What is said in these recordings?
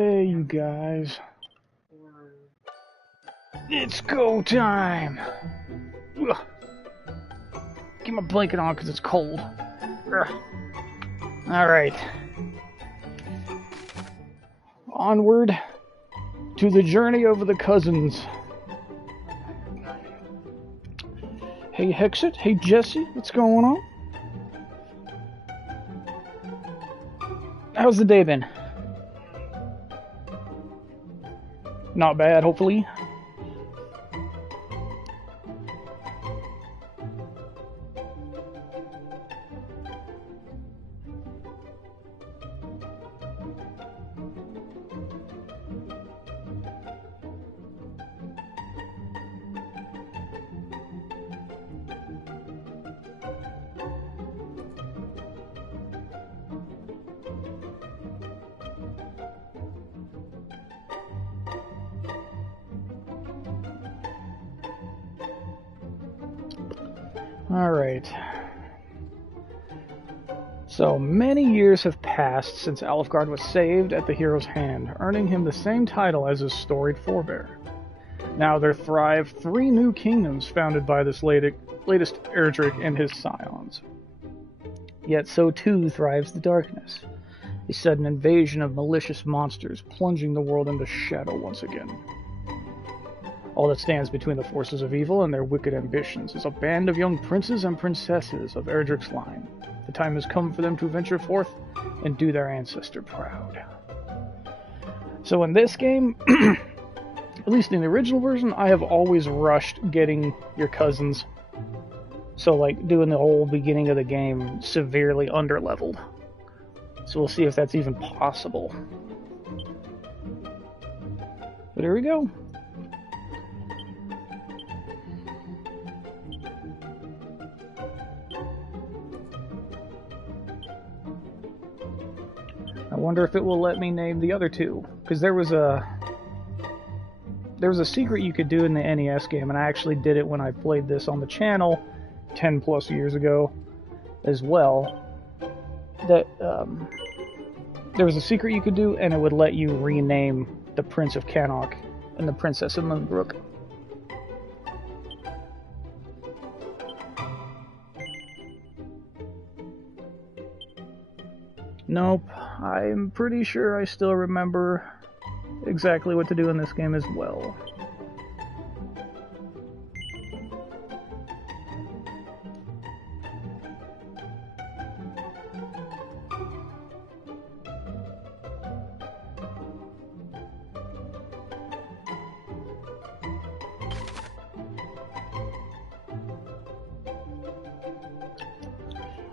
Hey, you guys. It's go time! Ugh. Get my blanket on because it's cold. Alright. Onward to the journey of the cousins. Hey, Hexit. Hey, Jesse. What's going on? How's the day been? Not bad, hopefully. Alright. So, many years have passed since Alfgard was saved at the hero's hand, earning him the same title as his storied forebear. Now there thrive 3 new kingdoms founded by this latest Erdrick and his scions. Yet so too thrives the darkness, a sudden invasion of malicious monsters plunging the world into shadow once again. All that stands between the forces of evil and their wicked ambitions is a band of young princes and princesses of Erdrick's line. The time has come for them to venture forth and do their ancestor proud. So in this game, at least in the original version, I have always rushed getting your cousins. So like doing the whole beginning of the game severely underleveled. So we'll see if that's even possible. But here we go. I wonder if it will let me name the other 2, because there was a secret you could do in the NES game, and I actually did it when I played this on the channel 10 plus years ago as well. That there was a secret you could do, and it would let you rename the Prince of Cannock and the Princess of Moonbrooke. Nope, I'm pretty sure I still remember exactly what to do in this game as well.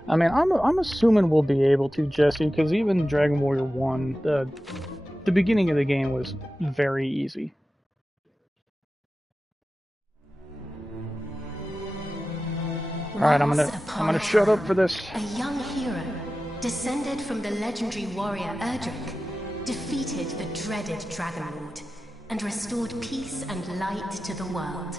I mean, I'm assuming we'll be able to, Jesse, because even Dragon Warrior 1, the beginning of the game was very easy. Alright, I'm gonna shut up for this. A young hero, descended from the legendary warrior Erdrick, defeated the dreaded Dragon Lord, and restored peace and light to the world.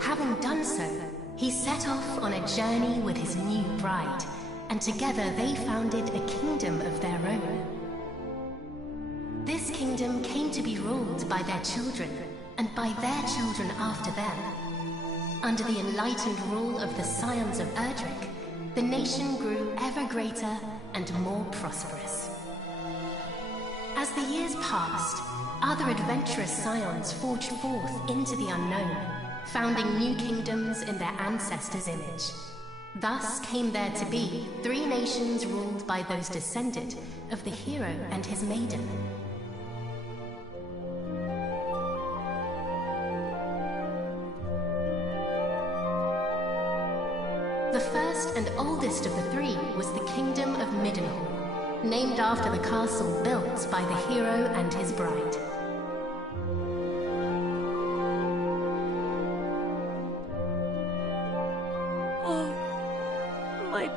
Having done so, he set off on a journey with his new bride, and together they founded a kingdom of their own. This kingdom came to be ruled by their children, and by their children after them. Under the enlightened rule of the scions of Erdrick, the nation grew ever greater and more prosperous. As the years passed, other adventurous scions forged forth into the unknown, founding new kingdoms in their ancestors' image. Thus came there to be 3 nations ruled by those descended of the hero and his maiden. The first and oldest of the 3 was the Kingdom of Middenhall, named after the castle built by the hero and his bride.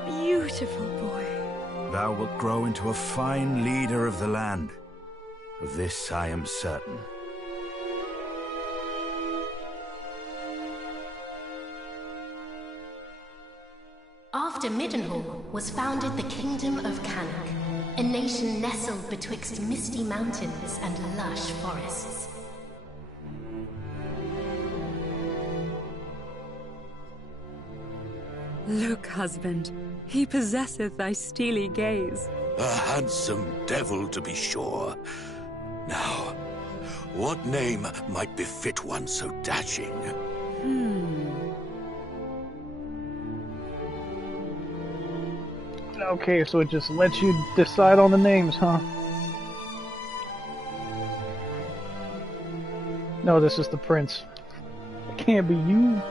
Beautiful boy. Thou wilt grow into a fine leader of the land. Of this I am certain. After Middenhall was founded the Kingdom of Cannock, a nation nestled betwixt misty mountains and lush forests. Look, husband, he possesseth thy steely gaze. A handsome devil, to be sure. Now, what name might befit one so dashing? Okay, so it just lets you decide on the names, huh? No, this is the prince. It can't be you.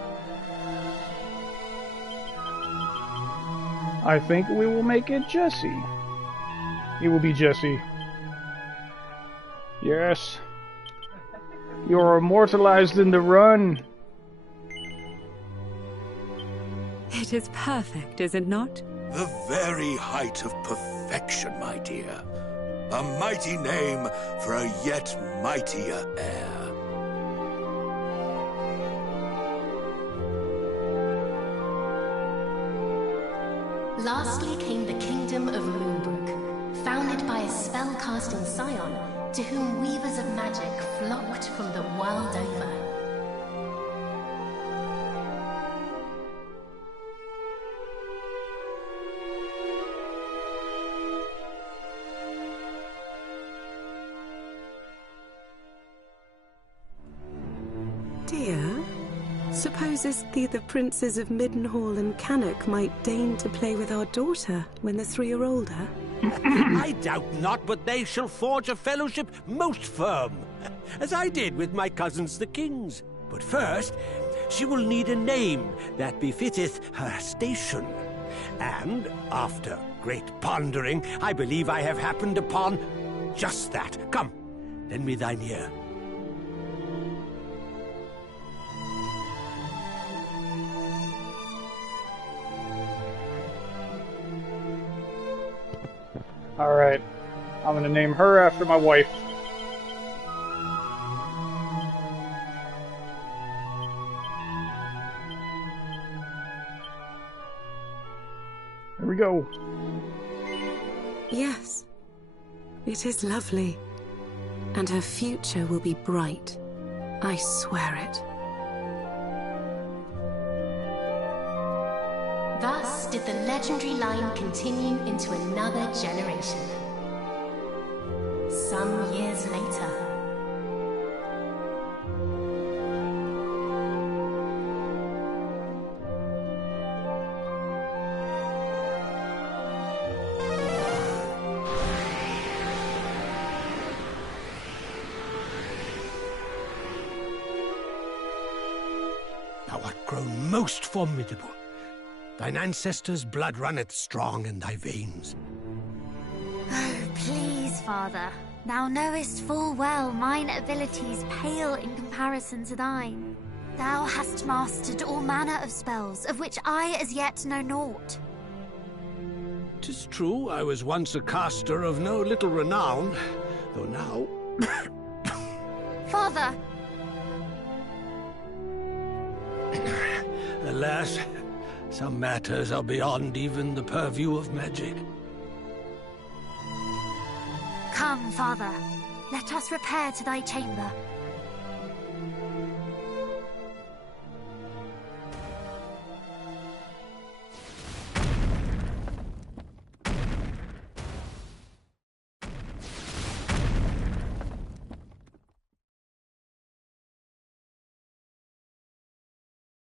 I think we will make it Jesse. It will be Jesse. Yes. You're immortalized in the run. It is perfect, is it not? The very height of perfection, my dear. A mighty name for a yet mightier heir. Lastly came the kingdom of Moonbrooke, founded by a spell-casting scion to whom weavers of magic flocked from the world over. Dear, supposest thee the princes of Middenhall and Cannock might deign to play with our daughter when the three are older? I doubt not, but they shall forge a fellowship most firm, as I did with my cousins the kings. But first, she will need a name that befitteth her station. And, after great pondering, I believe I have happened upon just that. Come, lend me thine ear. Alright. I'm gonna name her after my wife. There we go. Yes, it is lovely. And her future will be bright. I swear it. Thus did the legendary line continue into another generation. Some years later, Thou art grown most formidable. Thine ancestors' blood runneth strong in thy veins. Oh, please, father. Thou knowest full well mine abilities pale in comparison to thine. Thou hast mastered all manner of spells, of which I as yet know naught. 'Tis true, I was once a caster of no little renown, though now... Father! Alas, some matters are beyond even the purview of magic. Come, father. Let us repair to thy chamber.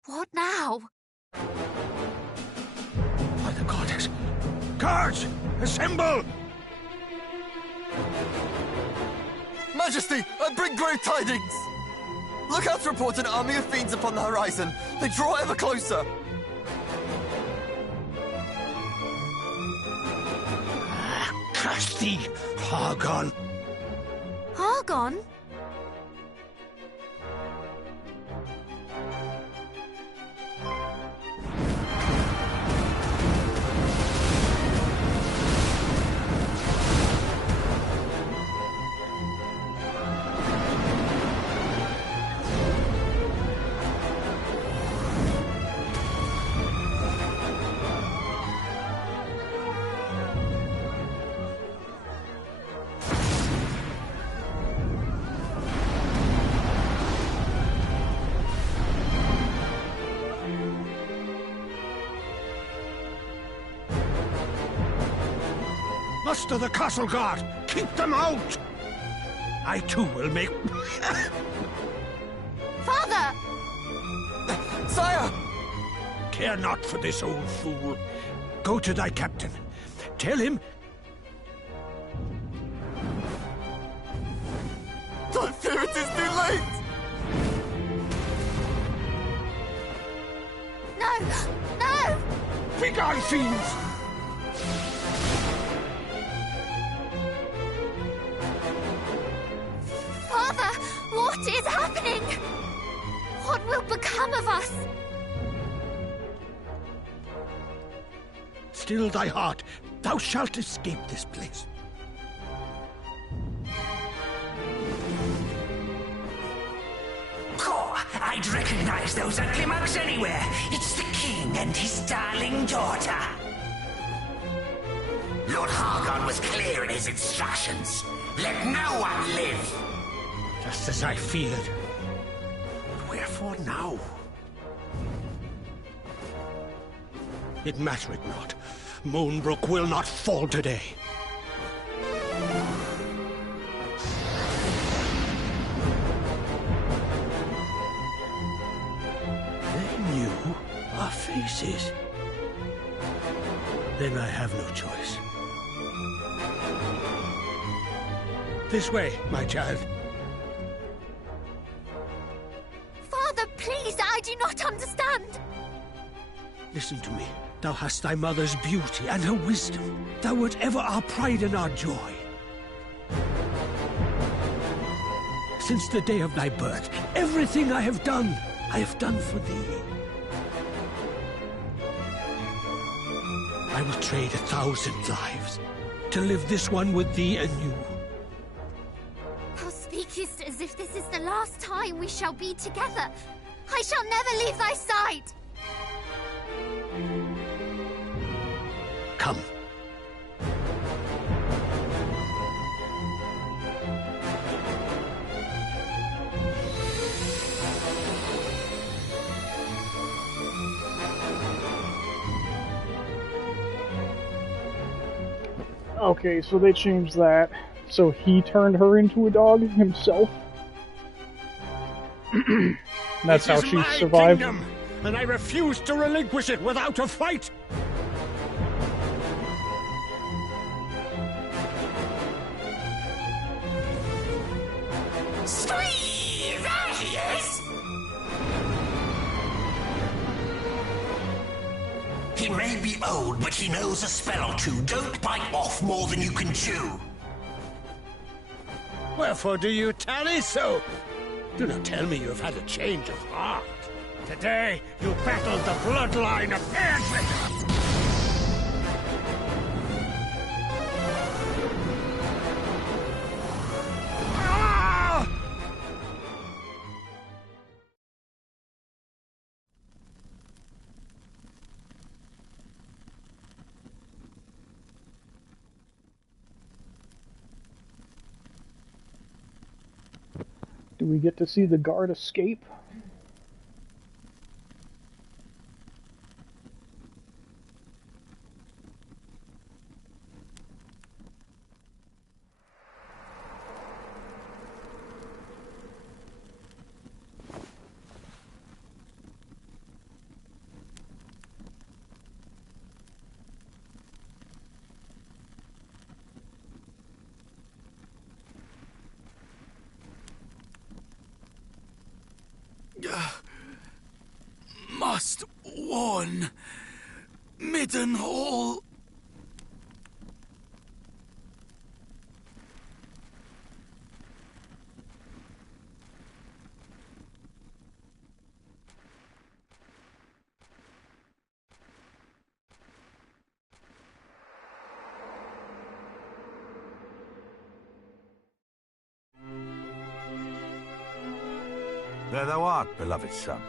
What now? By the goddess! Guards! Assemble! Majesty, I bring grave tidings! Look out to report an army of fiends upon the horizon. They draw ever closer. Curse thee, Hargon! Hargon? Muster the castle guard! Keep them out! I too will make... Father! Sire! Care not for this old fool. Go to thy captain. Tell him... I fear it is too late! No! No! Begone, fiends! Father! What is happening? What will become of us? Still thy heart. Thou shalt escape this place. I'd recognize those ugly mugs anywhere. It's the king and his darling daughter. Lord Hargon was clear in his instructions. Let no one live. Just as I feared. Wherefore now? It mattereth not. Moonbrooke will not fall today. They knew our faces. Then I have no choice. This way, my child. Father, please, I do not understand. Listen to me. Thou hast thy mother's beauty and her wisdom. Thou wert ever our pride and our joy. Since the day of thy birth, everything I have done for thee. I will trade 1,000 lives to live this one with thee anew. Thou speakest as if this is the last time we shall be together. I shall never leave thy side. Come. Okay, so they changed that. So he turned her into a dog himself? That's how she survived? Kingdom, and I refuse to relinquish it without a fight! Squeeze! There he is! He may be old, but he knows a spell or two. Don't bite off more than you can chew. Wherefore do you tarry so? Do not tell me you have had a change of heart. Today, you battled the bloodline of Earnest. Do we get to see the guard escape? Must warn Middenhall. There thou art, beloved son.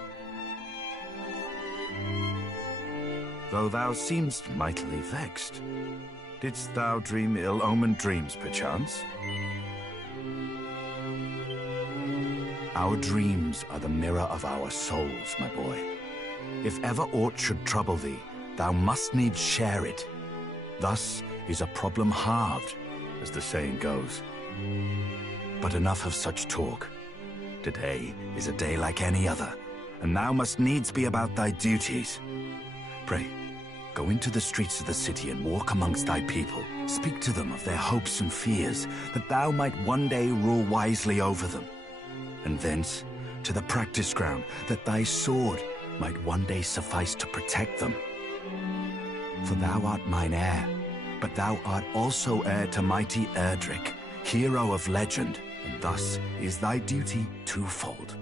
Though thou seemst mightily vexed, didst thou dream ill-omened dreams, perchance? Our dreams are the mirror of our souls, my boy. If ever aught should trouble thee, thou must needs share it. Thus, is a problem halved, as the saying goes. But enough of such talk. Today is a day like any other, and thou must needs be about thy duties. Pray, go into the streets of the city and walk amongst thy people. Speak to them of their hopes and fears, that thou might one day rule wisely over them. And thence to the practice ground, that thy sword might one day suffice to protect them. For thou art mine heir, but thou art also heir to mighty Erdrick, hero of legend, and thus is thy duty twofold.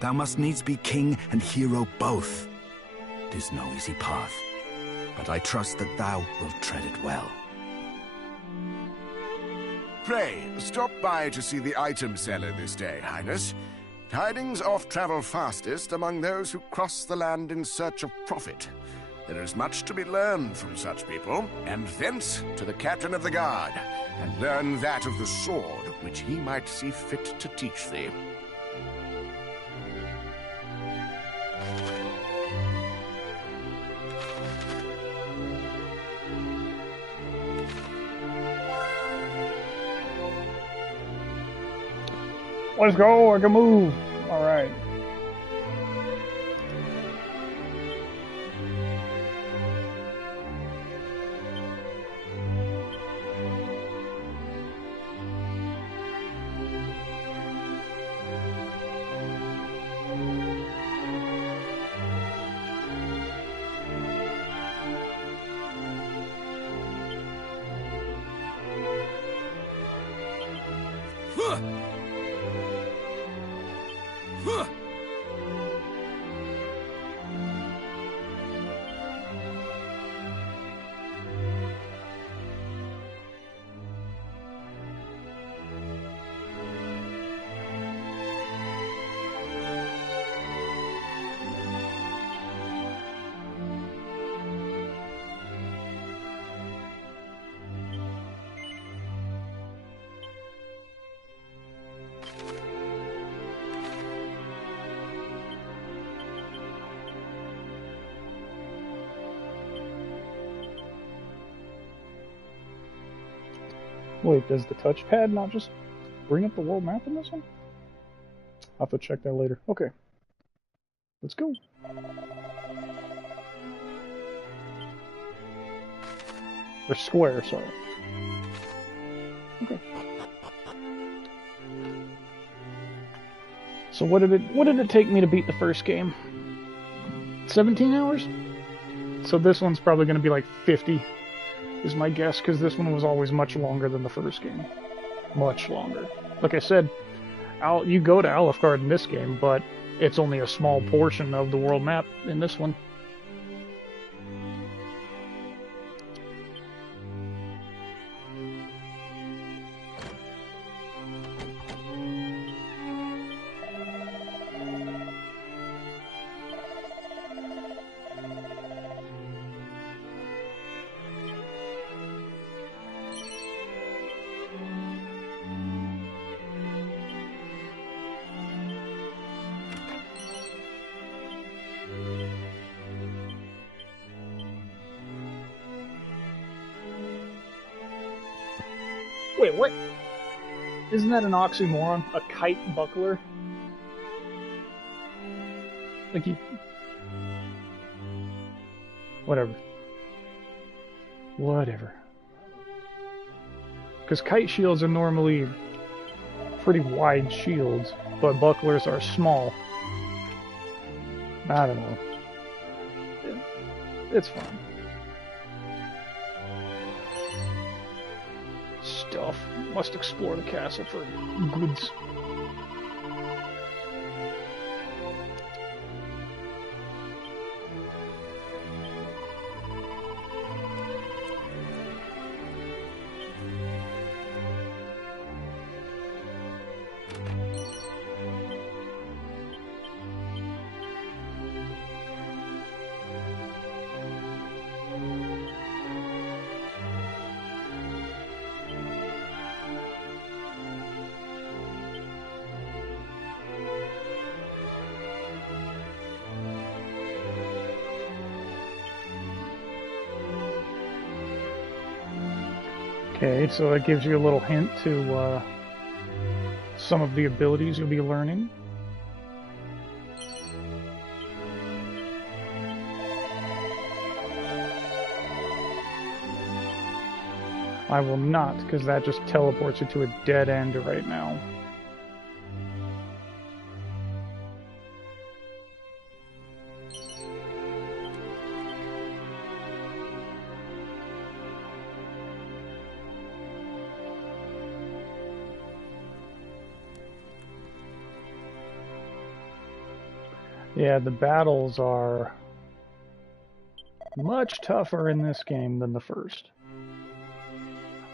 Thou must needs be king and hero both. 'Tis no easy path, but I trust that thou wilt tread it well. Pray, stop by to see the item seller this day, Highness. Tidings oft travel fastest among those who cross the land in search of profit. There is much to be learned from such people, and thence to the captain of the guard, and learn that of the sword which he might see fit to teach thee. Let's go, I can move. Alright. Wait, does the touchpad not just bring up the world map in this one? I'll have to check that later. Okay. Let's go. Or square, sorry. Okay. So what did it take me to beat the first game? 17 hours? So this one's probably going to be like 50. Is my guess, because this one was always much longer than the first game. Much longer. Like I said, you go to Alfgard in this game, but it's only a small portion of the world map in this one. Wait, what? Isn't that an oxymoron? A kite buckler? Like you... Whatever. Whatever. Because kite shields are normally pretty wide shields, but bucklers are small. I don't know. It's fine. Stuff. Must explore the castle for goods. Okay, so that gives you a little hint to some of the abilities you'll be learning. I will not, because that just teleports you to a dead end right now. Yeah, the battles are much tougher in this game than the first.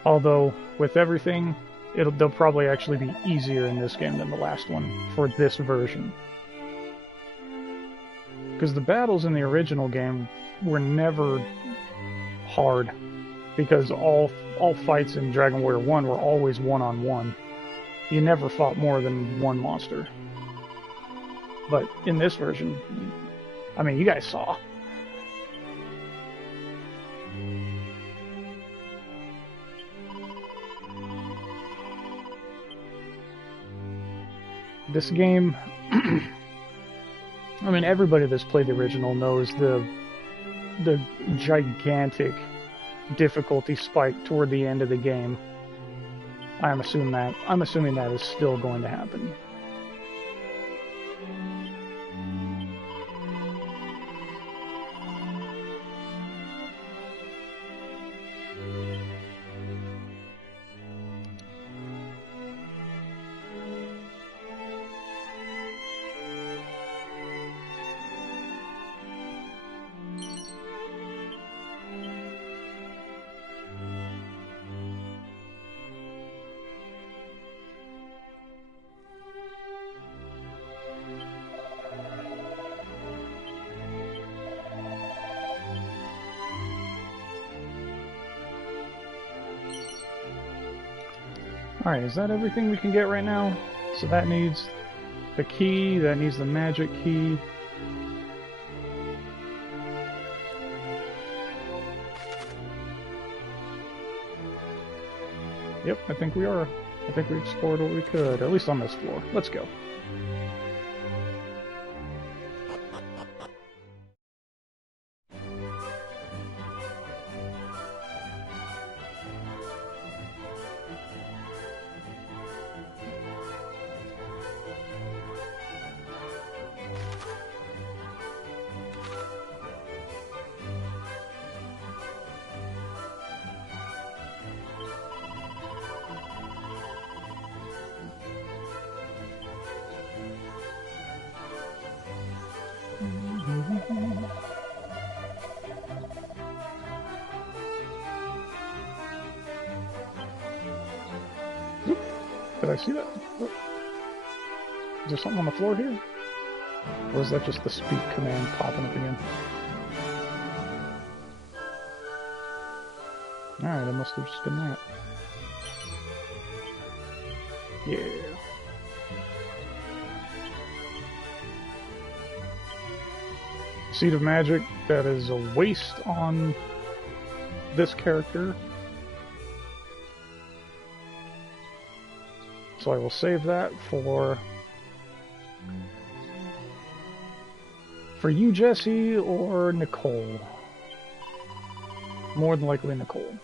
Although, with everything, they'll probably actually be easier in this game than the last one for this version. Because the battles in the original game were never hard, because all fights in Dragon Warrior 1 were always one-on-one. You never fought more than one monster. But in this version, I mean, you guys saw. This game, I mean, everybody that's played the original knows the gigantic difficulty spike toward the end of the game. I'm assuming that is still going to happen. Alright, is that everything we can get right now? So that needs the key, that needs the magic key. Yep, I think we are. I think we explored what we could, at least on this floor. Let's go. Did I see that? Is there something on the floor here? Or is that just the speak command popping up again? Alright, it must have just been that. Yeah. Seed of Magic, that is a waste on this character. So I will save that for you, Jesse, or Nicole. More than likely Nicole.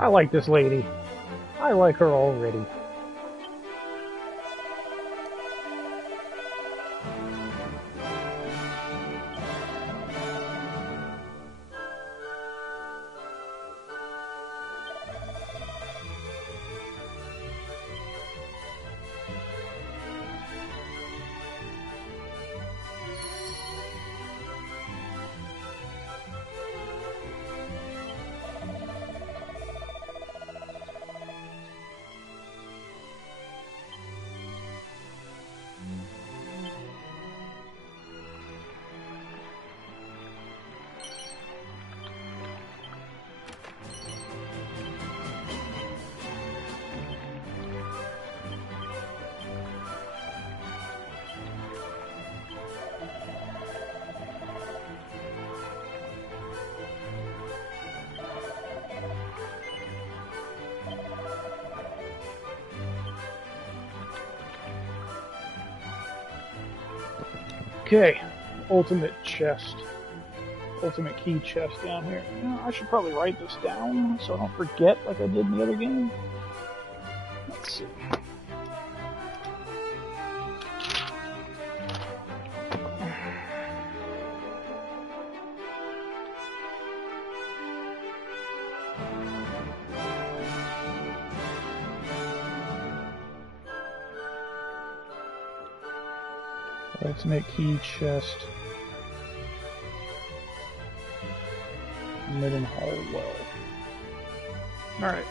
I like this lady. I like her already. Okay, ultimate chest. Ultimate key chest down here. You know, I should probably write this down so I don't forget like I did in the other game. Let's see. Ultimate key chest. Middenhall well. Alright.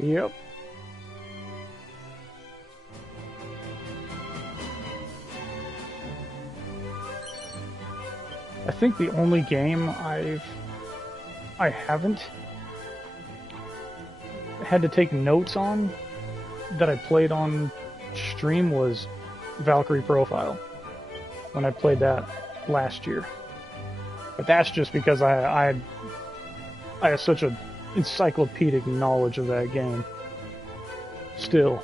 Yep. I think the only game I haven't had to take notes on that I played on stream was Valkyrie Profile, when I played that last year. But that's just because I have such an encyclopedic knowledge of that game. Still.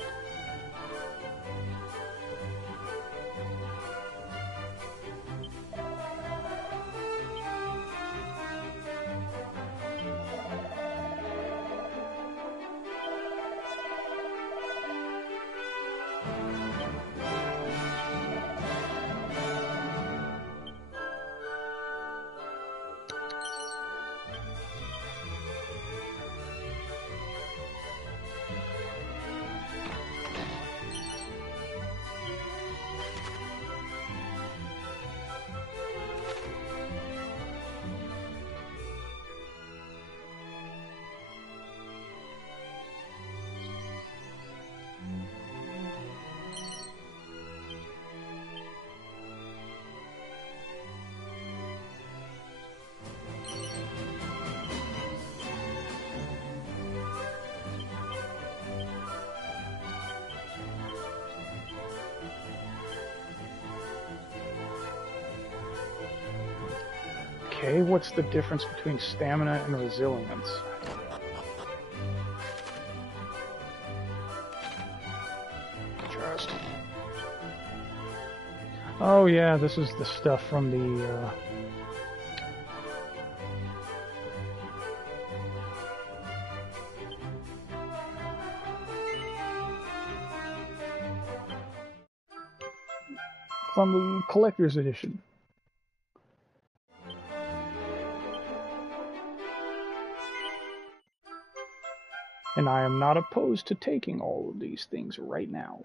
Okay, what's the difference between stamina and resilience? Trust. Oh yeah, this is the stuff from the collector's edition. And I am not opposed to taking all of these things right now.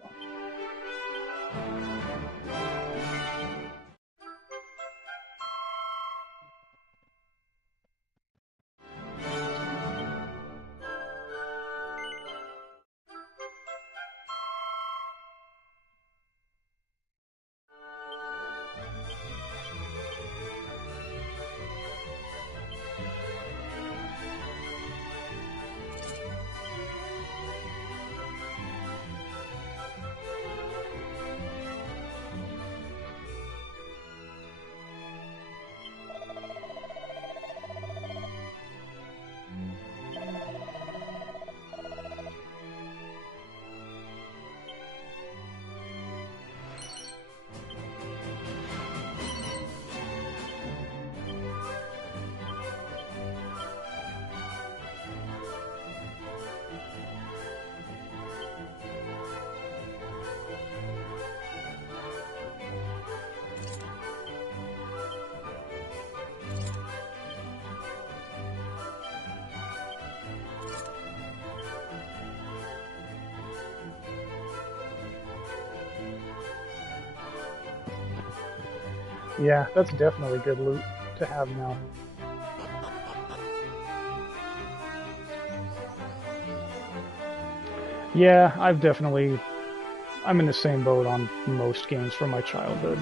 Yeah, that's definitely good loot to have now. Yeah, I'm in the same boat on most games from my childhood.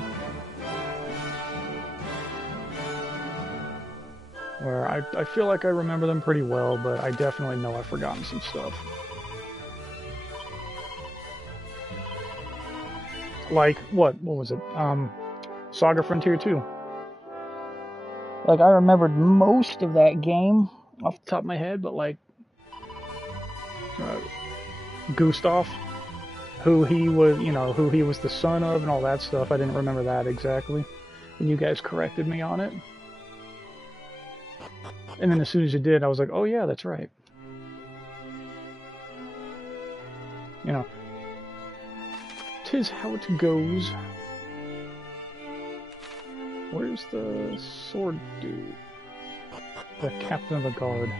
Where I feel like I remember them pretty well, but I definitely know I've forgotten some stuff. Like, what was it? Saga Frontier 2. Like, I remembered most of that game off the top of my head, but like, Gustav, who he was the son of and all that stuff, I didn't remember that exactly. And you guys corrected me on it. And then as soon as you did, I was like, oh yeah, that's right. You know, 'tis how it goes. Where's the sword dude? The captain of the guard.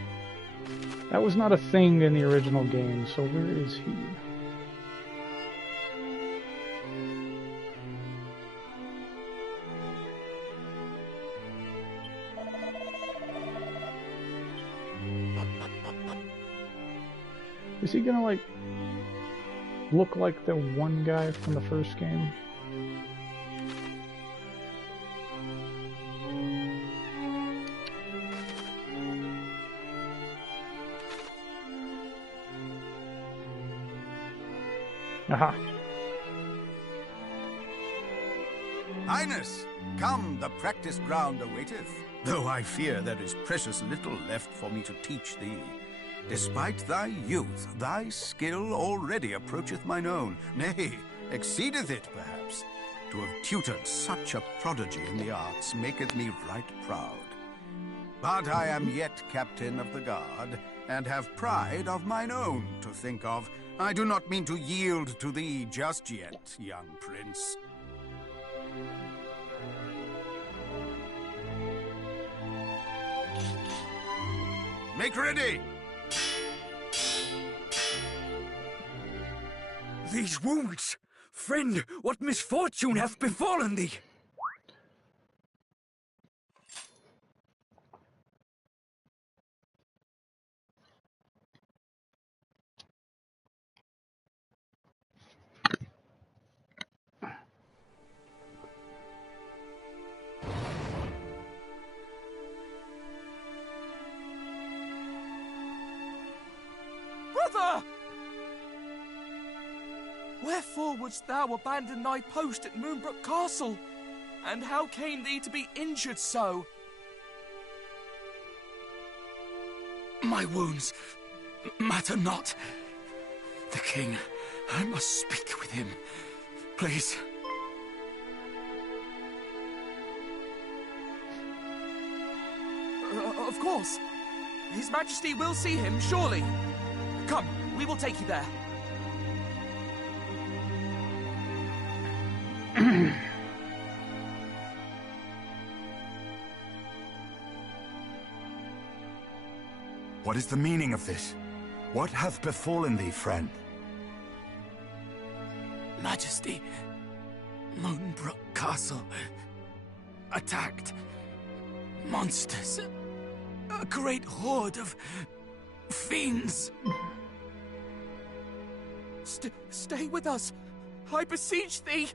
That was not a thing in the original game, so where is he? Is he gonna, like, look like the one guy from the first game? Aha. Highness, come, the practice ground awaiteth. Though I fear there is precious little left for me to teach thee. Despite thy youth, thy skill already approacheth mine own, nay, exceedeth it, perhaps. To have tutored such a prodigy in the arts maketh me right proud. But I am yet captain of the guard, and have pride of mine own to think of. I do not mean to yield to thee just yet, young prince. Make ready! These wounds! Friend, what misfortune hath befallen thee? Brother! Wherefore wouldst thou abandon thy post at Moonbrooke Castle? And how came thee to be injured so? My wounds matter not. The king, I must speak with him. Please. Of course. His Majesty will see him, surely. Come, we will take you there. What is the meaning of this? What hath befallen thee, friend? Majesty, Moonbrooke Castle. Attacked. Monsters. A great horde of fiends. Stay with us. I beseech thee.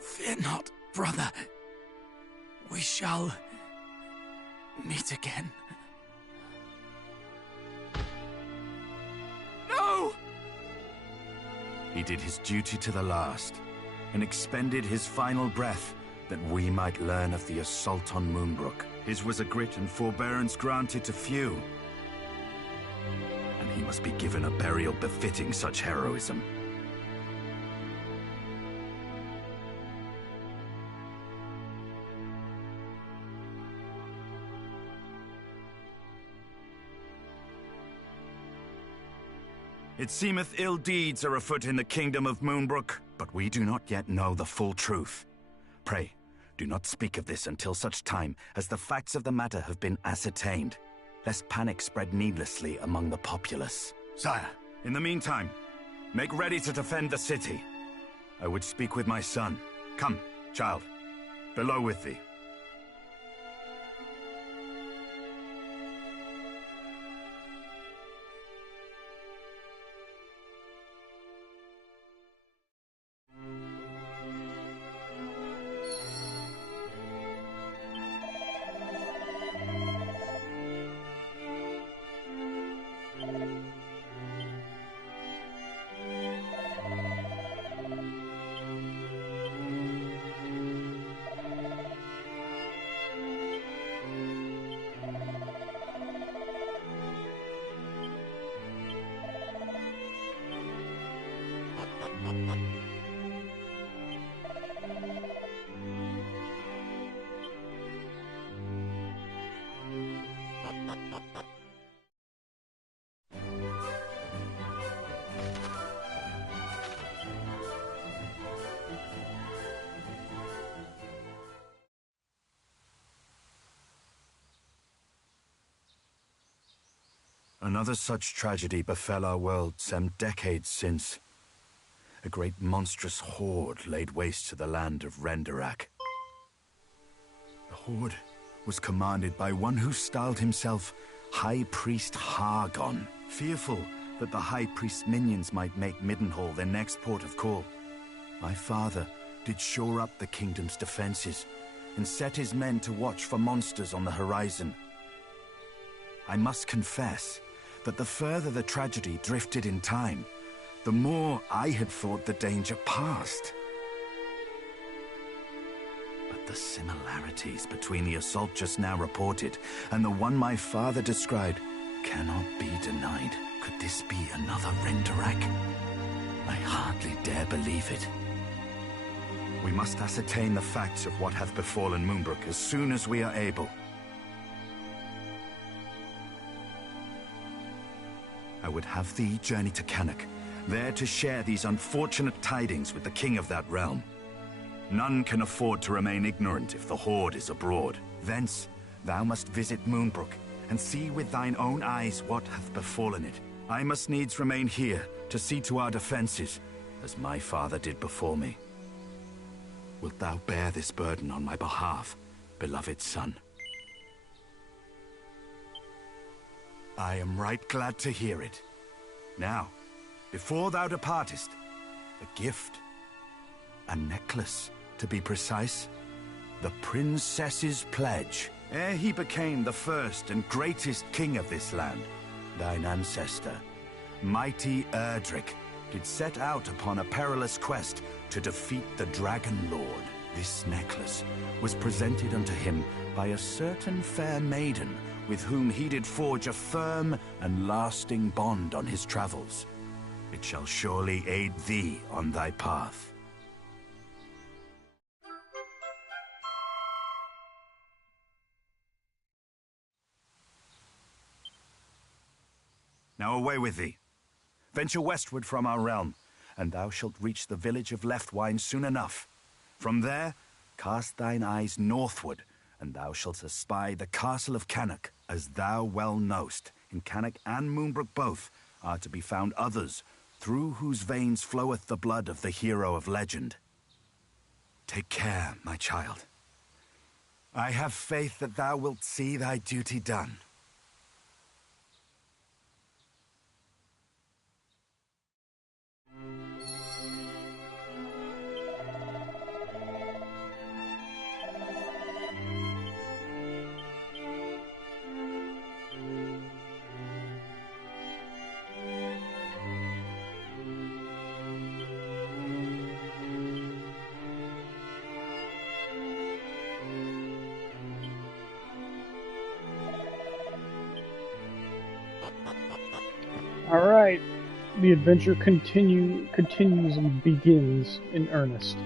Fear not, brother. We shall meet again. No! He did his duty to the last, and expended his final breath that we might learn of the assault on Moonbrooke. His was a grit and forbearance granted to few, and he must be given a burial befitting such heroism. It seemeth ill deeds are afoot in the kingdom of Moonbrooke, but we do not yet know the full truth. Pray, do not speak of this until such time as the facts of the matter have been ascertained, lest panic spread needlessly among the populace. Sire, in the meantime, Make ready to defend the city. I would speak with my son. Come, child. Below with thee. Another such tragedy befell our world some decades since. A great monstrous horde laid waste to the land of Renderak. The horde was commanded by one who styled himself High Priest Hargon, fearful that the High Priest's minions might make Middenhall their next port of call. My father did shore up the kingdom's defenses and set his men to watch for monsters on the horizon. I must confess that the further the tragedy drifted in time, the more I had thought the danger past. But the similarities between the assault just now reported and the one my father described cannot be denied. Could this be another Renderak? I hardly dare believe it. We must ascertain the facts of what hath befallen Moonbrooke as soon as we are able. I would have thee journey to Cannock, there to share these unfortunate tidings with the king of that realm. None can afford to remain ignorant if the horde is abroad. Thence, thou must visit Moonbrooke, and see with thine own eyes what hath befallen it. I must needs remain here to see to our defenses, as my father did before me. Wilt thou bear this burden on my behalf, beloved son? I am right glad to hear it. Now, before thou departest, a gift. A necklace, to be precise. The princess's pledge. Ere he became the first and greatest king of this land, thine ancestor, mighty Erdrick, did set out upon a perilous quest to defeat the Dragon Lord. This necklace was presented unto him by a certain fair maiden with whom he did forge a firm and lasting bond on his travels. It shall surely aid thee on thy path. Now away with thee. Venture westward from our realm, and thou shalt reach the village of Leftwine soon enough. From there, cast thine eyes northward, and thou shalt espy the castle of Cannock. As thou well knowst, in Cannock and Moonbrooke both are to be found others, through whose veins floweth the blood of the hero of legend. Take care, my child. I have faith that thou wilt see thy duty done. Alright, the adventure continues and begins in earnest.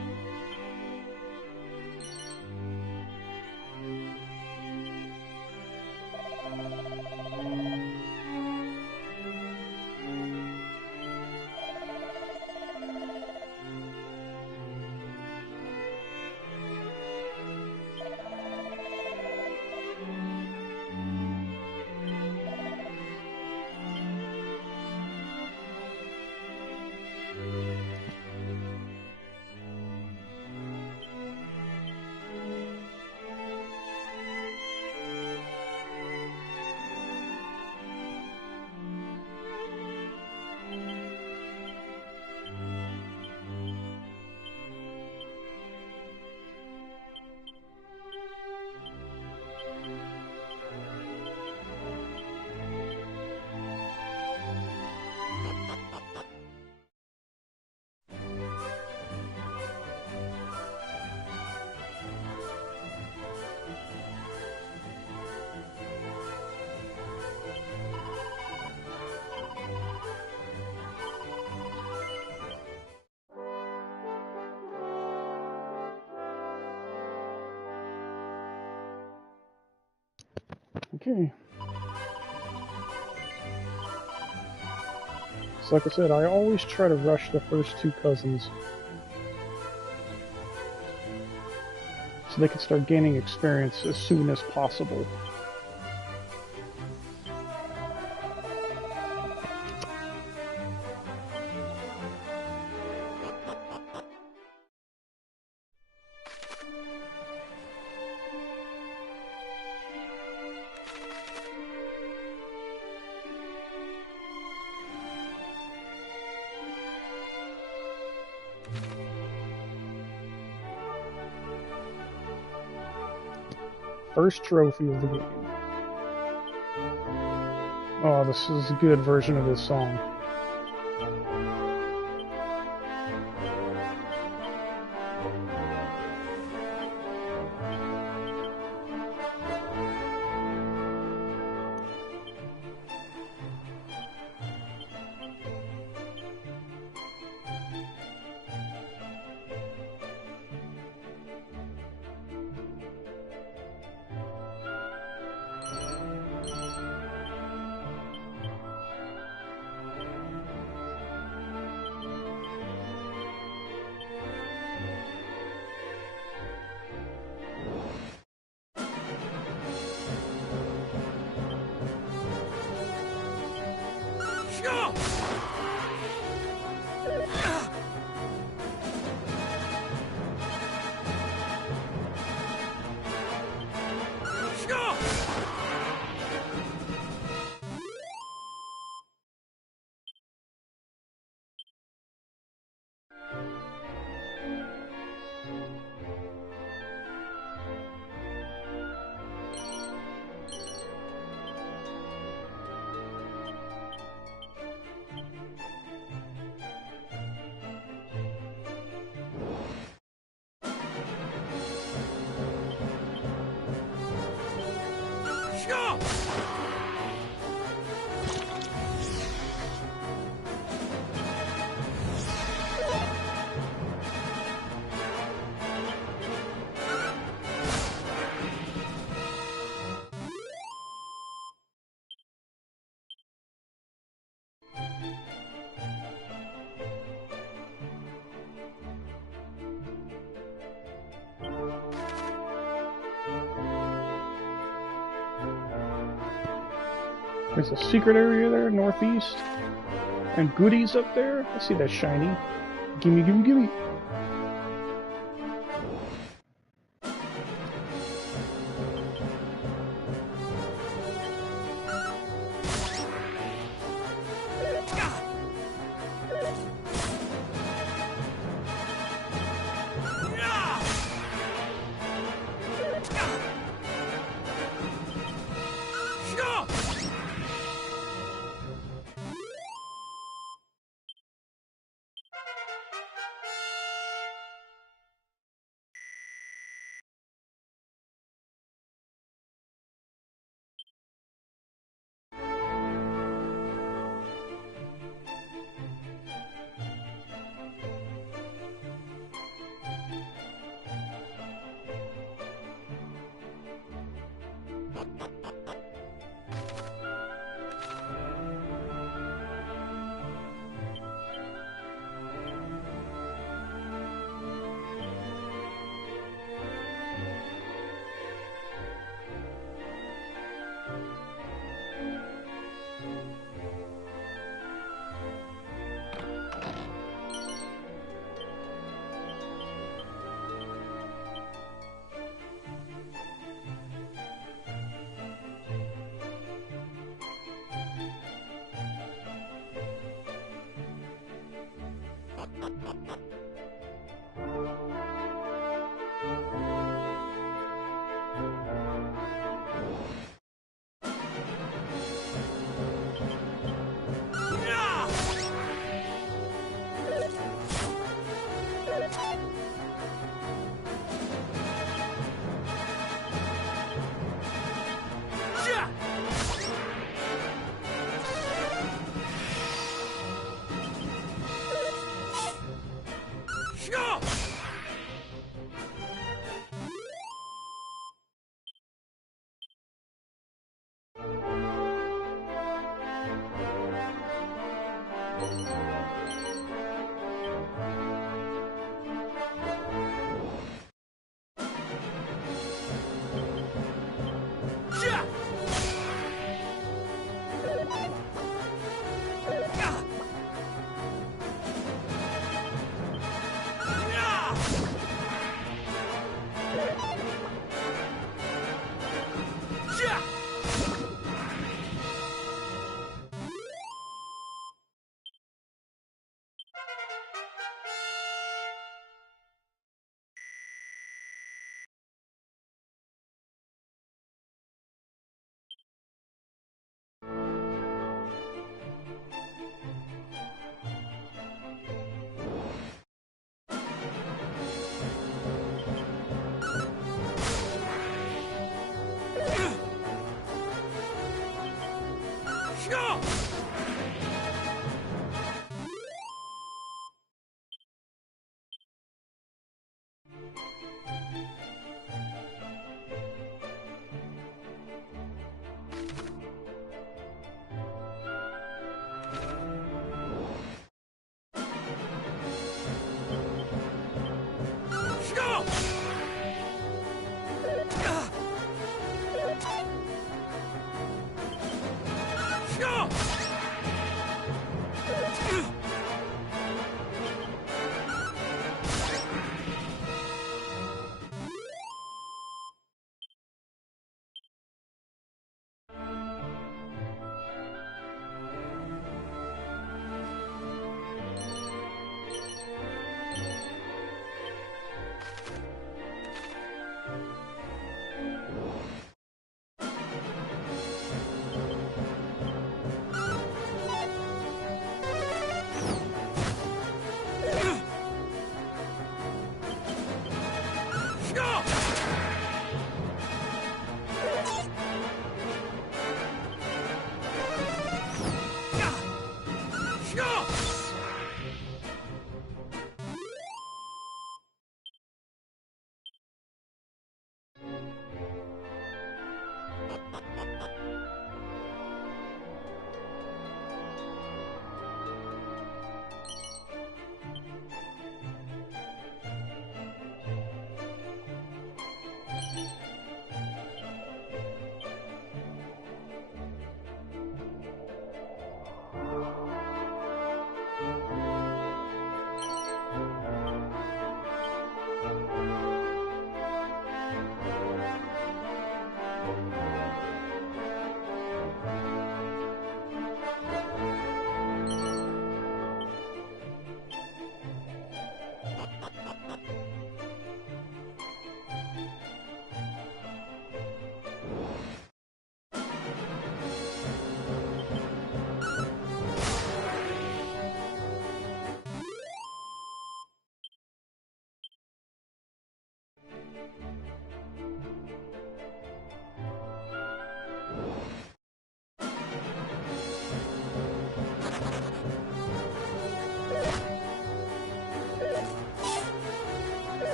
Okay. So like I said, I always try to rush the first two cousins, so they can start gaining experience as soon as possible. First trophy of the game. Oh, this is a good version of this song. There's a secret area there, northeast. And goodies up there. I see that shiny. Gimme, gimme, gimme.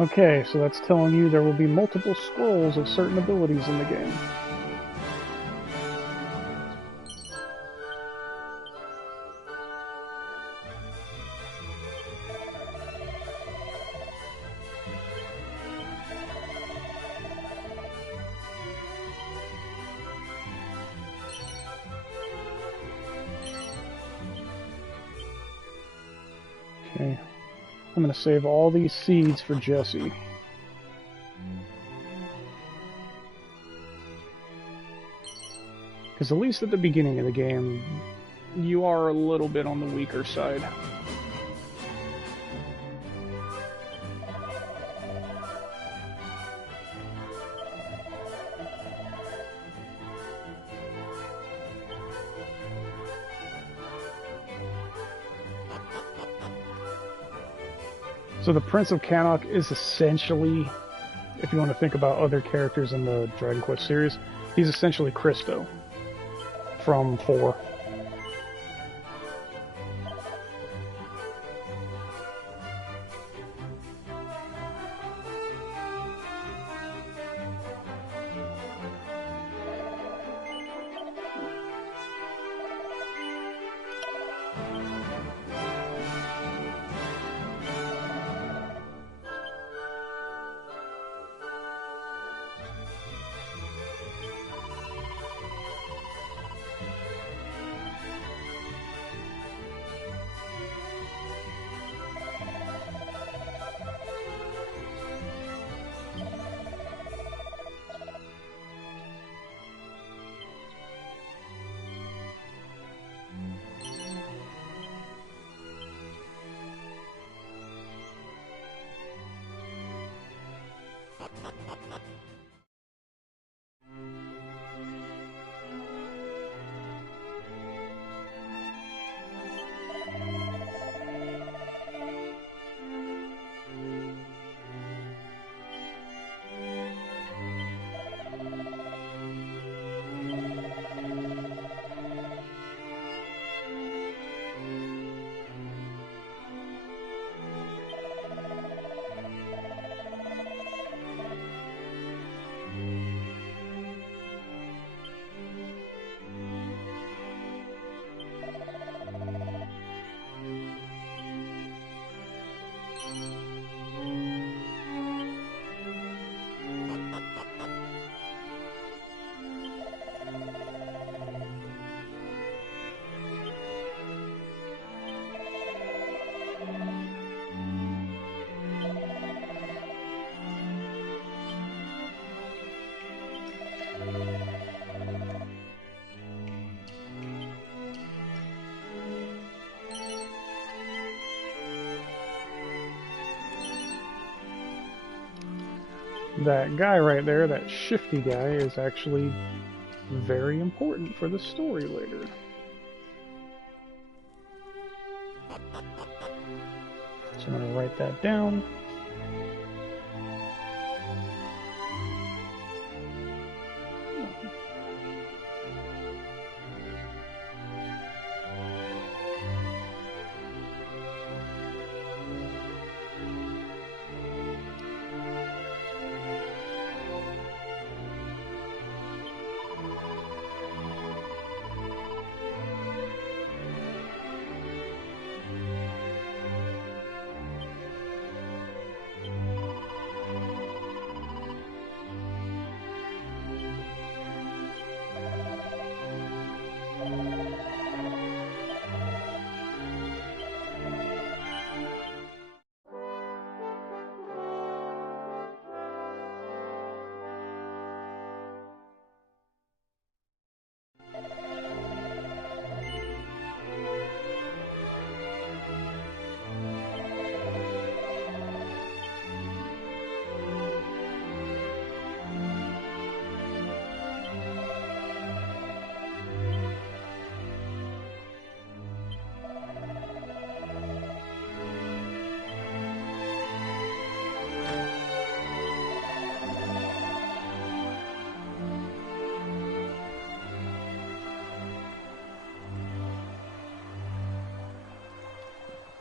Okay, so that's telling you there will be multiple scrolls of certain abilities in the game. Okay, I'm going to save all these seeds for Jesse. Because at least at the beginning of the game, you are a little bit on the weaker side. So the Prince of Cannock is essentially, if you want to think about other characters in the Dragon Quest series, he's essentially Christo from 4. That guy right there, that shifty guy, is actually very important for the story later. So I'm going to write that down.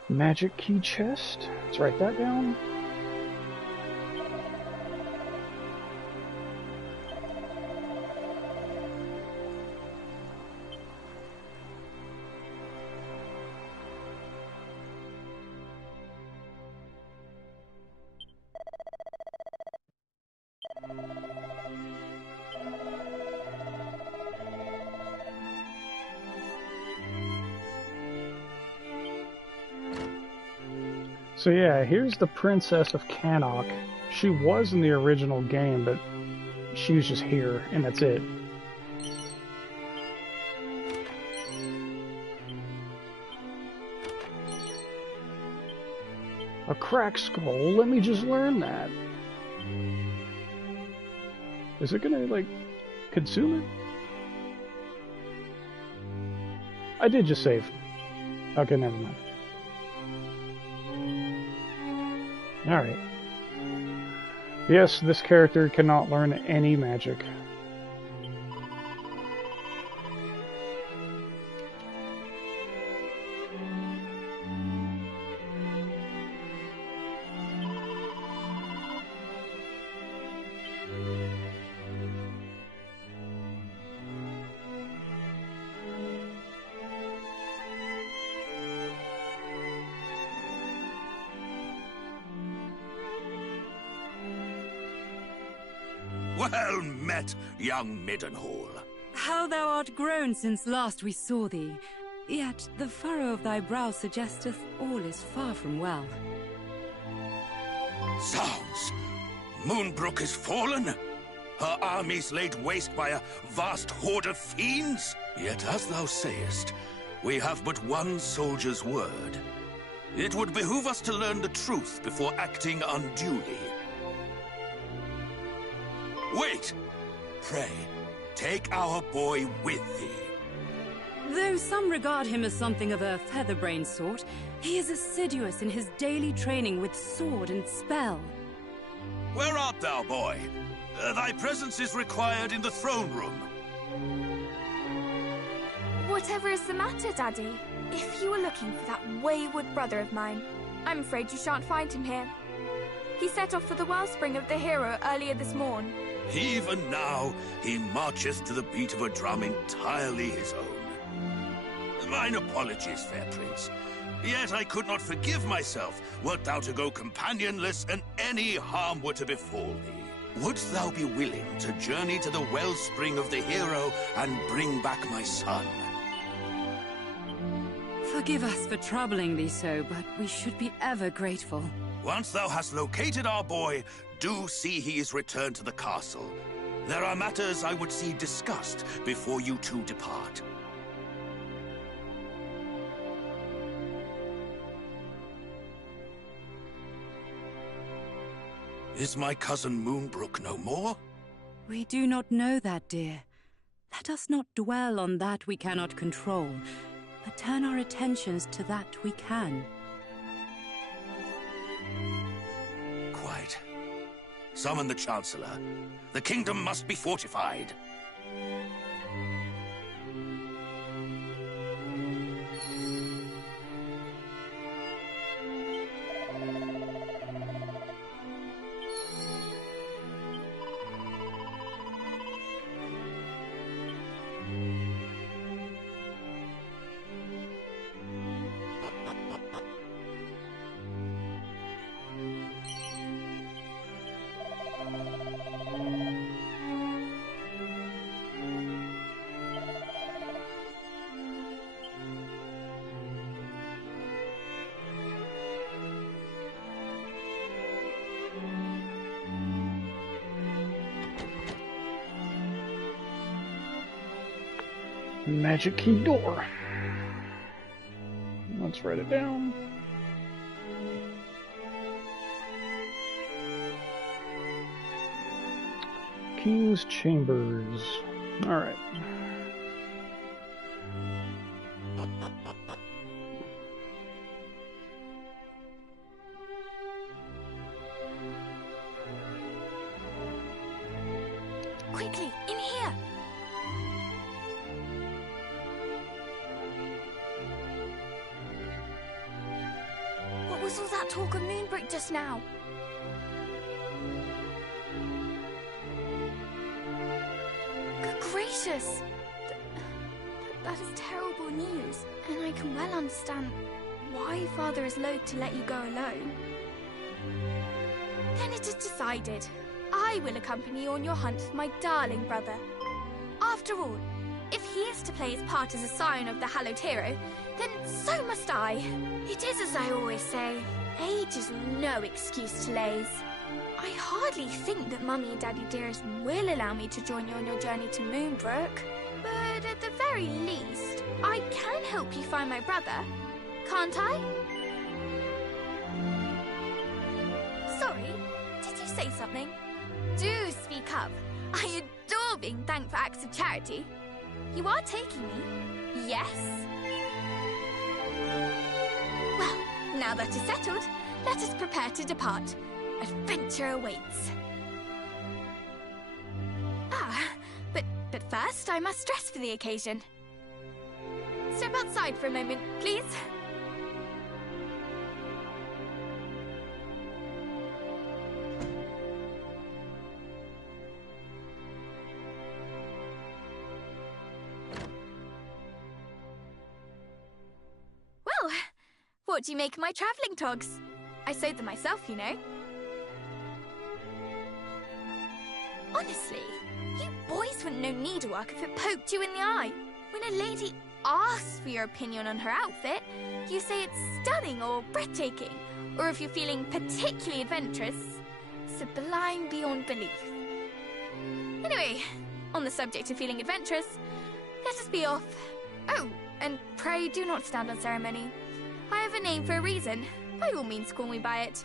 Magic key chest. Let's write that down. So yeah, here's the Princess of Cannock. She was in the original game, but she was just here, and that's it. A crack scroll? Let me just learn that. Is it gonna, like, consume it? I did just save. Okay, never mind. Alright. Yes, this character cannot learn any magic. Well met, young Middenhall. How thou art grown since last we saw thee. Yet the furrow of thy brow suggesteth all is far from well. Zounds! Moonbrooke is fallen? Her armies laid waste by a vast horde of fiends? Yet as thou sayest, we have but one soldier's word. It would behoove us to learn the truth before acting unduly. Wait! Pray, take our boy with thee. Though some regard him as something of a featherbrained sort, he is assiduous in his daily training with sword and spell. Where art thou, boy? Thy presence is required in the throne room. Whatever is the matter, Daddy? If you are looking for that wayward brother of mine, I'm afraid you shan't find him here. He set off for the wellspring of the hero earlier this morn. Even now, he marcheth to the beat of a drum entirely his own. Mine apologies, fair prince. Yet I could not forgive myself wert thou to go companionless and any harm were to befall thee. Wouldst thou be willing to journey to the wellspring of the hero and bring back my son? Forgive us for troubling thee so, but we should be ever grateful. Once thou hast located our boy, do see he is returned to the castle. There are matters I would see discussed before you two depart. Is my cousin Moonbrooke no more? We do not know that, dear. Let us not dwell on that we cannot control, but turn our attentions to that we can. Quite. Summon the Chancellor. The kingdom must be fortified. Magic key door. Let's write it down. King's Chambers. Alright. Quickly, in here! What was all that talk of Moonbrooke just now? Good gracious! That is terrible news, and I can well understand why Father is loath to let you go alone. Then it is decided. I will accompany you on your hunt for my darling brother. After all, if he is to play his part as a scion of the hallowed hero, then so must I. It is as I always say, age is no excuse to laze. I hardly think that Mummy and Daddy Dearest will allow me to join you on your journey to Moonbrooke. But at the very least, I can help you find my brother, can't I? Sorry, did you say something? Do speak up. I adore being thanked for acts of charity. You are taking me, yes? Well, now that is settled, let us prepare to depart. Adventure awaits. But first I must dress for the occasion. Step outside for a moment, please. Well, what do you make of my travelling togs? I sewed them myself, you know. Honestly, you boys wouldn't know needlework if it poked you in the eye. When a lady asks for your opinion on her outfit, you say it's stunning or breathtaking, or if you're feeling particularly adventurous, sublime beyond belief. Anyway, on the subject of feeling adventurous, let us be off. Oh, and pray do not stand on ceremony. I have a name for a reason. By all means, call me by it.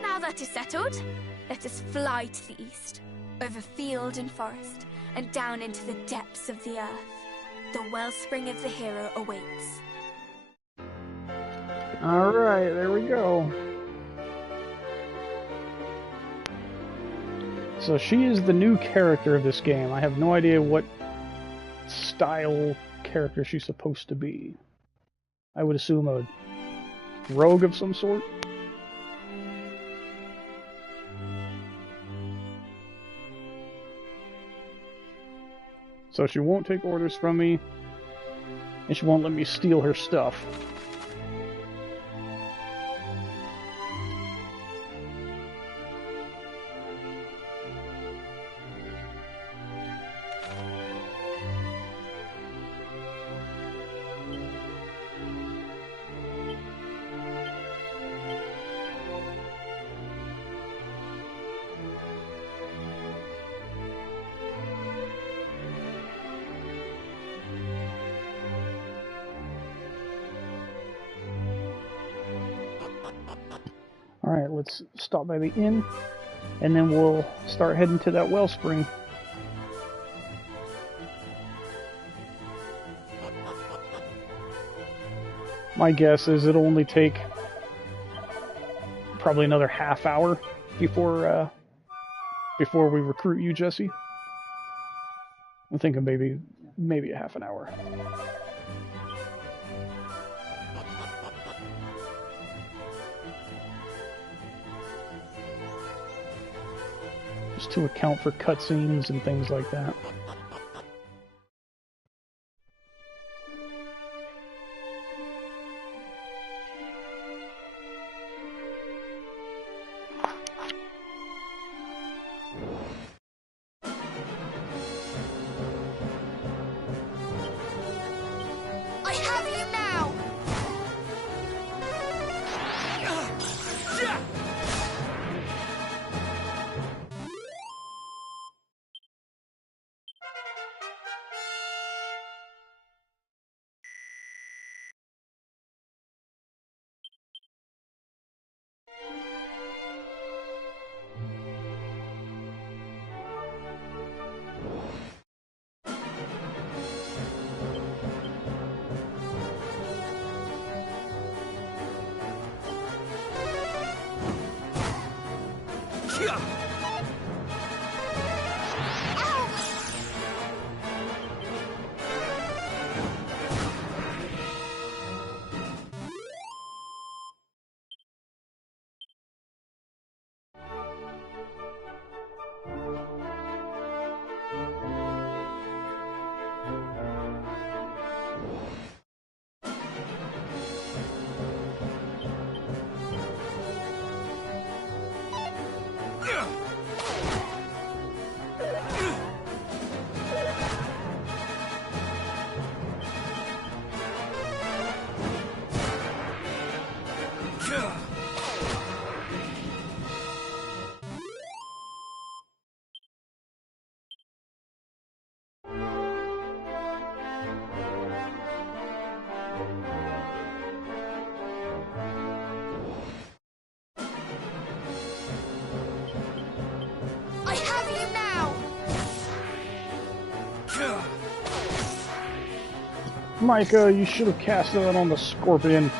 Now that is settled, let us fly to the east, over field and forest, and down into the depths of the earth. The wellspring of the hero awaits. Alright, there we go. So she is the new character of this game. I have no idea what style character she's supposed to be. I would assume a rogue of some sort. So she won't take orders from me, and she won't let me steal her stuff. Alright, let's stop by the inn, and then we'll start heading to that wellspring. My guess is it'll only take probably another half hour before we recruit you, Jesse. I'm thinking maybe a half an hour. Just to account for cutscenes and things like that. you now! Micah, you should have casted that on the scorpion.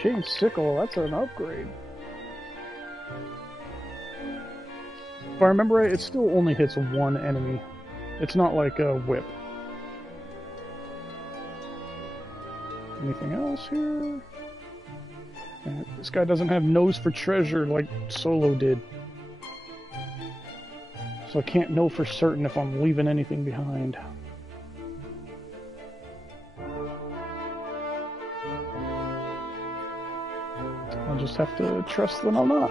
Chain Sickle, that's an upgrade. If I remember right, it still only hits one enemy. It's not like a whip. Anything else here? This guy doesn't have nose for treasure like Solo did. So I can't know for certain if I'm leaving anything behind. I'll just have to trust that I'm not.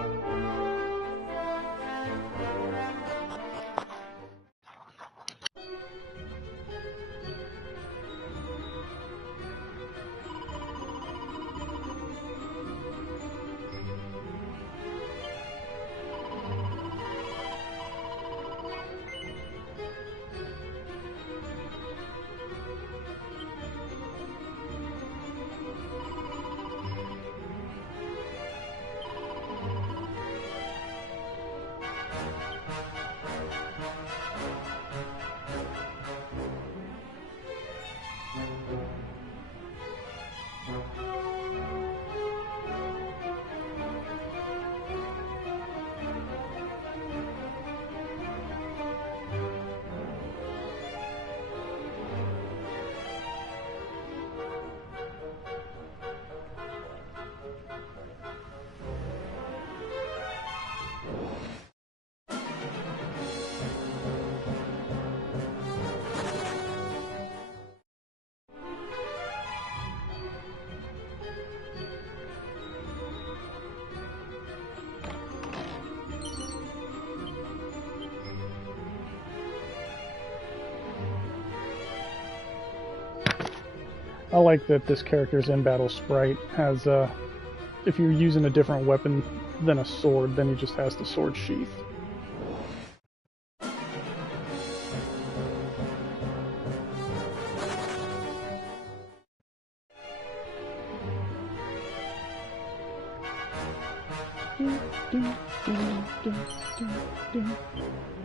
I like that this character's in-battle sprite has, if you're using a different weapon than a sword, then he just has the sword sheath.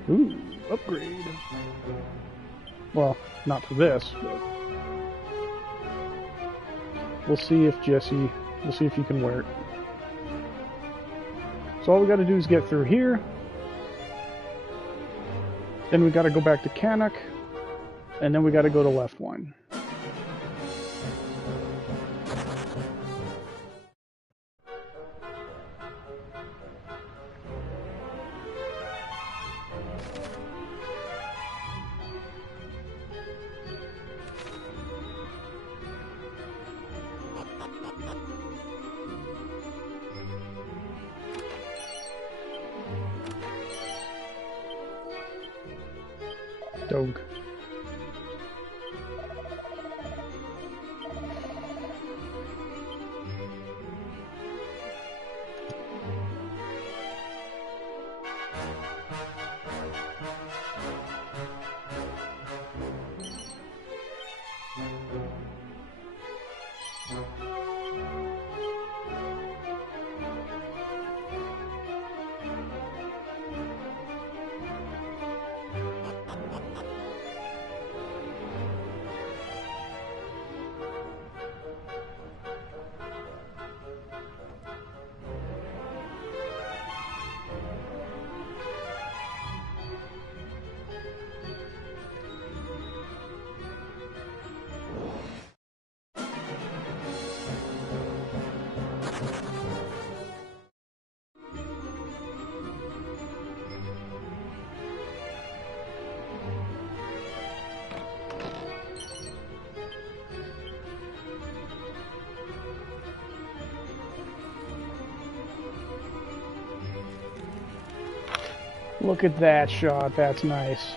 Ooh, upgrade. Well, not to this, but we'll see if we'll see if you can wear it. So all we gotta do is get through here. Then we gotta go back to Canuck. And then we gotta go to left one. Dog. Look at that shot, that's nice.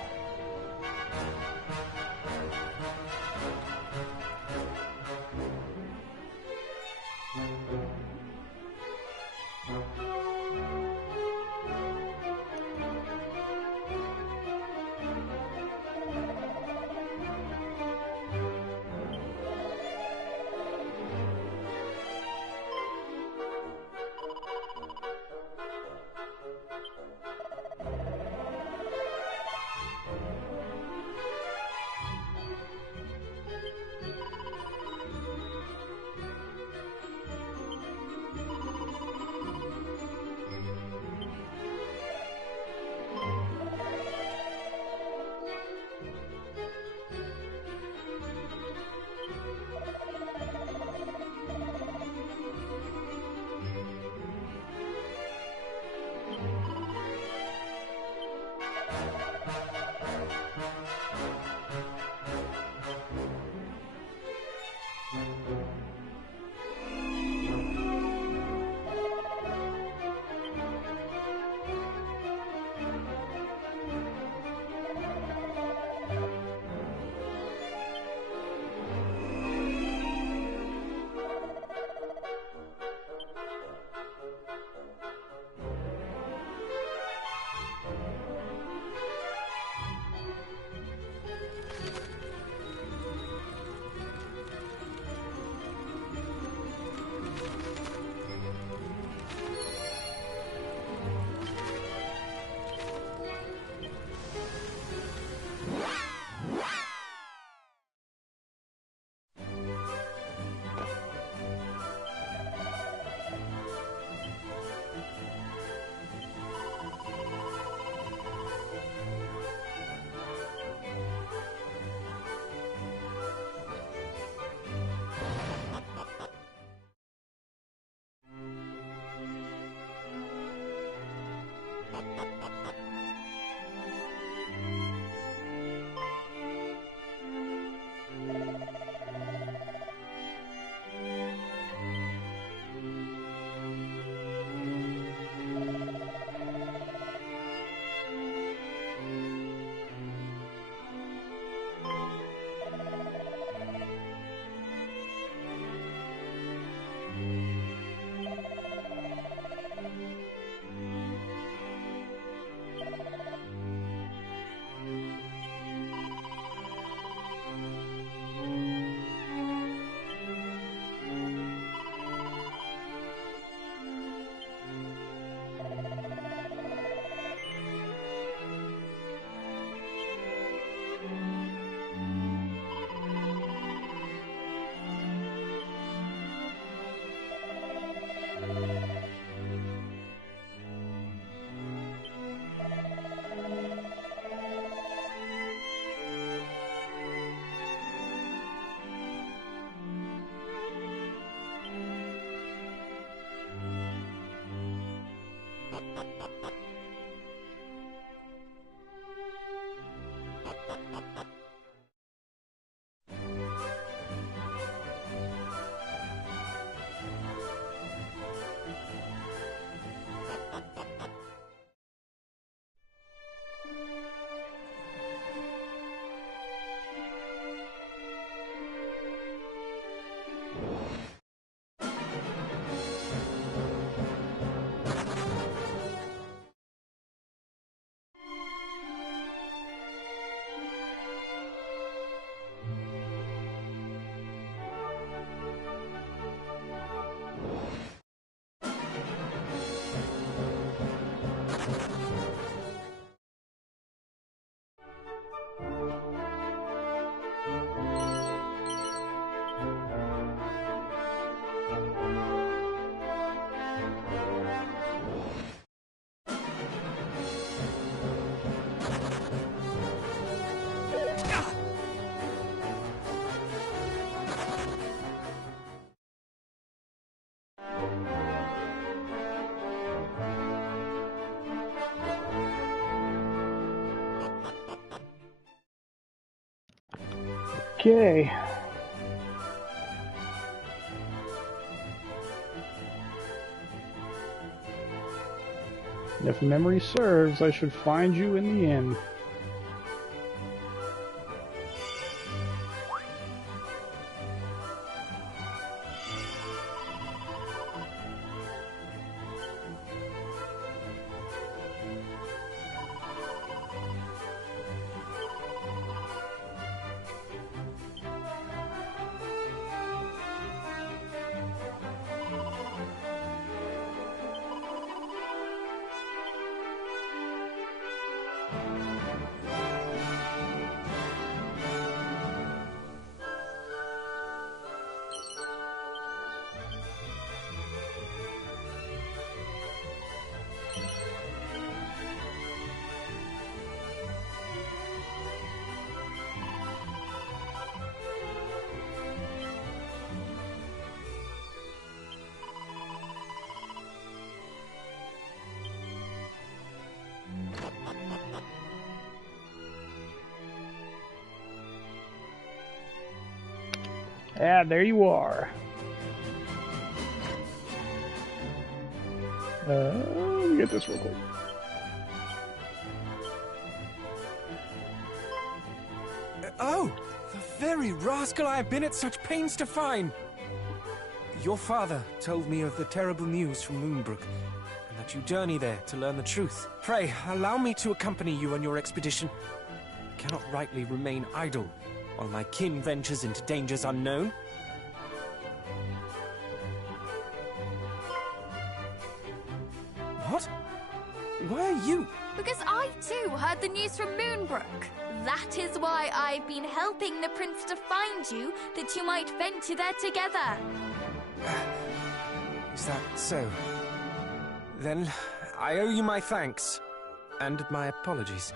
Okay. If memory serves, I should find you in the inn. Ah, there you are. Let me get this real quick. Oh! The very rascal I have been at such pains to find! Your father told me of the terrible news from Moonbrooke, and that you journey there to learn the truth. Pray, allow me to accompany you on your expedition. I cannot rightly remain idle while my kin ventures into dangers unknown. What? Why are you? Because I too heard the news from Moonbrooke. That is why I've been helping the prince to find you, that you might venture there together. Is that so? Then I owe you my thanks, and my apologies.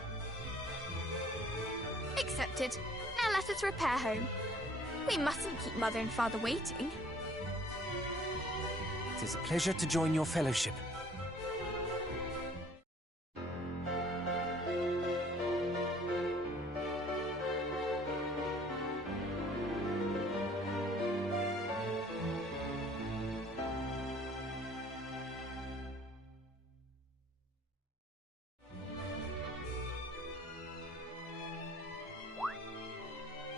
Accepted. Now let us repair home. We mustn't keep Mother and Father waiting. It is a pleasure to join your fellowship.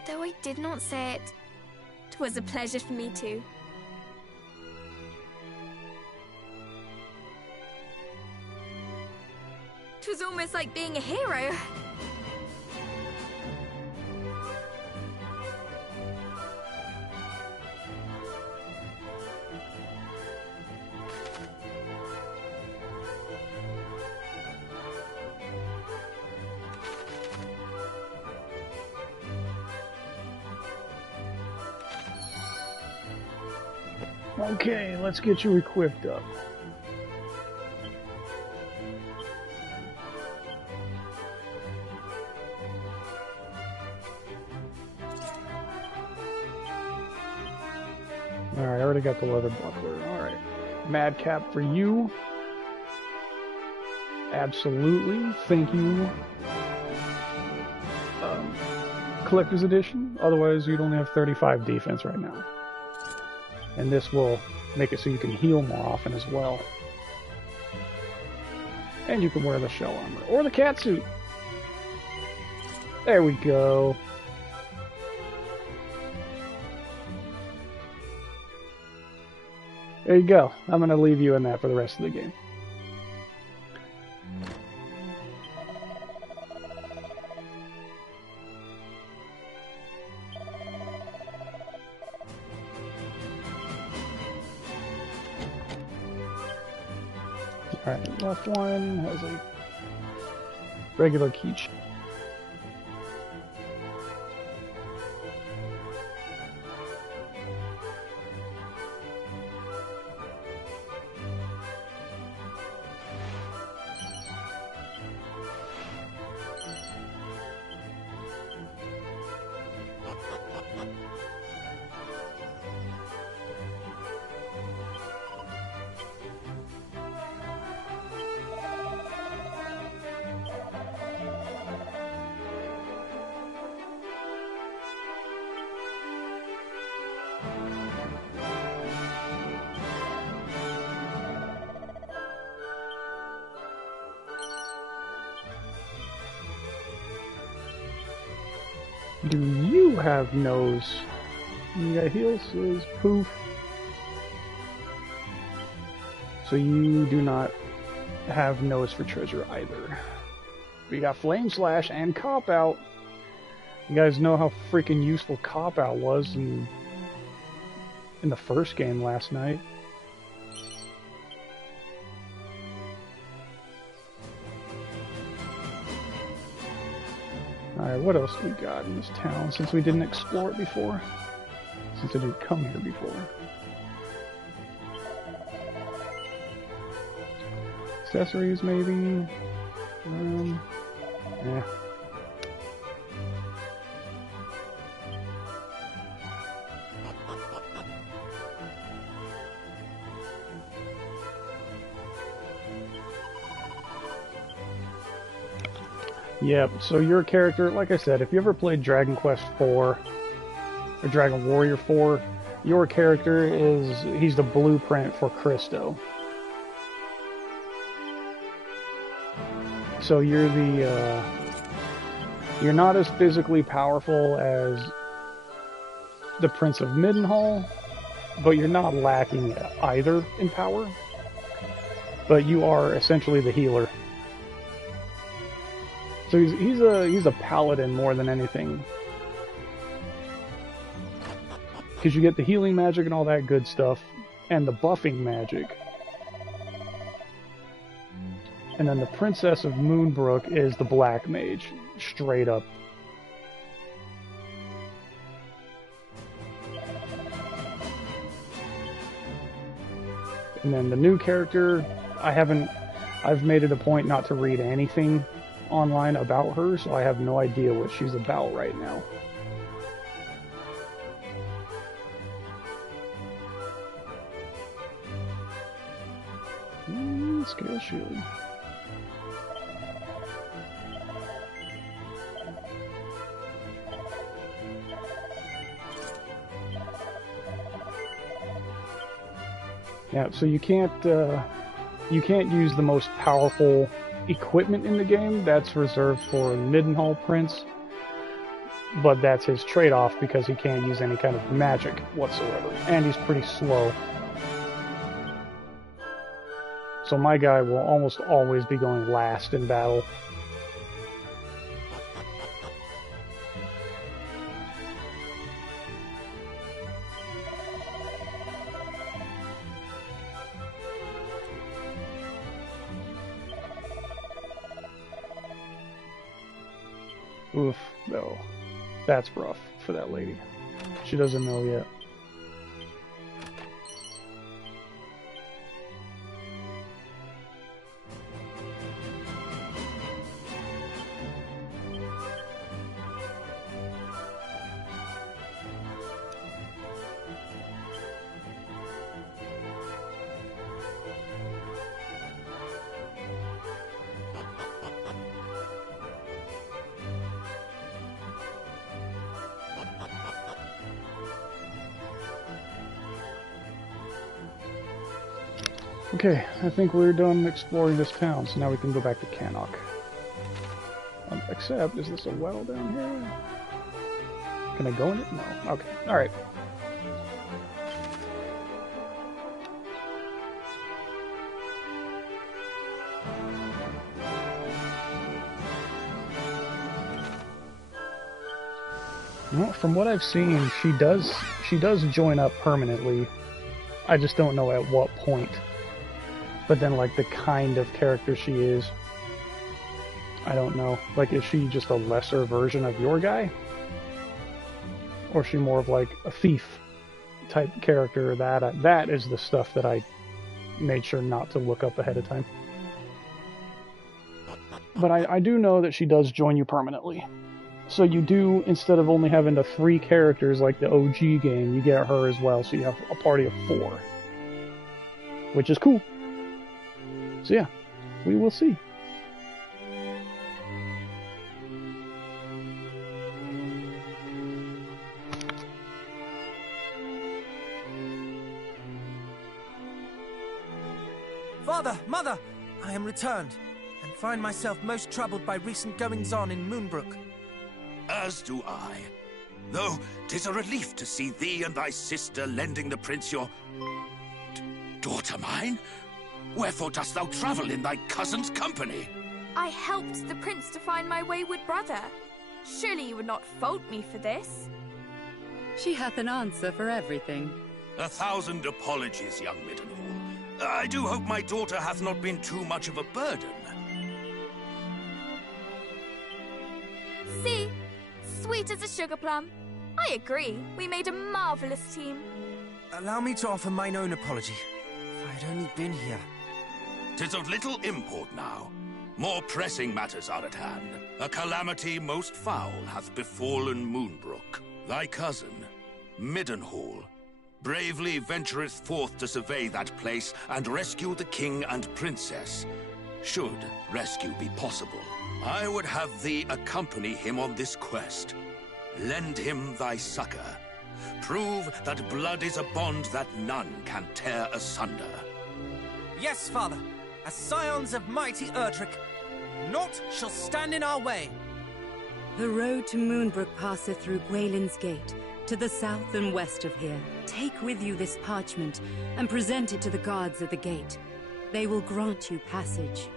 Though I did not say it, 'twas a pleasure for me too. It was almost like being a hero. Okay, let's get you equipped up. Alright, I already got the leather buckler. Alright. Madcap for you. Absolutely. Thank you. Collector's Edition. Otherwise, you'd only have 35 defense right now. And this will make it so you can heal more often as well. And you can wear the shell armor. Or the catsuit. There we go. There you go. I'm going to leave you in that for the rest of the game. Alright, left one has a regular keychain. Do you have nose? You got heels, is poof. So you do not have nose for treasure either. We got Flame Slash and Cop Out. You guys know how freaking useful Cop Out was in the first game last night. Alright, what else do we got in this town since we didn't explore it before? Since I didn't come here before. Accessories, maybe? Yeah. Yep, so your character, like I said, if you ever played Dragon Quest IV or Dragon Warrior 4, your character he's the blueprint for Christo. So you're you're not as physically powerful as the Prince of Midenhall, but you're not lacking either in power. But you are essentially the healer. So he's a paladin more than anything. Because you get the healing magic and all that good stuff, and the buffing magic. And then the Princess of Moonbrooke is the Black Mage, straight up. And then the new character, I've made it a point not to read anything online about her, so I have no idea what she's about right now. Scale shield. Yeah, so you can't use the most powerful equipment in the game. That's reserved for Midenhall Prince, but that's his trade-off because he can't use any kind of magic whatsoever, and he's pretty slow. So my guy will almost always be going last in battle. Oof, no. That's rough for that lady. She doesn't know yet. Okay, I think we're done exploring this town, so now we can go back to Cannock. Except, is this a well down here? Can I go in it? No. Okay, alright. Well, from what I've seen, she does join up permanently. I just don't know at what point. But then, like, the kind of character she is, I don't know. Like, is she just a lesser version of your guy? Or is she more of, like, a thief type character? That is the stuff that I made sure not to look up ahead of time. But I do know that she does join you permanently. So you do, instead of only having the 3 characters like the OG game, you get her as well, so you have a party of 4. Which is cool. So yeah, we will see. Father, Mother, I am returned, and find myself most troubled by recent goings-on in Moonbrooke. As do I. Though 'tis a relief to see thee and thy sister lending the prince your... daughter mine? Wherefore dost thou travel in thy cousin's company? I helped the prince to find my wayward brother. Surely you would not fault me for this? She hath an answer for everything. 1,000 apologies, young Middenhall. I do hope my daughter hath not been too much of a burden. See? Sweet as a sugar plum. I agree. We made a marvelous team. Allow me to offer mine own apology. If I had only been here. 'Tis of little import now. More pressing matters are at hand. A calamity most foul hath befallen Moonbrooke. Thy cousin, Middenhall, bravely ventureth forth to survey that place and rescue the king and princess, should rescue be possible. I would have thee accompany him on this quest. Lend him thy succor. Prove that blood is a bond that none can tear asunder. Yes, father. As scions of mighty Erdrick, naught shall stand in our way. The road to Moonbrooke passeth through Gwaelin's Gate, to the south and west of here. Take with you this parchment, and present it to the guards at the gate. They will grant you passage.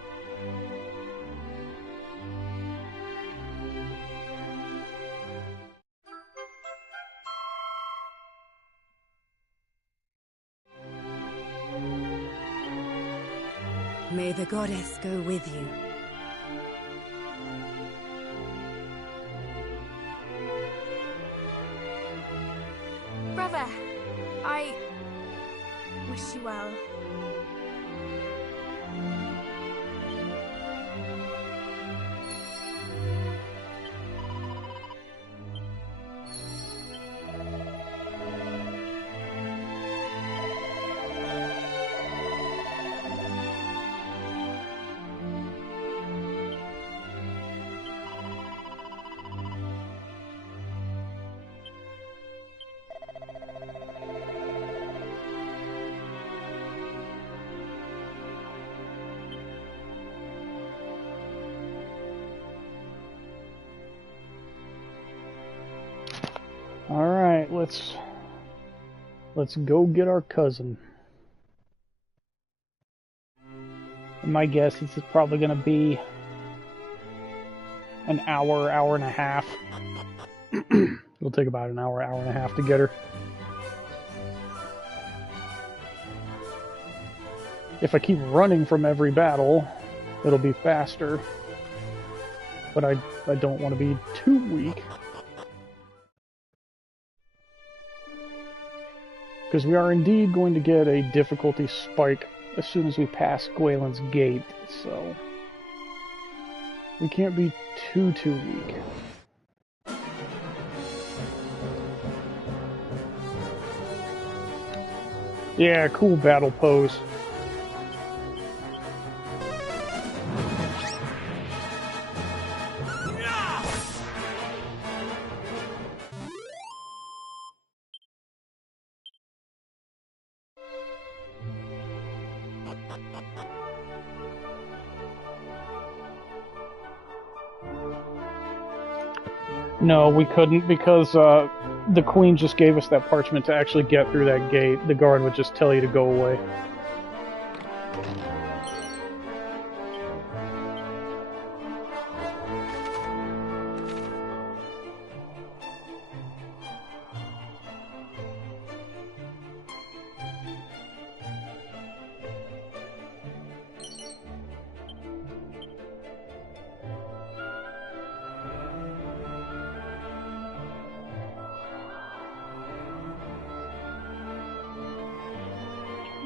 May the goddess go with you. Brother, I wish you well. Alright, let's go get our cousin. And my guess is it's probably gonna be an hour, hour and a half. It'll take about an hour, hour and a half to get her. If I keep running from every battle, it'll be faster. But I don't want to be too weak. Because we are indeed going to get a difficulty spike as soon as we pass Gwaelin's Gate, so we can't be too weak. Yeah, cool battle pose. No, we couldn't because the queen just gave us that parchment to actually get through that gate. The guard would just tell you to go away.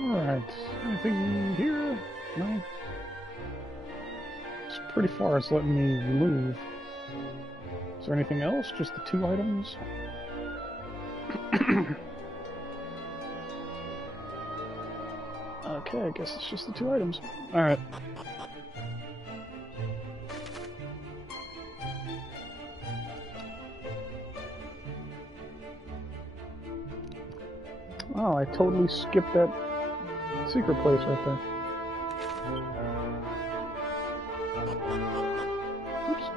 Alright, anything here? No? It's pretty far, it's letting me move. Is there anything else? Just the 2 items? Okay, I guess it's just the 2 items. Alright. Oh, I totally skipped that secret place right there. Oops.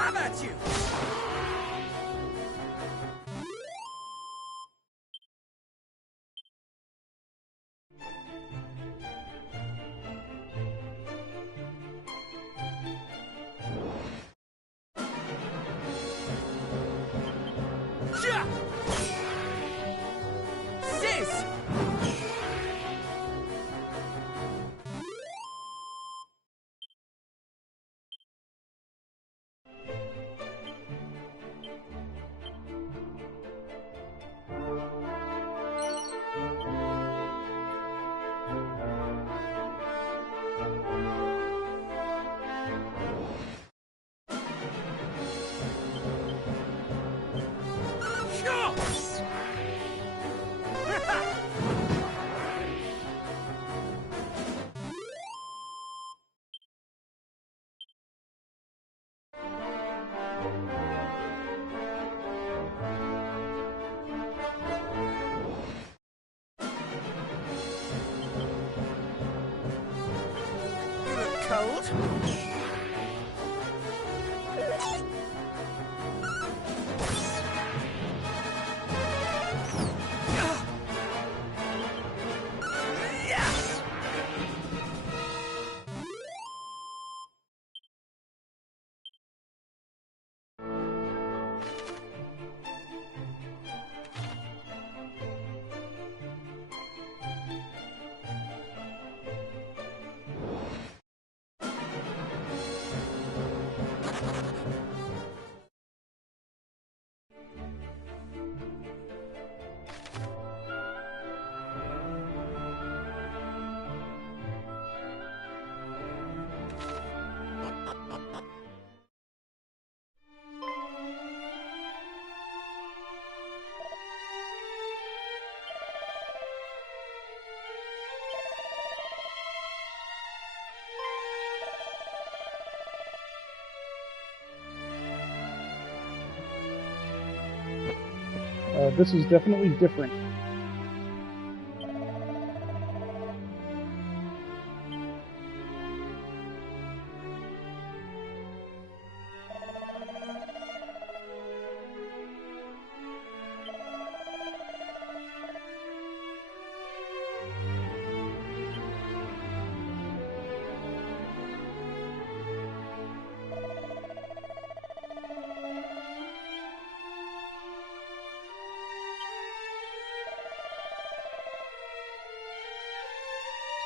How about you? Sis! Cold? This is definitely different.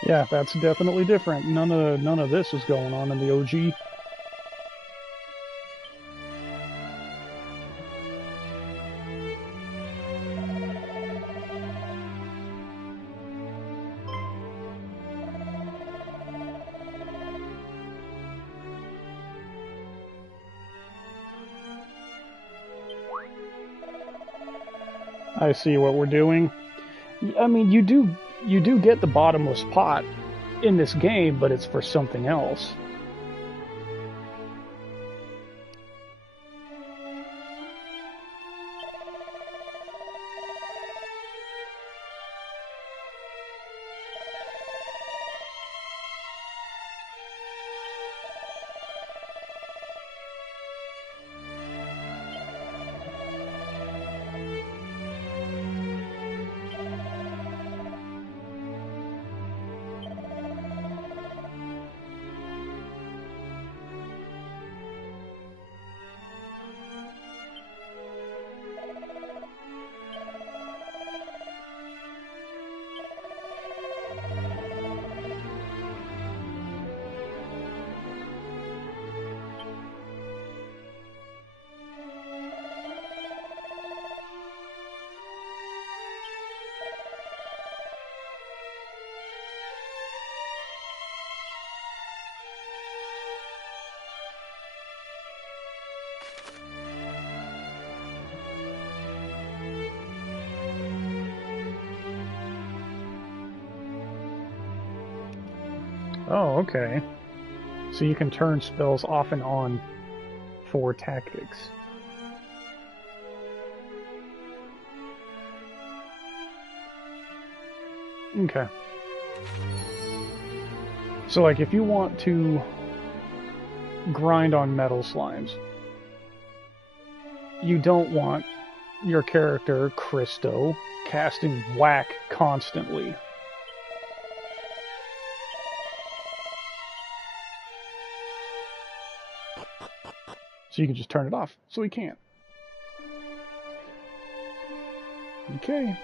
Yeah, that's definitely different. None of this is going on in the OG. I see what we're doing. I mean, you do get the bottomless pot in this game, but it's for something else. Oh, okay. So you can turn spells off and on for tactics. Okay. So, like, if you want to grind on metal slimes, you don't want your character, Christo, casting whack constantly. So you can just turn it off, so he can't. Okay.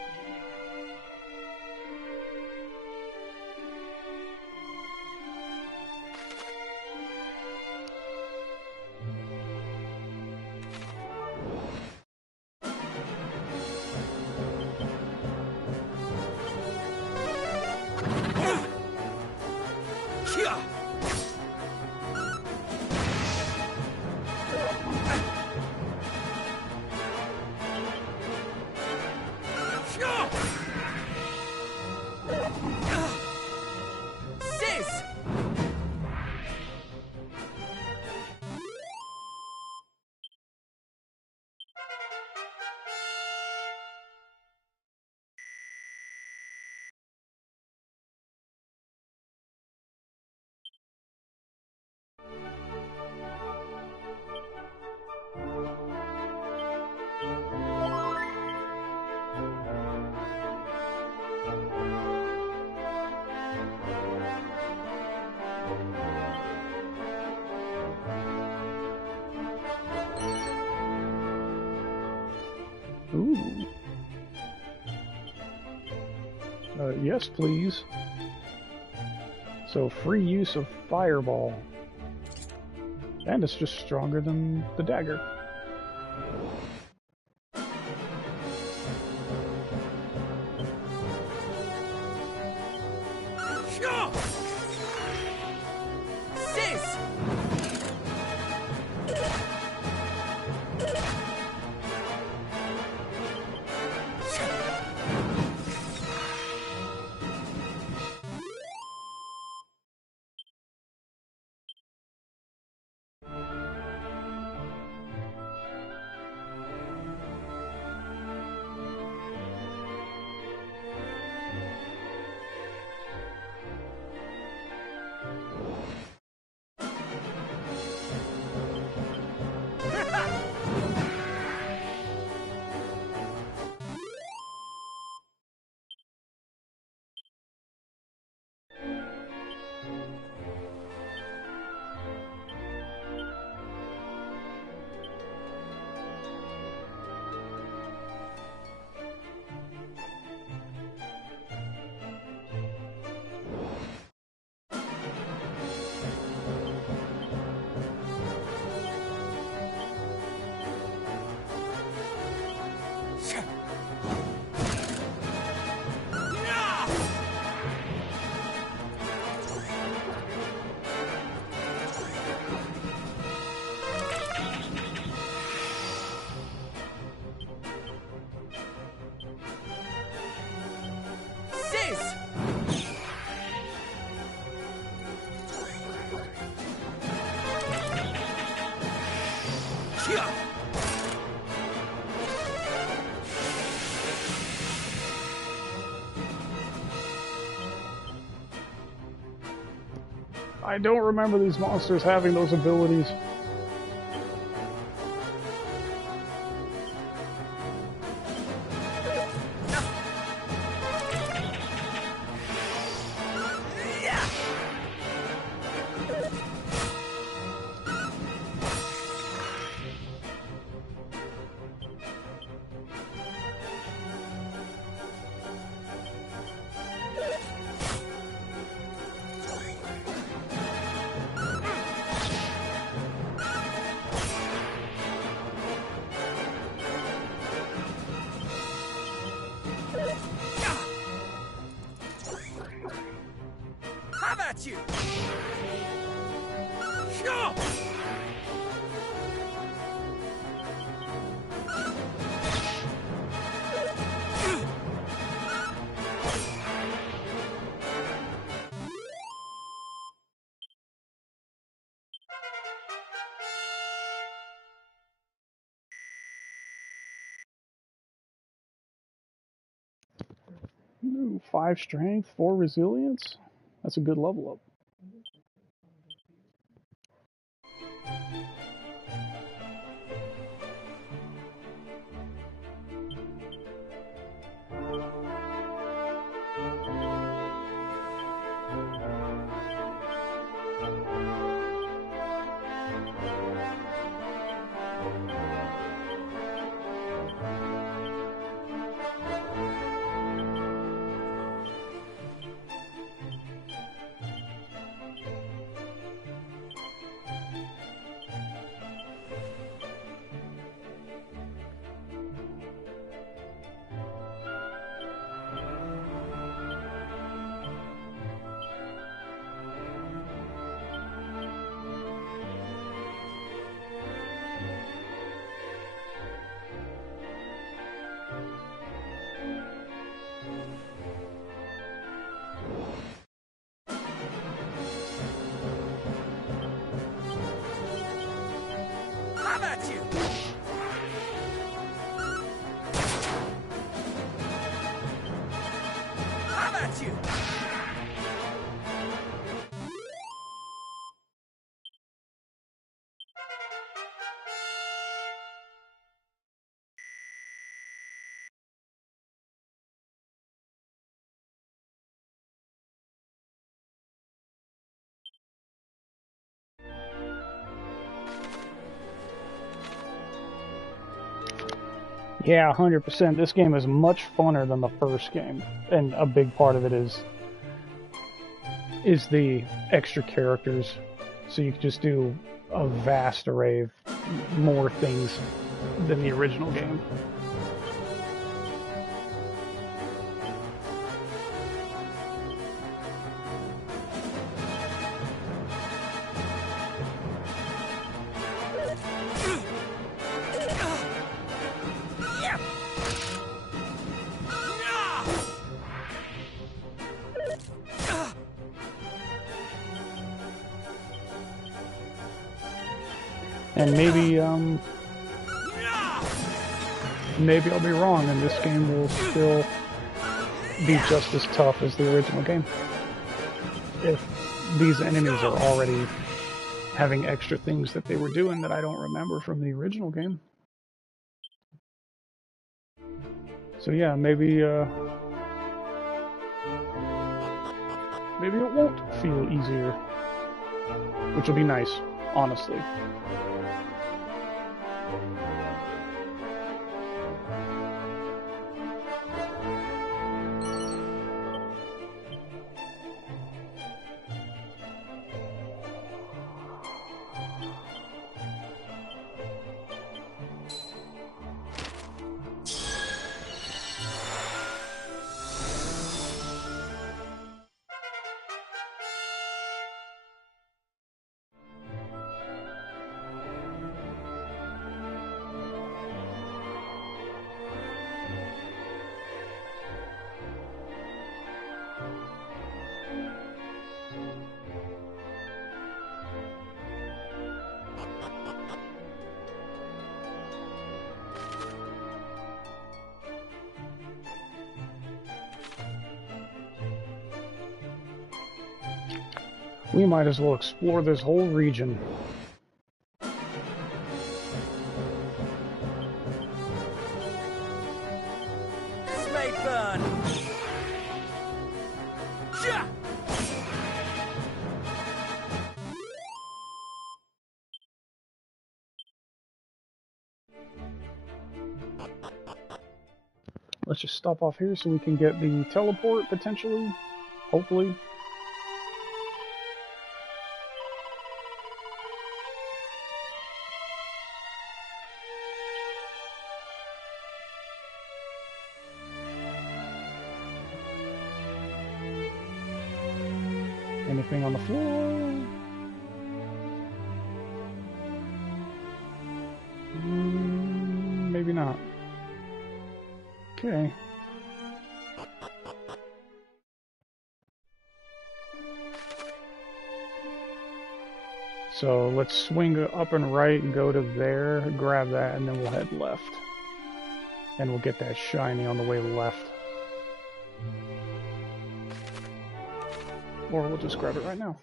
Ooh. Yes, please. So, free use of Fireball. And it's just stronger than the dagger. I don't remember these monsters having those abilities. You. Ooh, 5 strength, 4 resilience. That's a good level up. Yeah, 100%. This game is much funner than the first game, and a big part of it is the extra characters. So you can just do a vast array of more things than the original game. And maybe I'll be wrong, and this game will still be just as tough as the original game. If these enemies are already having extra things that they were doing that I don't remember from the original game. So yeah, maybe it won't feel easier, which will be nice, honestly. We might as well explore this whole region. Slate burn! Sha! Let's just stop off here so we can get the teleport, potentially. Hopefully. Anything on the floor? Maybe not. Okay. So let's swing up and right and go to there, grab that, and then we'll head left. And we'll get that shiny on the way left. Or we'll just grab it right now.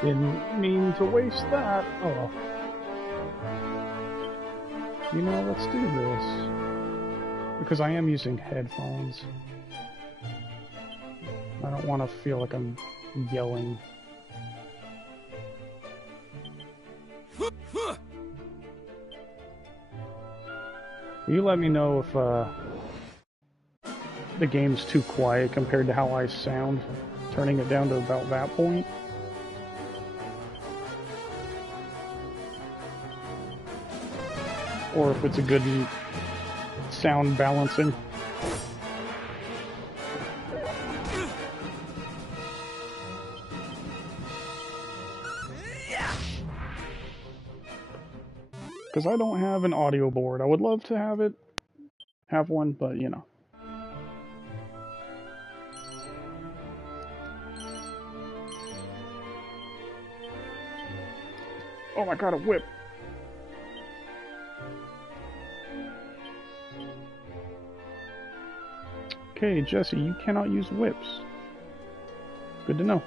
Didn't mean to waste that. Oh well. You know, let's do this. Because I am using headphones. I don't want to feel like I'm yelling. You let me know if the game's too quiet compared to how I sound, turning it down to about that point. Or if it's a good sound balancing. Because I don't have an audio board. I would love to have one, but you know. Oh, I got a whip. Okay, Jesse, you cannot use whips. Good to know.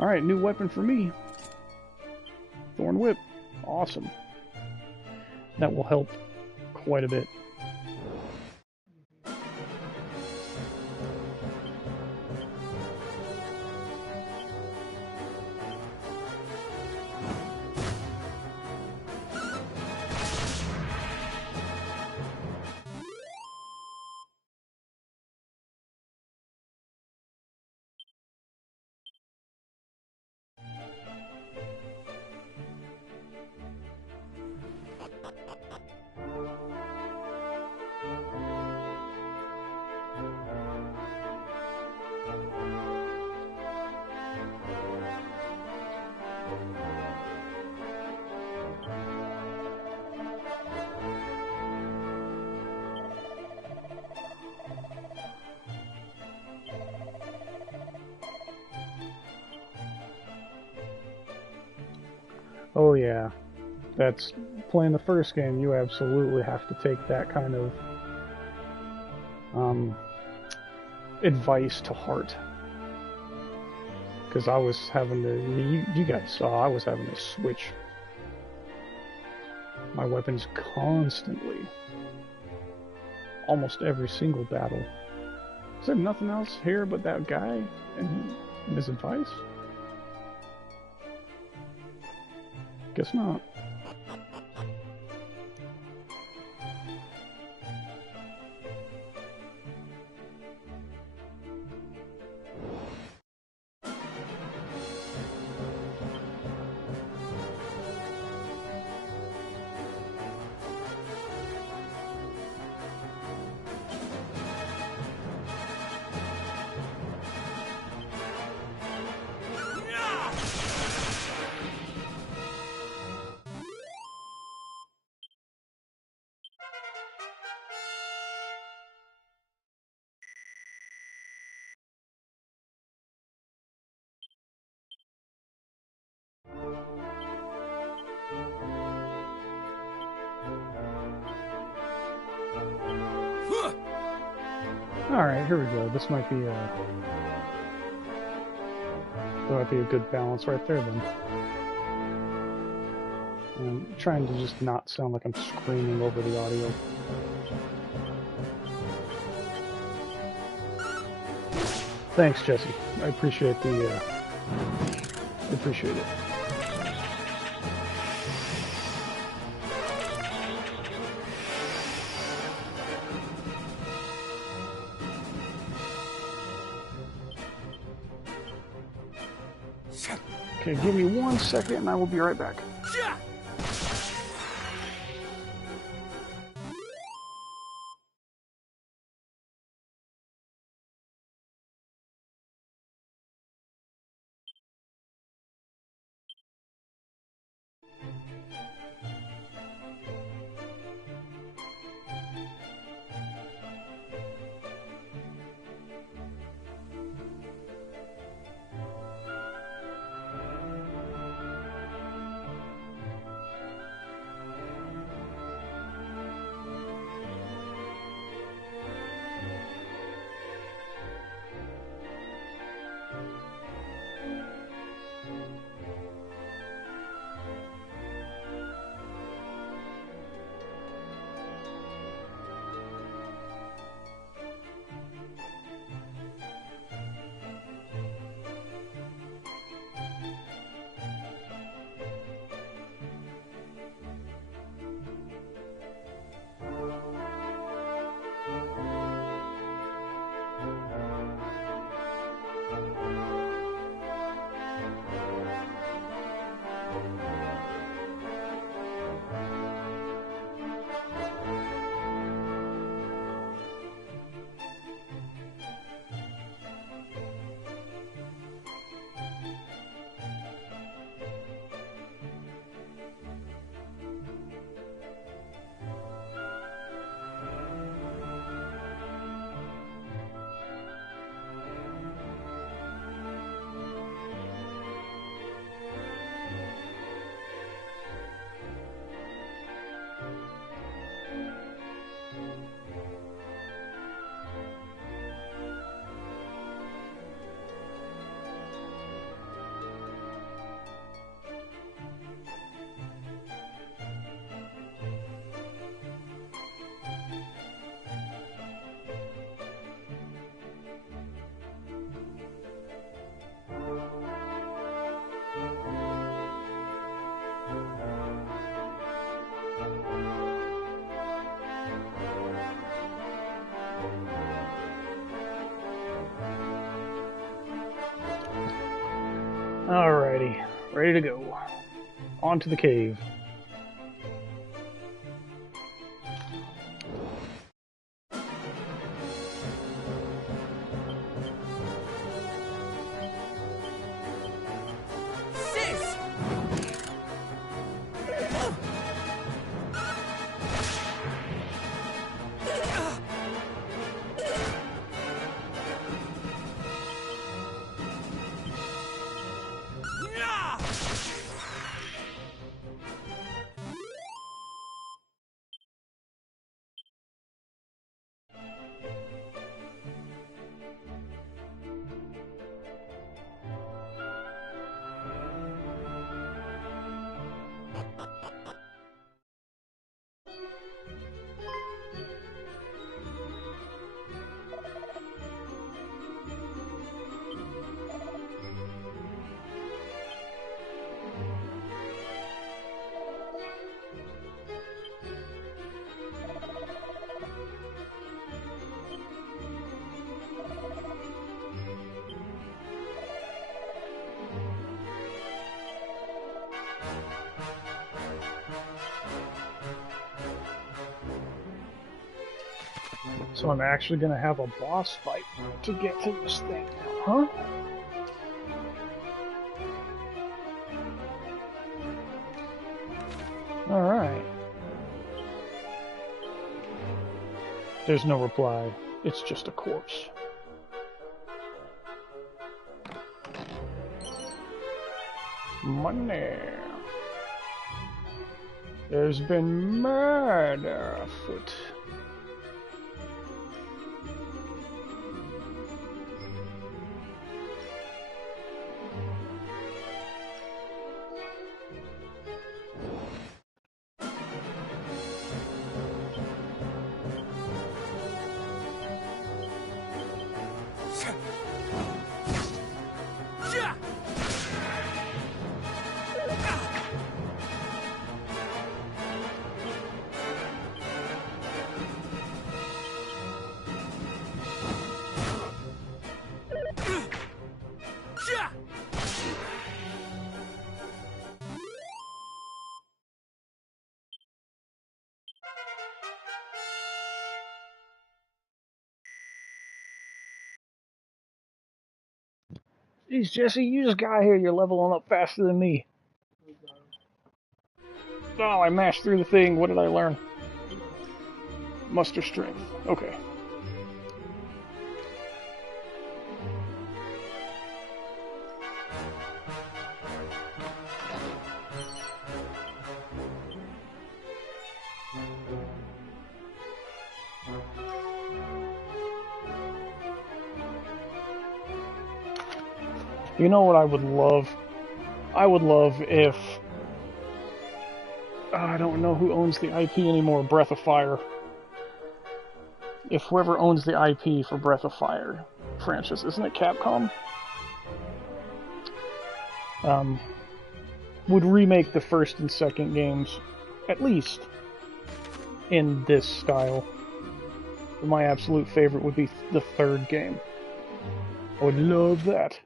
Alright, new weapon for me. Thorn whip. Awesome. That will help quite a bit. Oh yeah, that's playing the first game. You absolutely have to take that kind of advice to heart. Because I was having to, you guys saw, I was having to switch my weapons constantly. Almost every single battle. Is there nothing else here but that guy and his advice? Guess not. Alright, here we go. This might be a good balance right there then. I'm trying to just not sound like I'm screaming over the audio. Thanks, Jesse. I appreciate the appreciate it. Okay, give me 1 second and I will be right back. Alrighty, ready to go. On to the cave. So I'm actually going to have a boss fight to get to this thing now, huh? Alright. There's no reply. It's just a corpse. Money. There's been murder afoot. Jeez, Jesse, you just got here. You're leveling up faster than me. Oh, I mashed through the thing. What did I learn? Muster strength. Okay. You know what I would love? I would love if... I don't know who owns the IP anymore, Breath of Fire. If whoever owns the IP for Breath of Fire franchise, isn't it Capcom? Would remake the first and second games, at least, in this style. My absolute favorite would be the third game. I would love that.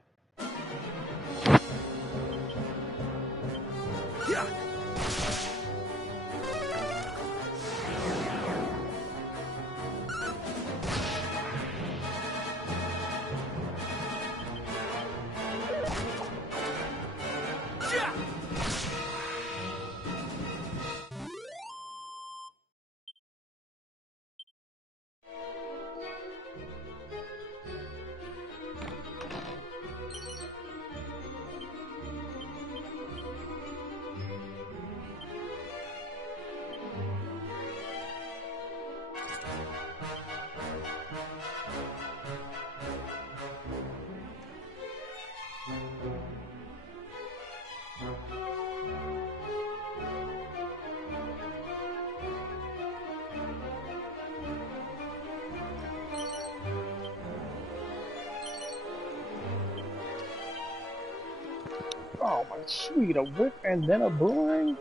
Oh my sweet, a whip and then a boomerang?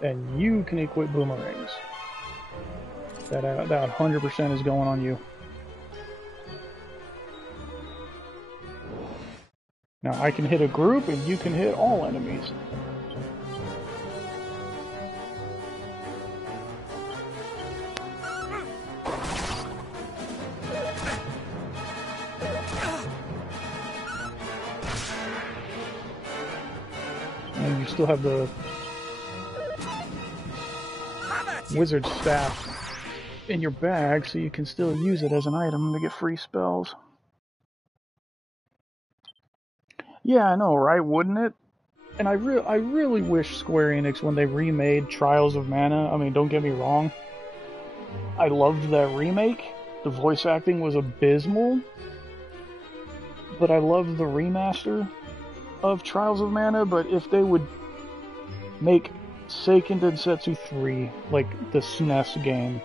And you can equip boomerangs. That 100% is going on you. Now I can hit a group and you can hit all enemies. And you still have the wizard staff in your bag, so you can still use it as an item to get free spells. Yeah, I know, right? Wouldn't it? And I really wish Square Enix, when they remade Trials of Mana, I mean, don't get me wrong, I loved that remake. The voice acting was abysmal, but I loved the remaster of Trials of Mana. But if they would make Seiken Densetsu 3, like the SNES game,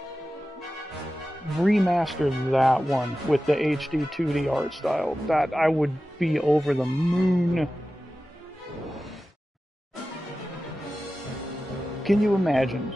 remaster that one with the HD 2D art style, that I would be over the moon. Can you imagine?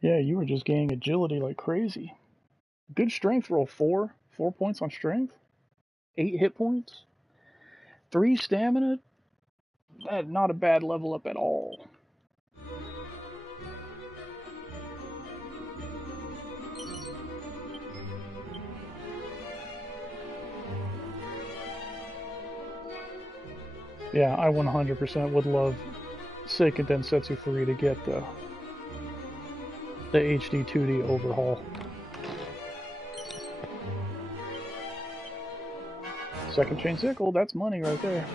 Yeah, you were just gaining agility like crazy. Good strength roll, 4 points on strength, 8 hit points, 3 stamina. That not a bad level up at all. Yeah, I 100% would love Seiken Densetsu 3 to get the HD 2D overhaul. Second chain sickle, that's money right there.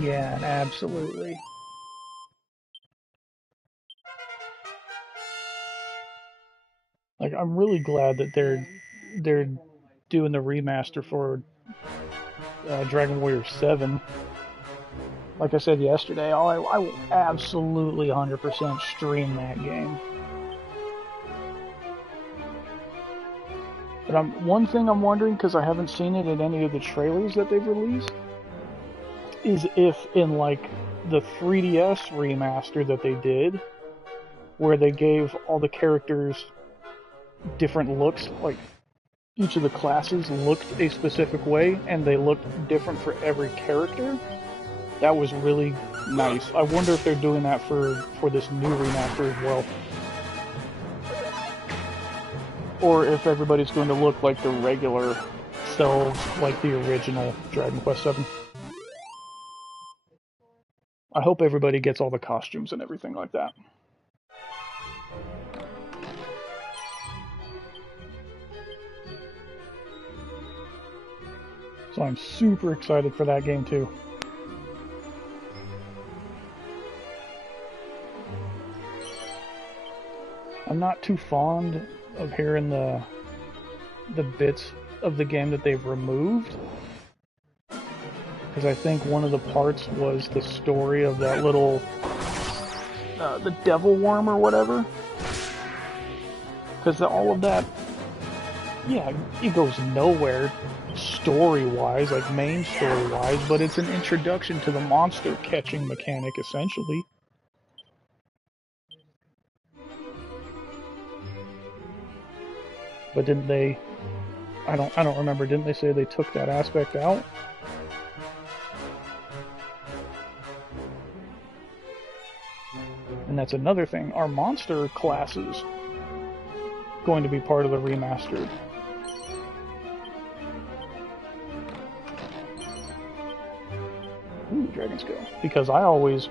Yeah, absolutely. Like, I'm really glad that they're doing the remaster for Dragon Warrior 7. Like I said yesterday, I will absolutely 100% stream that game. But one thing I'm wondering, because I haven't seen it in any of the trailers that they've released, is if in like the 3DS remaster that they did, where they gave all the characters different looks, like each of the classes looked a specific way and they looked different for every character. That was really nice. I wonder if they're doing that for this new remaster as well. Or if everybody's going to look like the regular selves, like the original Dragon Quest VII. I hope everybody gets all the costumes and everything like that. So I'm super excited for that game too. I'm not too fond of hearing the bits of the game that they've removed, because I think one of the parts was the story of that little the devil worm or whatever. Because all of that, yeah, it goes nowhere story-wise, like main story-wise, but it's an introduction to the monster catching mechanic, essentially. But didn't they? I don't remember. Didn't they say they took that aspect out? And that's another thing. Are monster classes going to be part of the remastered? Ooh, Dragon Skill. Because I always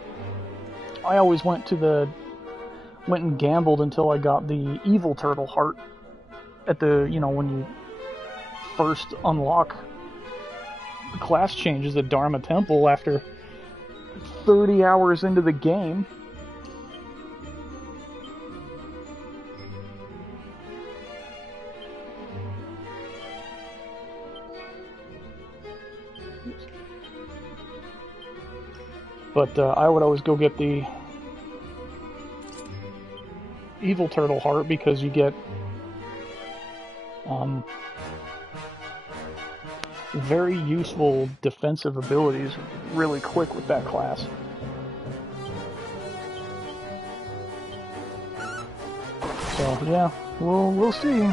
went and gambled until I got the evil turtle heart at the, when you first unlock the class changes at Dharma Temple after 30 hours into the game. But I would always go get the evil turtle heart because you get very useful defensive abilities really quick with that class. So yeah, we'll see.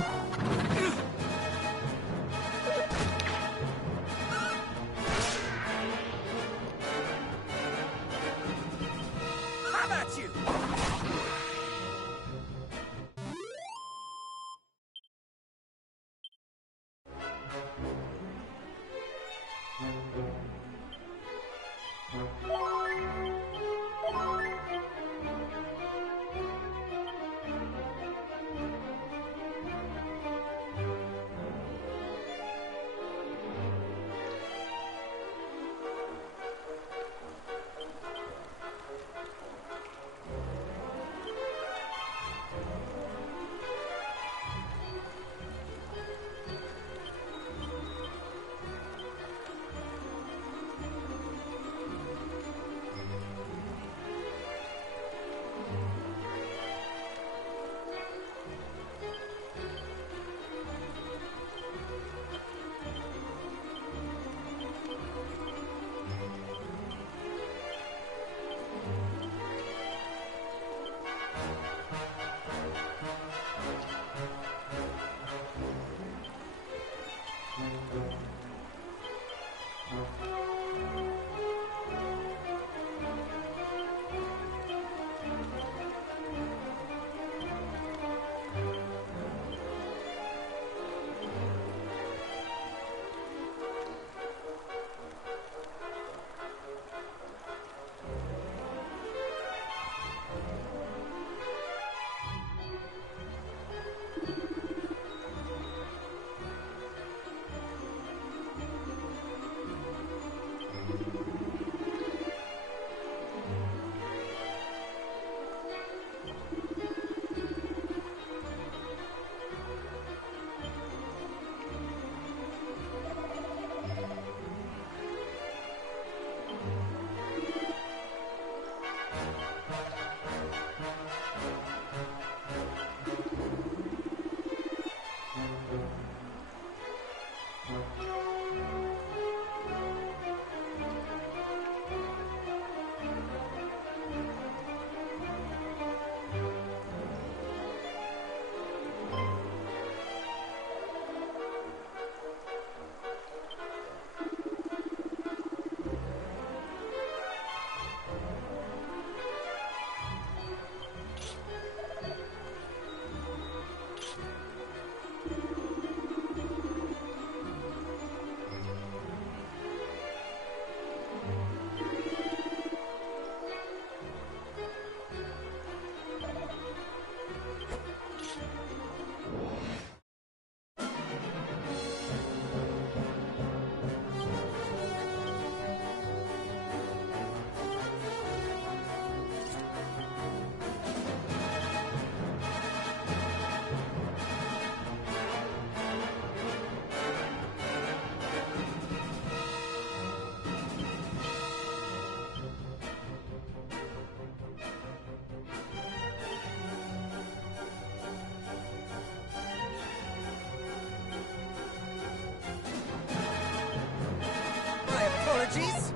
apologies.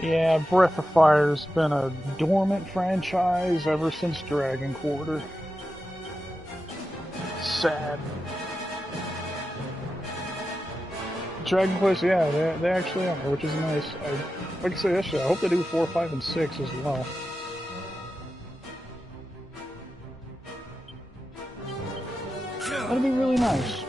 Yeah, Breath of Fire's been a dormant franchise ever since Dragon Quarter. Sad. Dragon Quest, yeah, they actually are, which is nice. Like I said yesterday, I hope they do 4, 5, and 6 as well. That'd be really nice.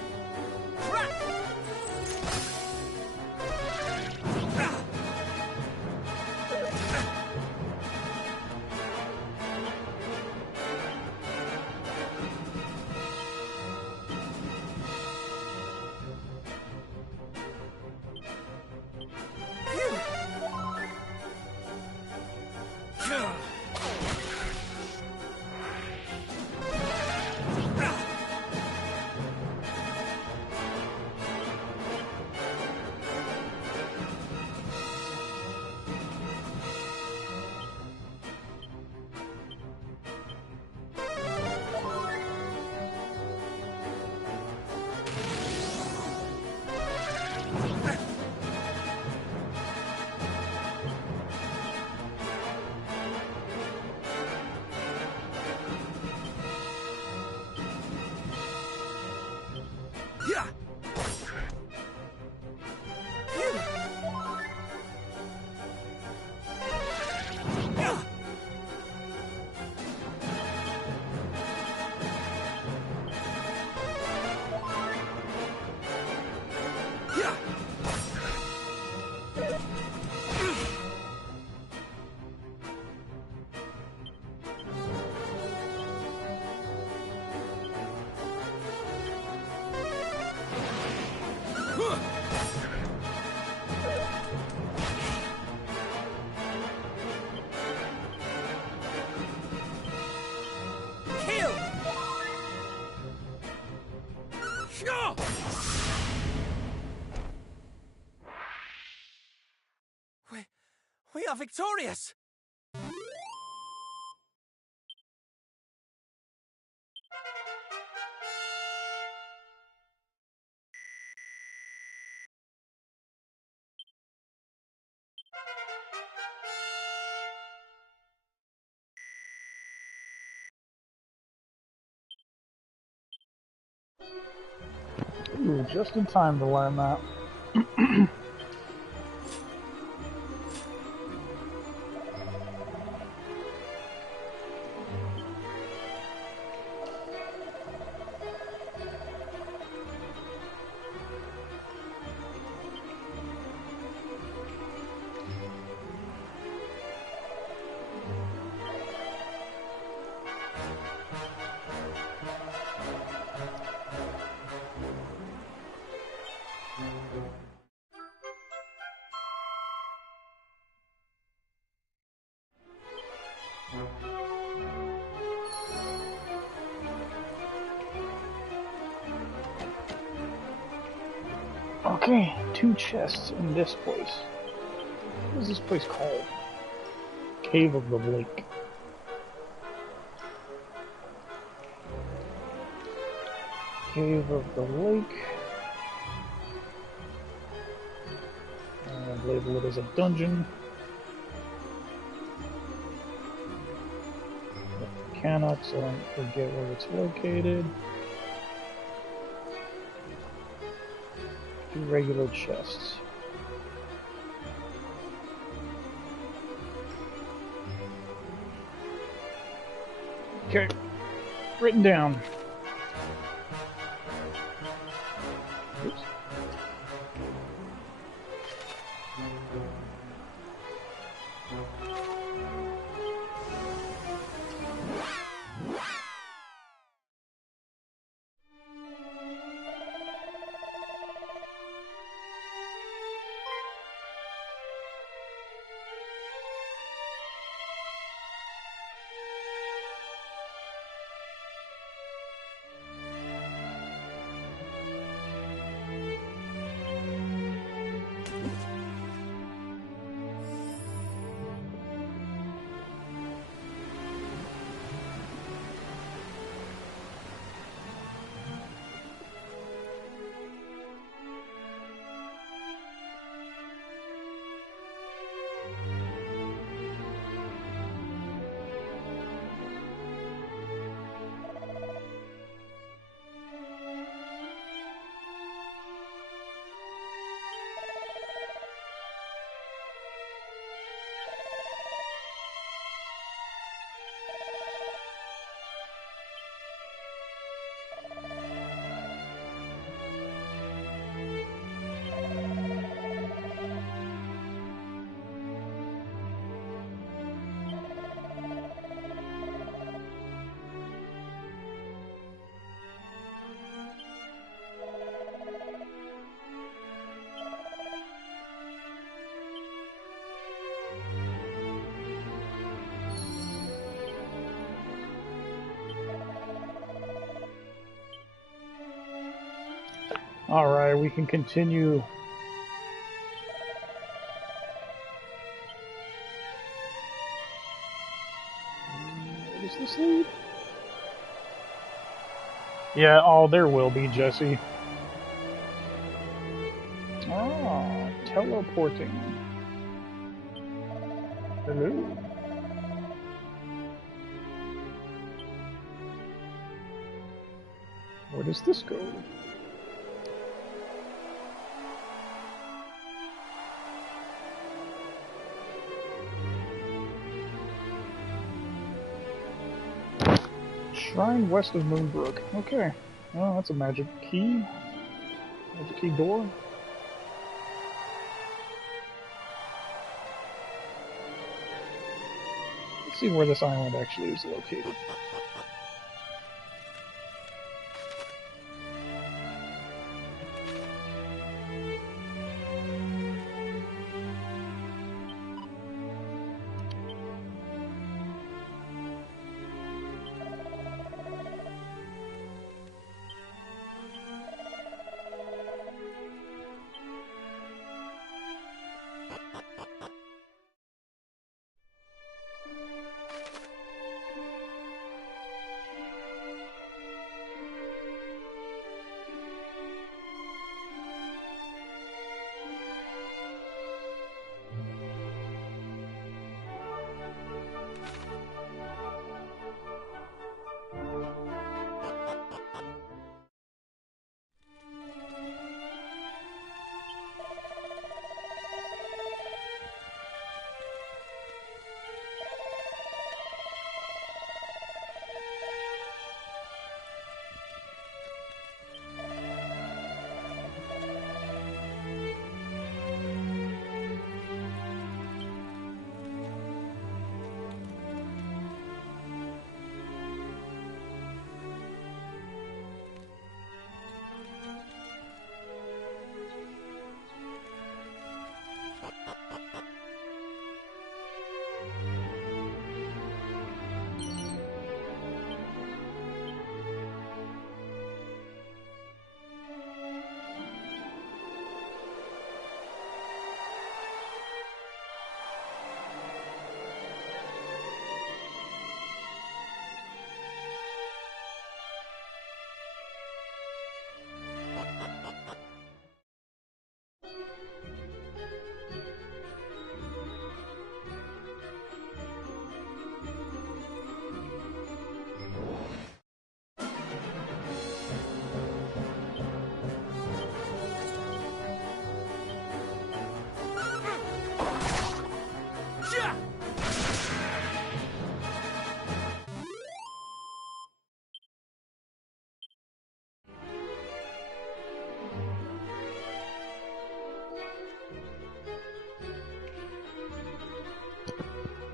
We are victorious! Ooh, just in time to learn that. Okay, 2 chests in this place. What is this place called? Cave of the Lake. Cave of the Lake. And label it as a dungeon. Mechanic, so I don't forget where it's located. 2 regular chests. Okay, written down. Oops. Alright, we can continue. Where does this lead? Yeah, oh, there will be, Jesse. Ah, teleporting. Hello. Where does this go? Shrine west of Moonbrooke. Okay. Well, that's a magic key. Magic key door. Let's see where this island actually is located.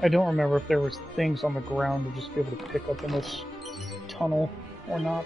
I don't remember if there was things on the ground to just be able to pick up in this tunnel or not.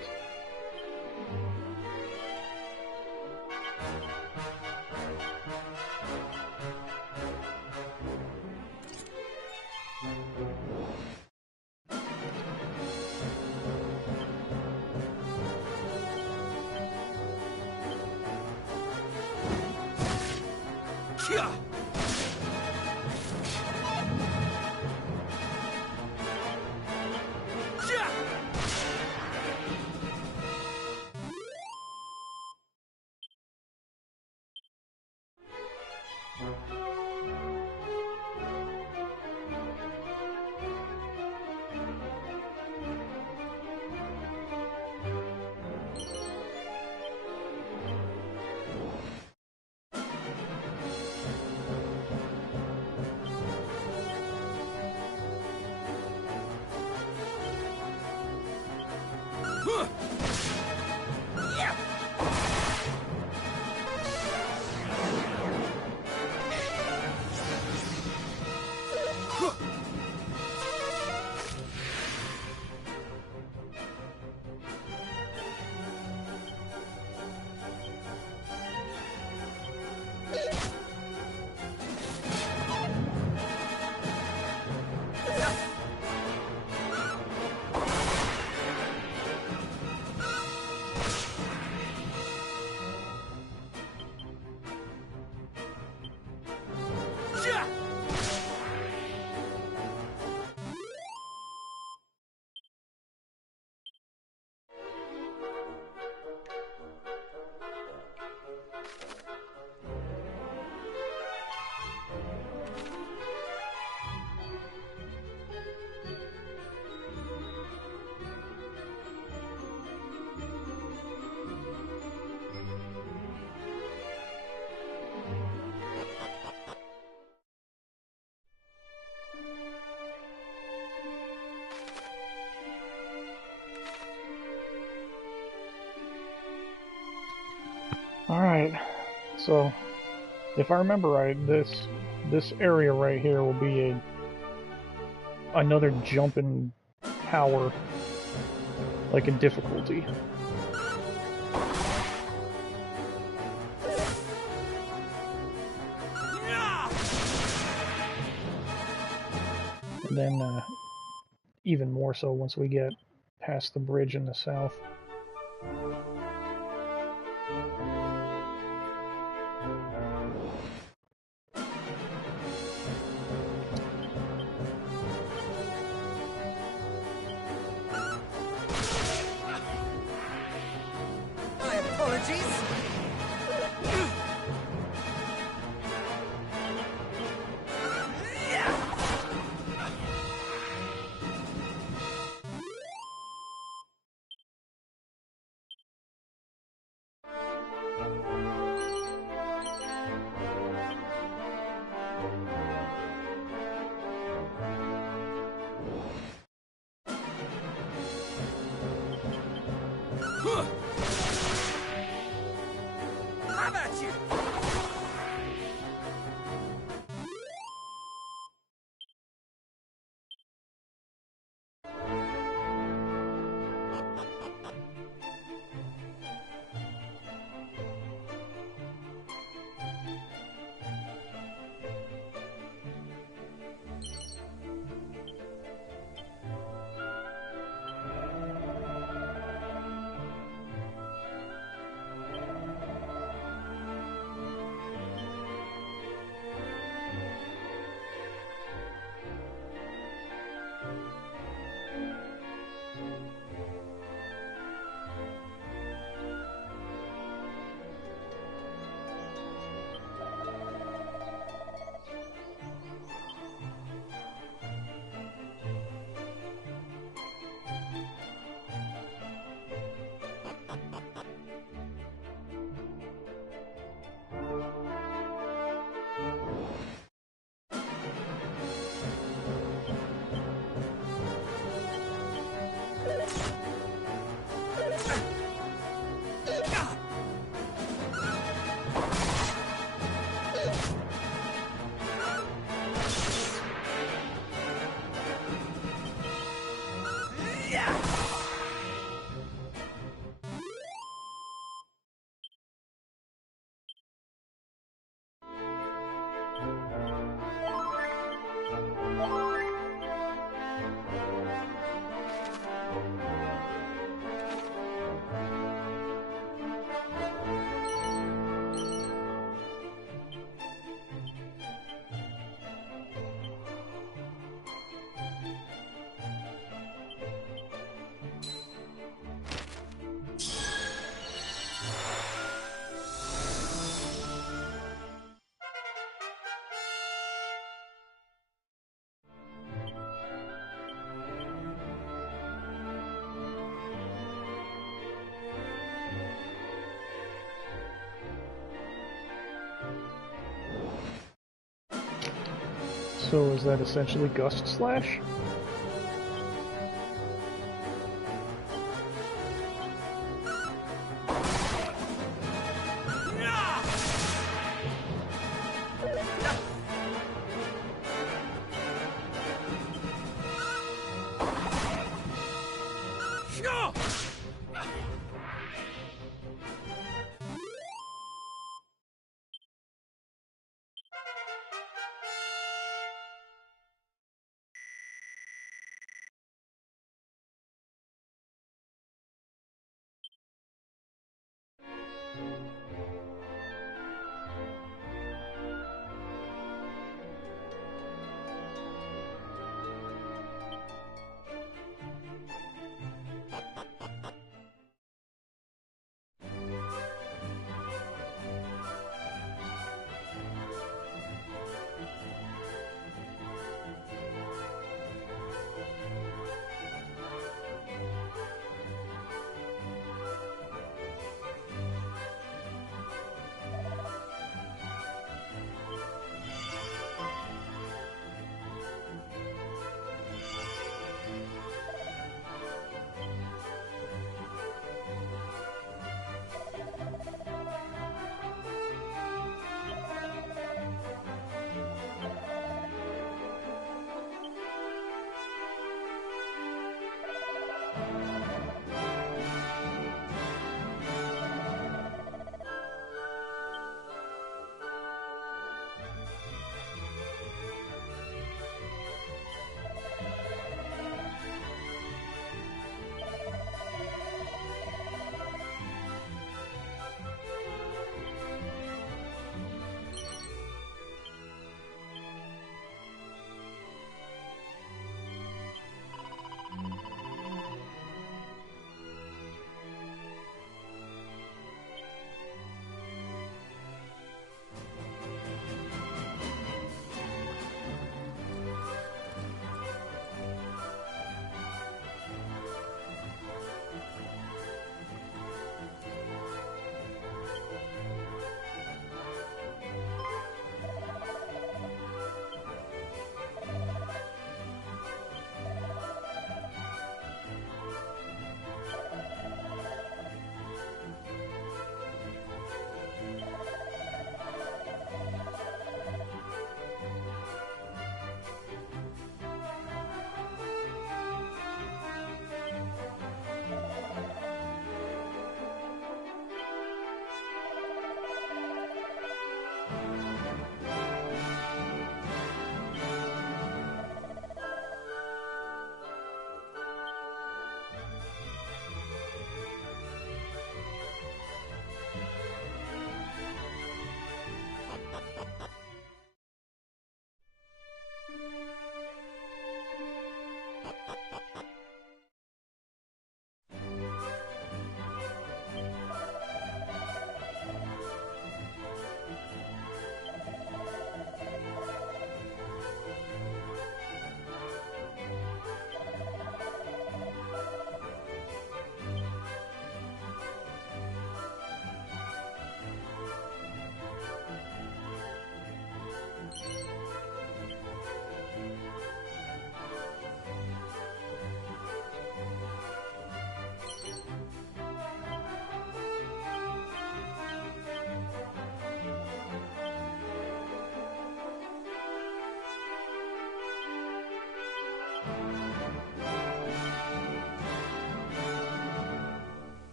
Alright, so if I remember right, this area right here will be another jumping tower, like in difficulty. And then even more so once we get past the bridge in the south. My apologies. How about you? So is that essentially Gust Slash?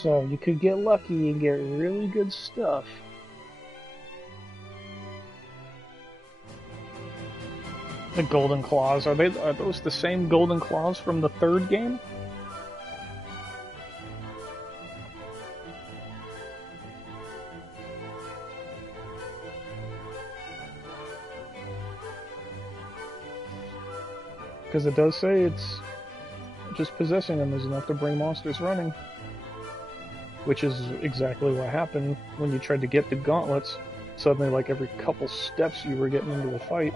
So you could get lucky and get really good stuff. The golden claws, are those the same golden claws from the third game? Because it does say it's just possessing them is enough to bring monsters running. Which is exactly what happened when you tried to get the gauntlets. Suddenly, like every couple steps you were getting into a fight.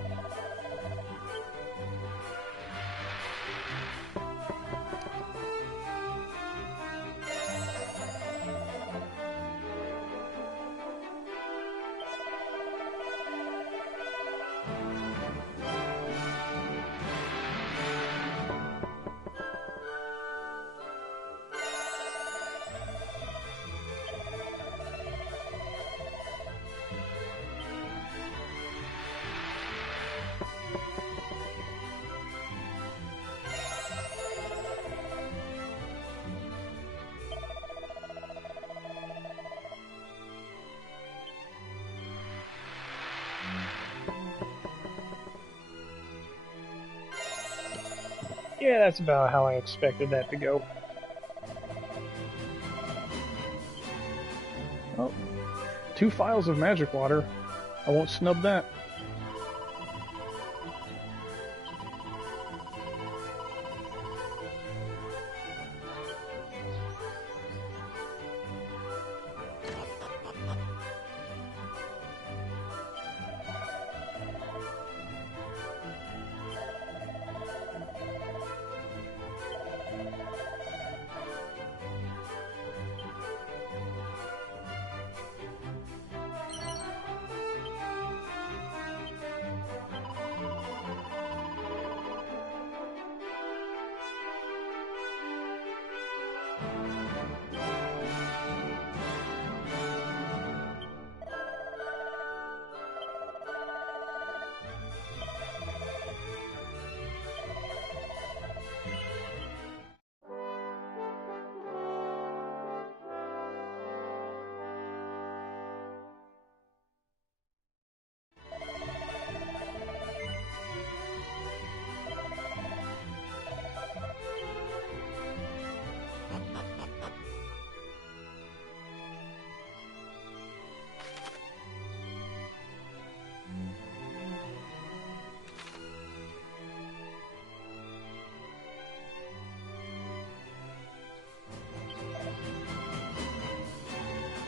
Yeah, that's about how I expected that to go. Oh, 2 phials of magic water. I won't snub that.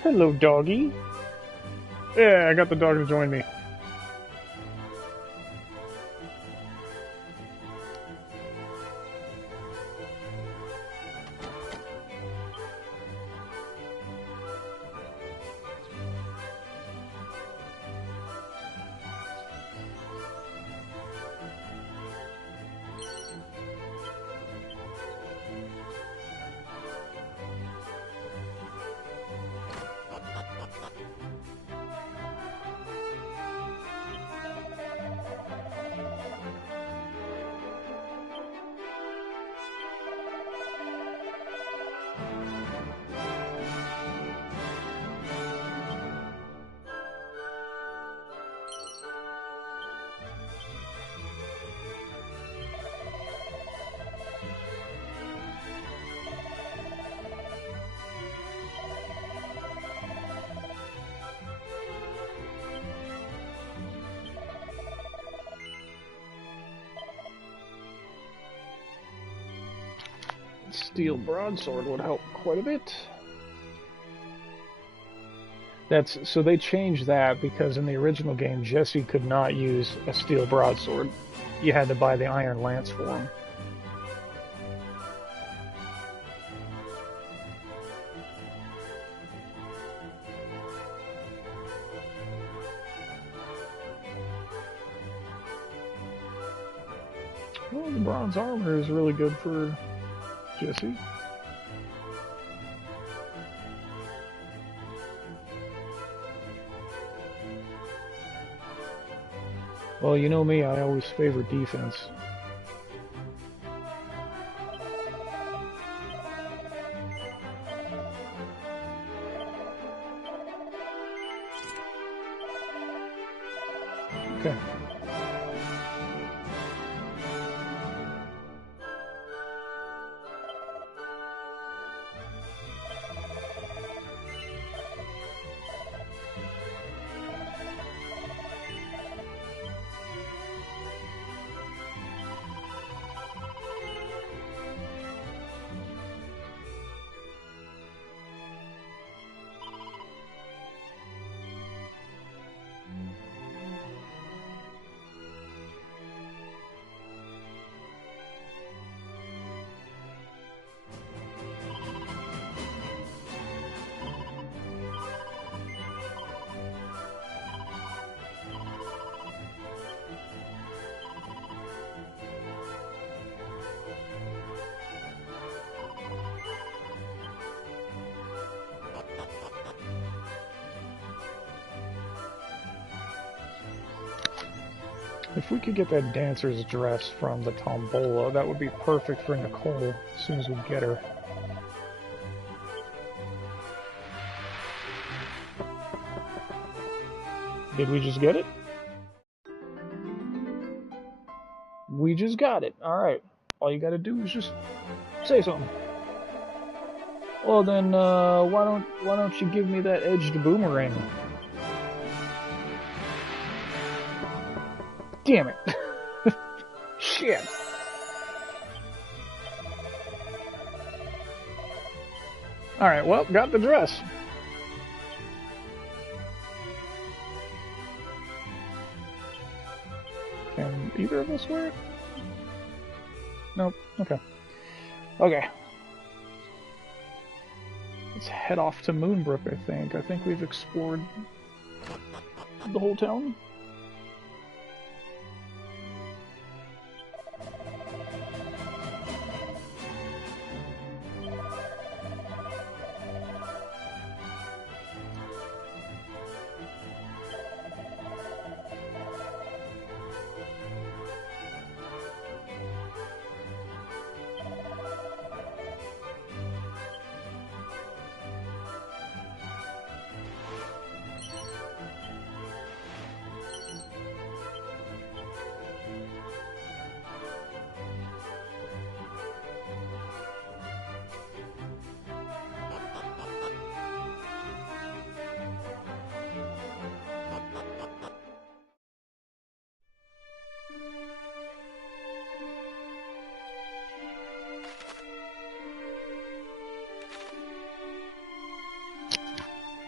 Hello, doggy. Yeah, I got the dog to join me. Steel broadsword would help quite a bit. So they changed that because in the original game, Jesse could not use a steel broadsword. You had to buy the iron lance for him. Well, the bronze armor is really good for Jesse. Well, you know me, I always favor defense. Okay. If we could get that dancer's dress from the tombola, that would be perfect for Nicole as soon as we get her. Did we just get it? We just got it. Alright. All you gotta do is just say something. Well then, why don't you give me that edged boomerang? Damn it. Shit. Alright, well, got the dress. Can either of us wear it? Nope. Okay. Okay. Let's head off to Moonbrooke, I think. I think we've explored the whole town.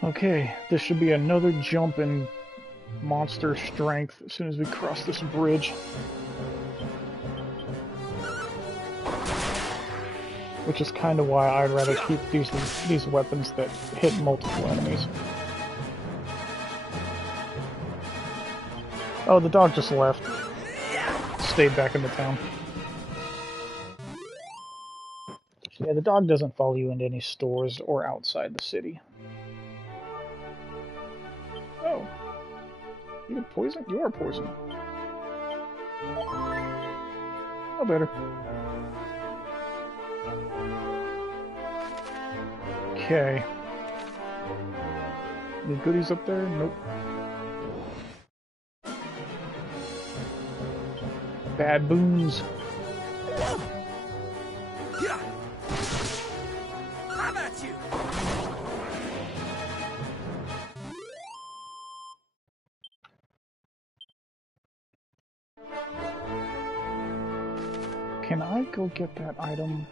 Okay, this should be another jump in monster strength as soon as we cross this bridge. Which is kind of why I'd rather keep these weapons that hit multiple enemies. Oh, the dog just left. Stayed back in the town. Yeah, the dog doesn't follow you into any stores or outside the city. Oh. You poison? You are poison. Oh, better. Okay. Any goodies up there? Nope. Bad boons. Yeah. How about you? Can I go get that item?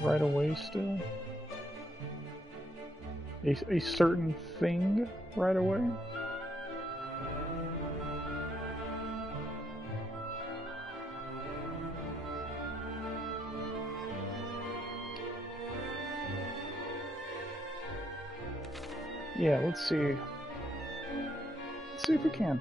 Right away still? A certain thing right away? Yeah, let's see. Let's see if we can.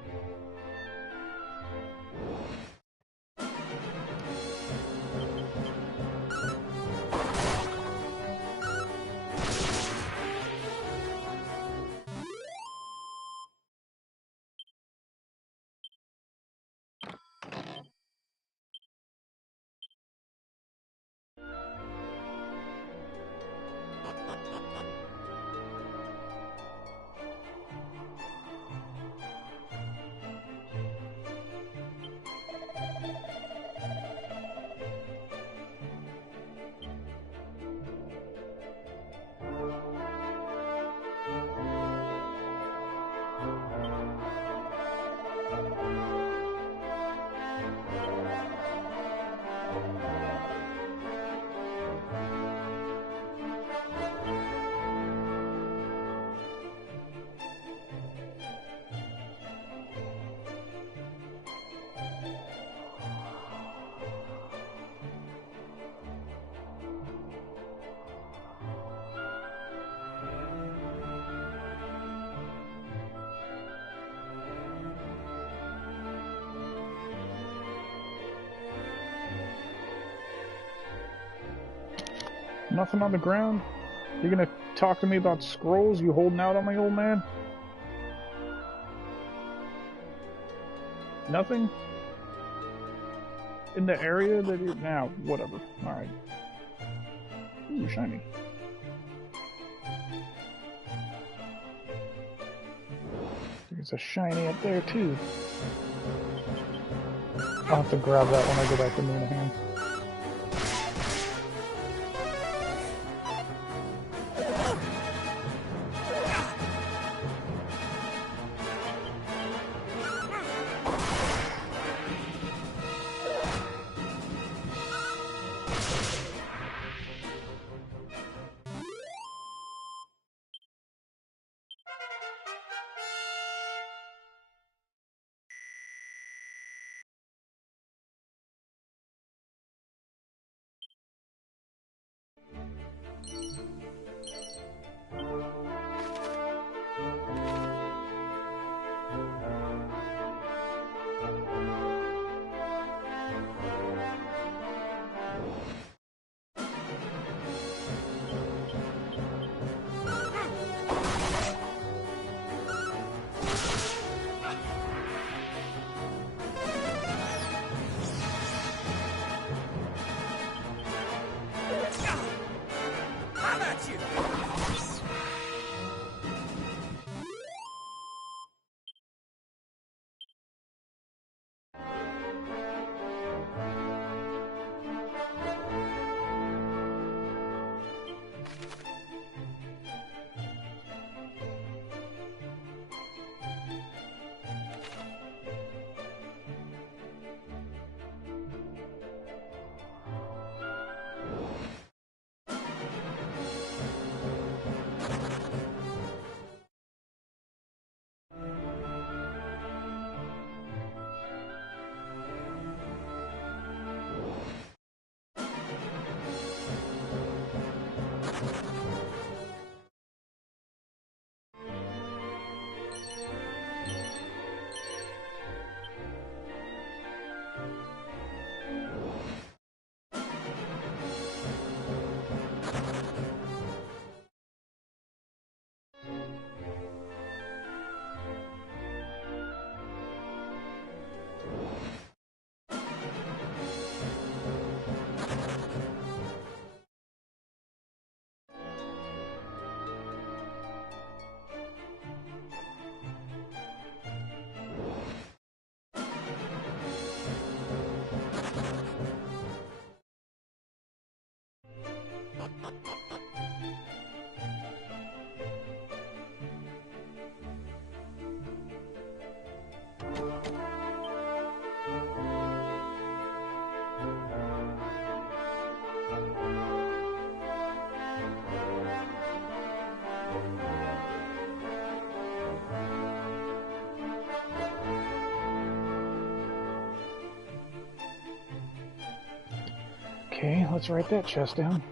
Nothing on the ground? You gonna talk to me about scrolls? You holding out on me, old man? Nothing? In the area that you're... Now, whatever. Alright. Ooh, shiny. There's a shiny up there, too. I'll have to grab that when I go back to Moonahan. Okay, let's write that chest down.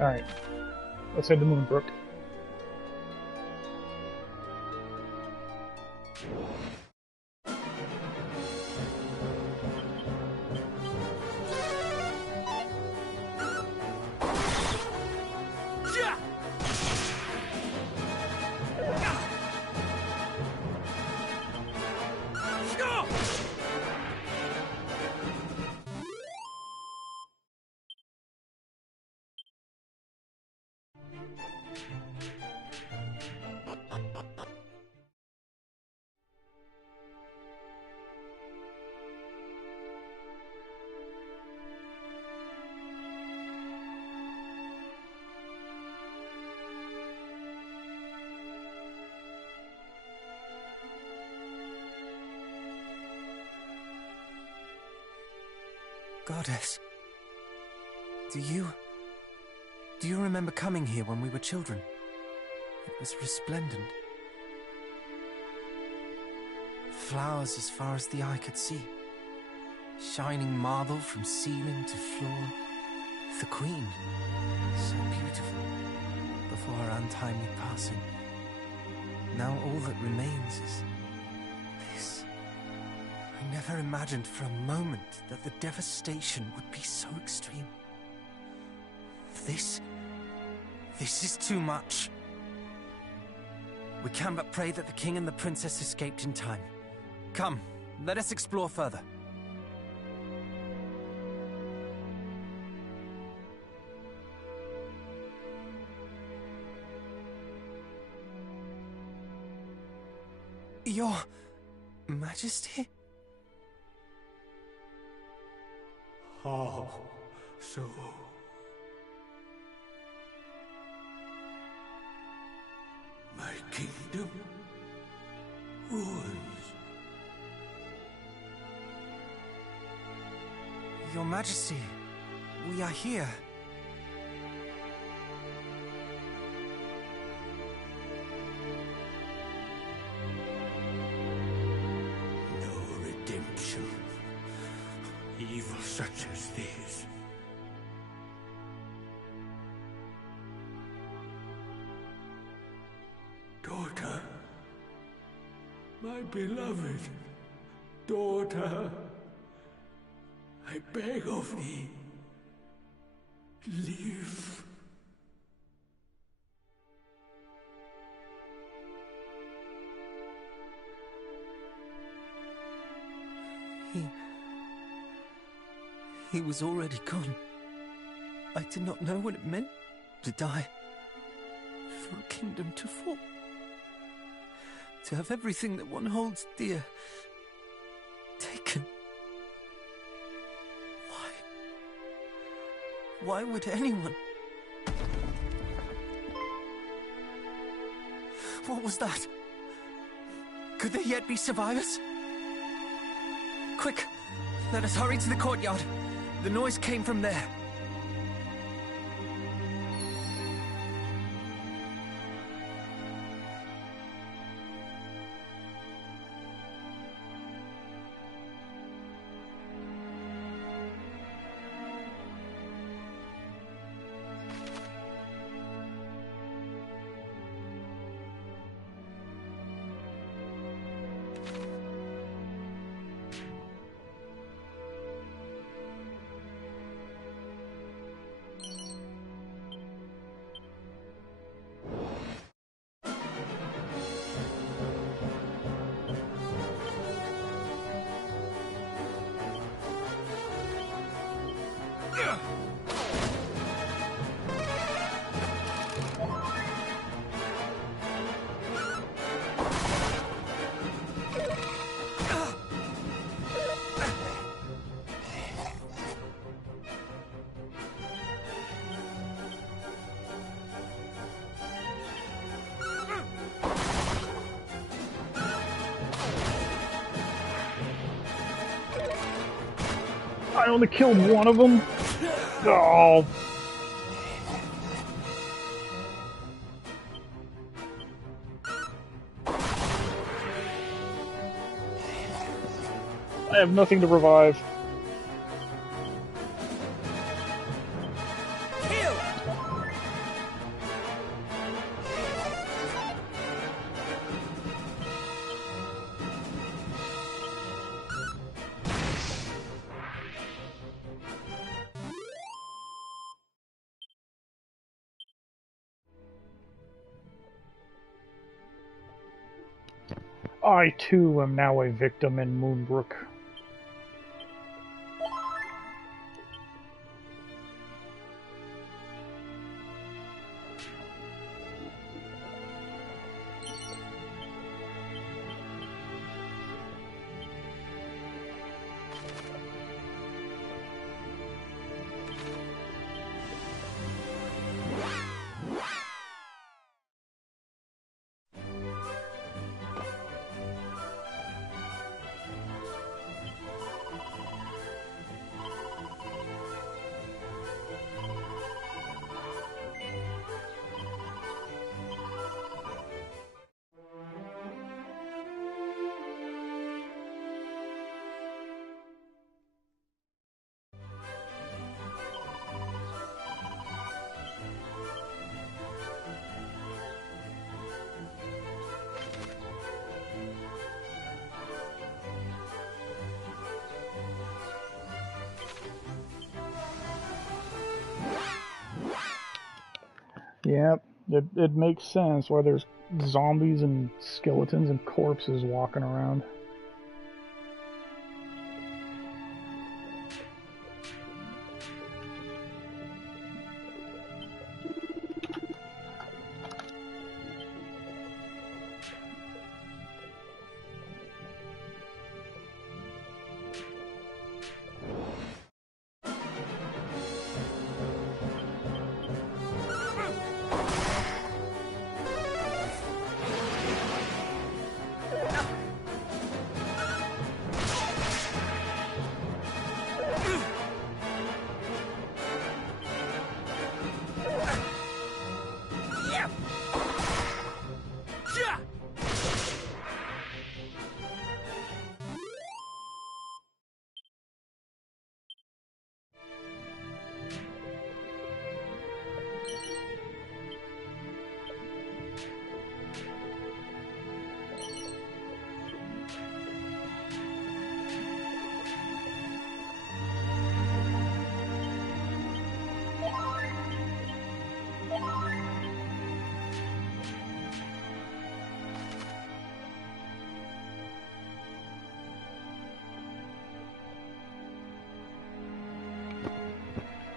Alright, let's head to Moonbrooke. Goddess, do you remember coming here when we were children? It was resplendent. Flowers as far as the eye could see. Shining marble from ceiling to floor. The Queen, so beautiful, before her untimely passing. Now all that remains is this. I never imagined for a moment that the devastation would be so extreme. This is too much. We can but pray that the King and the Princess escaped in time. Come, let us explore further. Your Majesty? How so? My kingdom ruins. Your Majesty, we are here. No redemption. Evil such as this. Daughter, my beloved daughter, I beg of thee, live. He was already gone. I did not know what it meant to die. For a kingdom to fall. To have everything that one holds dear taken. Why would anyone? What was that? Could there yet be survivors? Quick, let us hurry to the courtyard. The noise came from there. I only killed one of them. Oh. I have nothing to revive. I too am now a victim in Moonbrooke. Yep, it makes sense why there's zombies and skeletons and corpses walking around.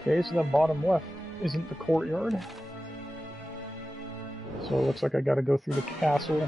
Okay, so that bottom left isn't the courtyard. So it looks like I gotta go through the castle.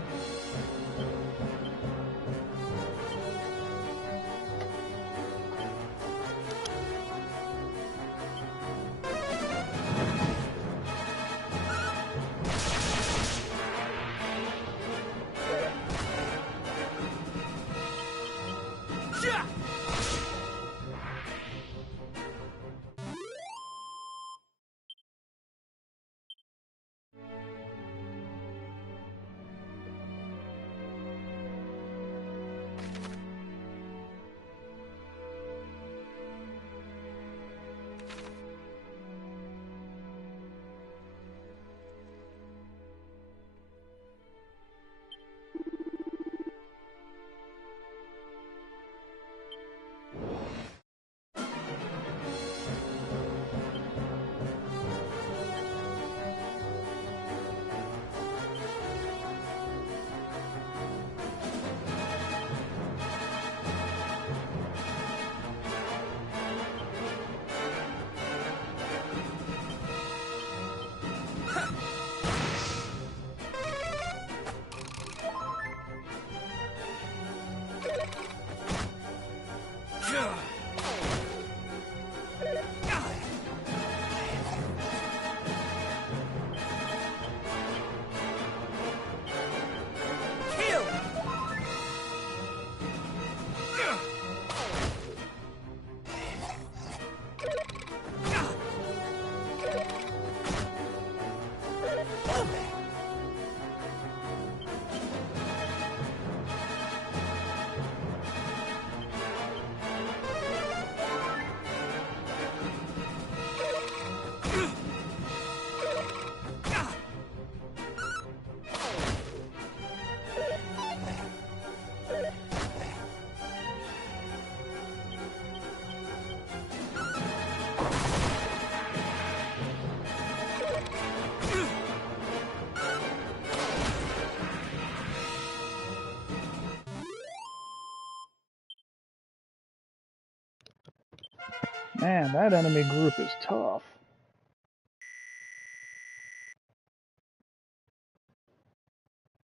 Man, that enemy group is tough.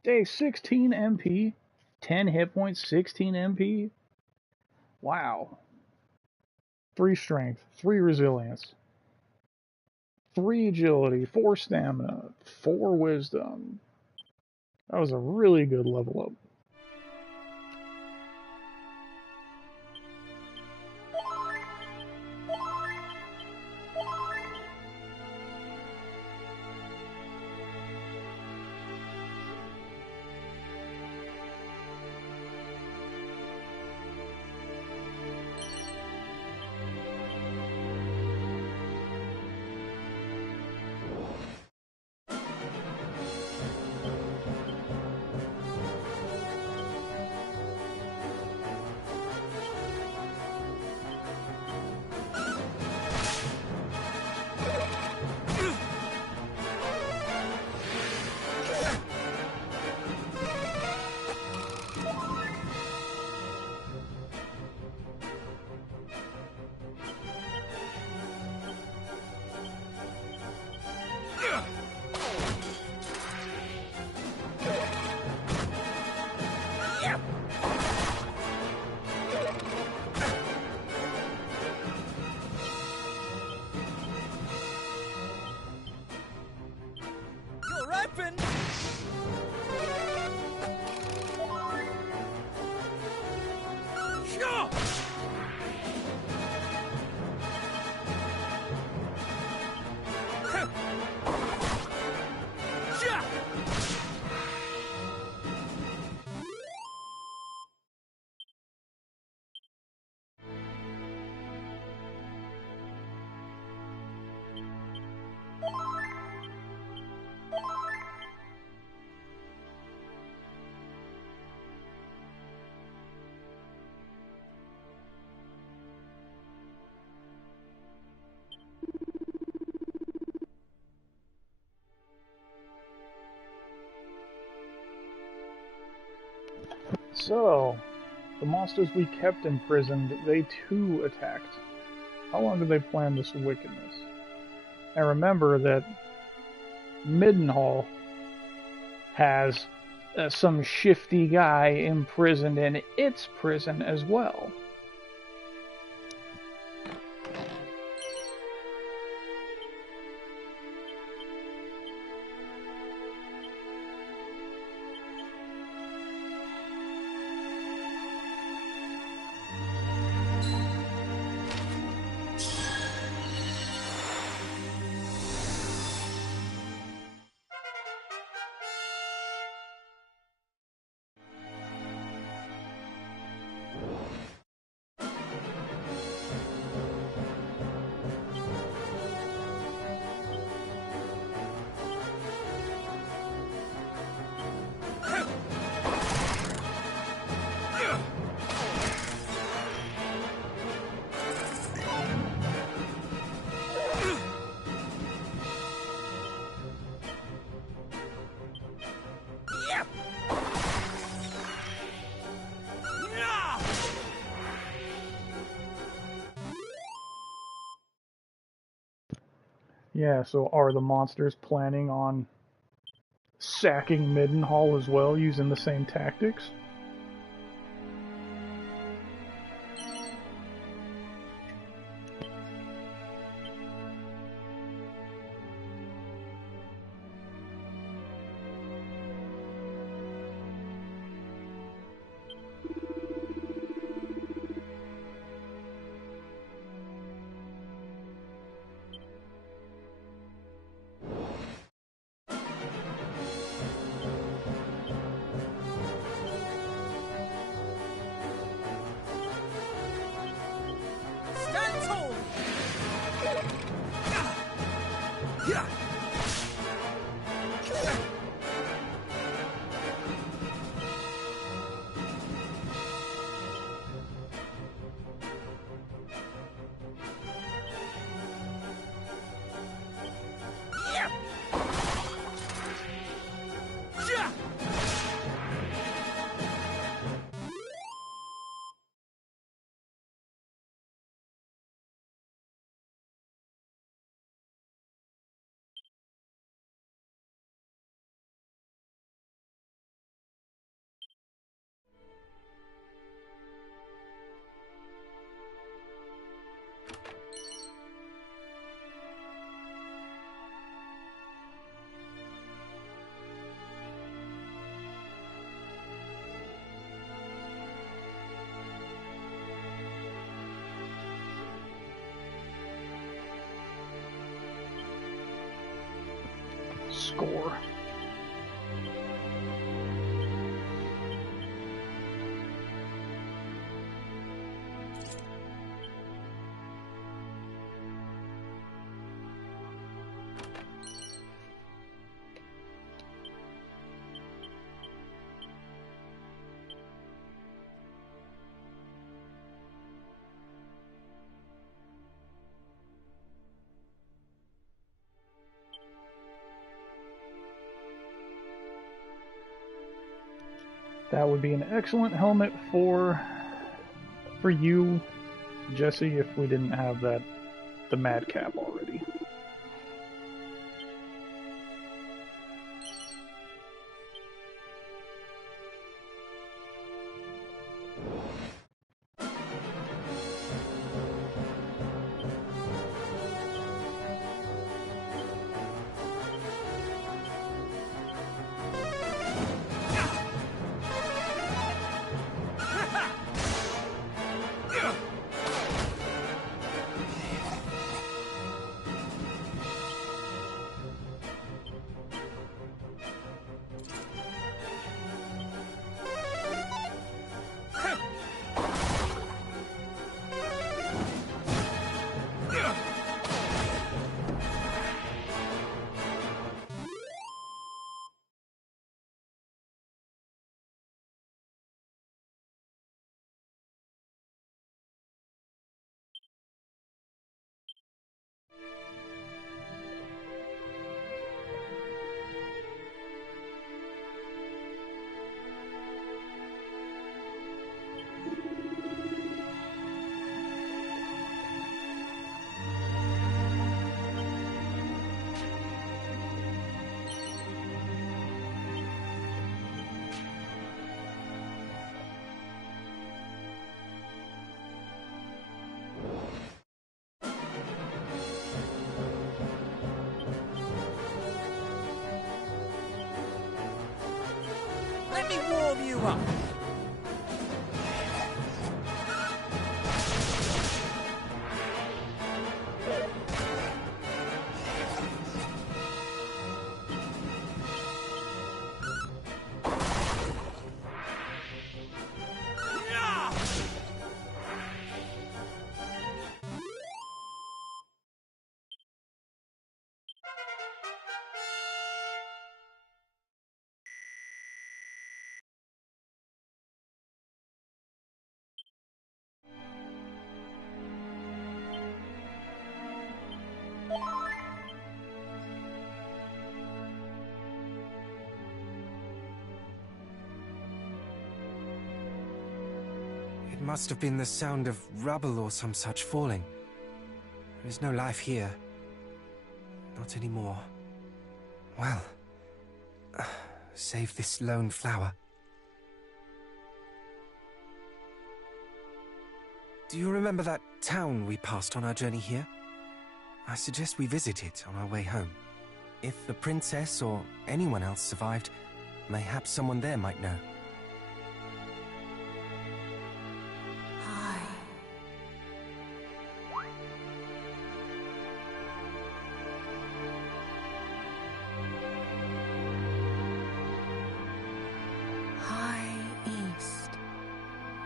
Day 16 MP, 10 hit points, 16 MP. Wow. 3 strength, 3 resilience, 3 agility, 4 stamina, 4 wisdom. That was a really good level up. open! Sure! So, the monsters we kept imprisoned, they too attacked. How long do they plan this wickedness? And remember that Middenhall has some shifty guy imprisoned in its prison as well. Yeah, so are the monsters planning on sacking Middenhall as well, using the same tactics? Score. That would be an excellent helmet for you, Jesse, if we didn't have the madcap already. Let me warm you up. It must have been the sound of rubble or some such falling. There is no life here. Not anymore. Well, save this lone flower. Do you remember that town we passed on our journey here? I suggest we visit it on our way home. If the princess or anyone else survived, mayhaps someone there might know.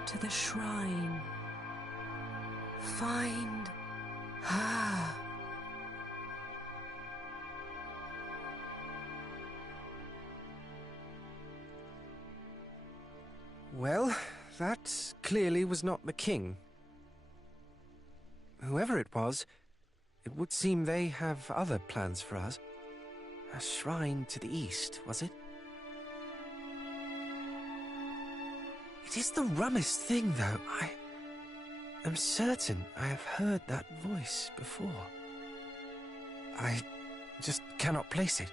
To the shrine. Find her. Well, that clearly was not the king. Whoever it was, it would seem they have other plans for us. A shrine to the east, was it? It is the rummest thing, though. I am certain I have heard that voice before. I just cannot place it.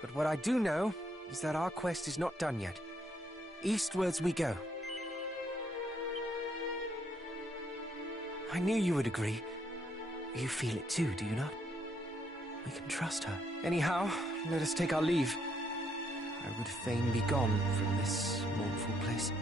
But what I do know is that our quest is not done yet. Eastwards we go. I knew you would agree. You feel it too, do you not? We can trust her. Anyhow, let us take our leave. I would fain be gone from this mournful place.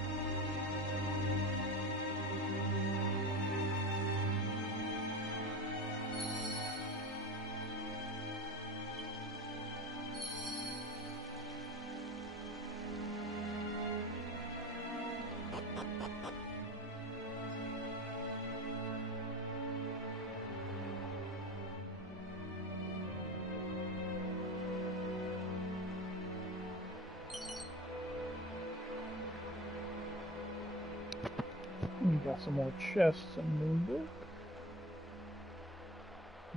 We got some more chests in Moonbrooke.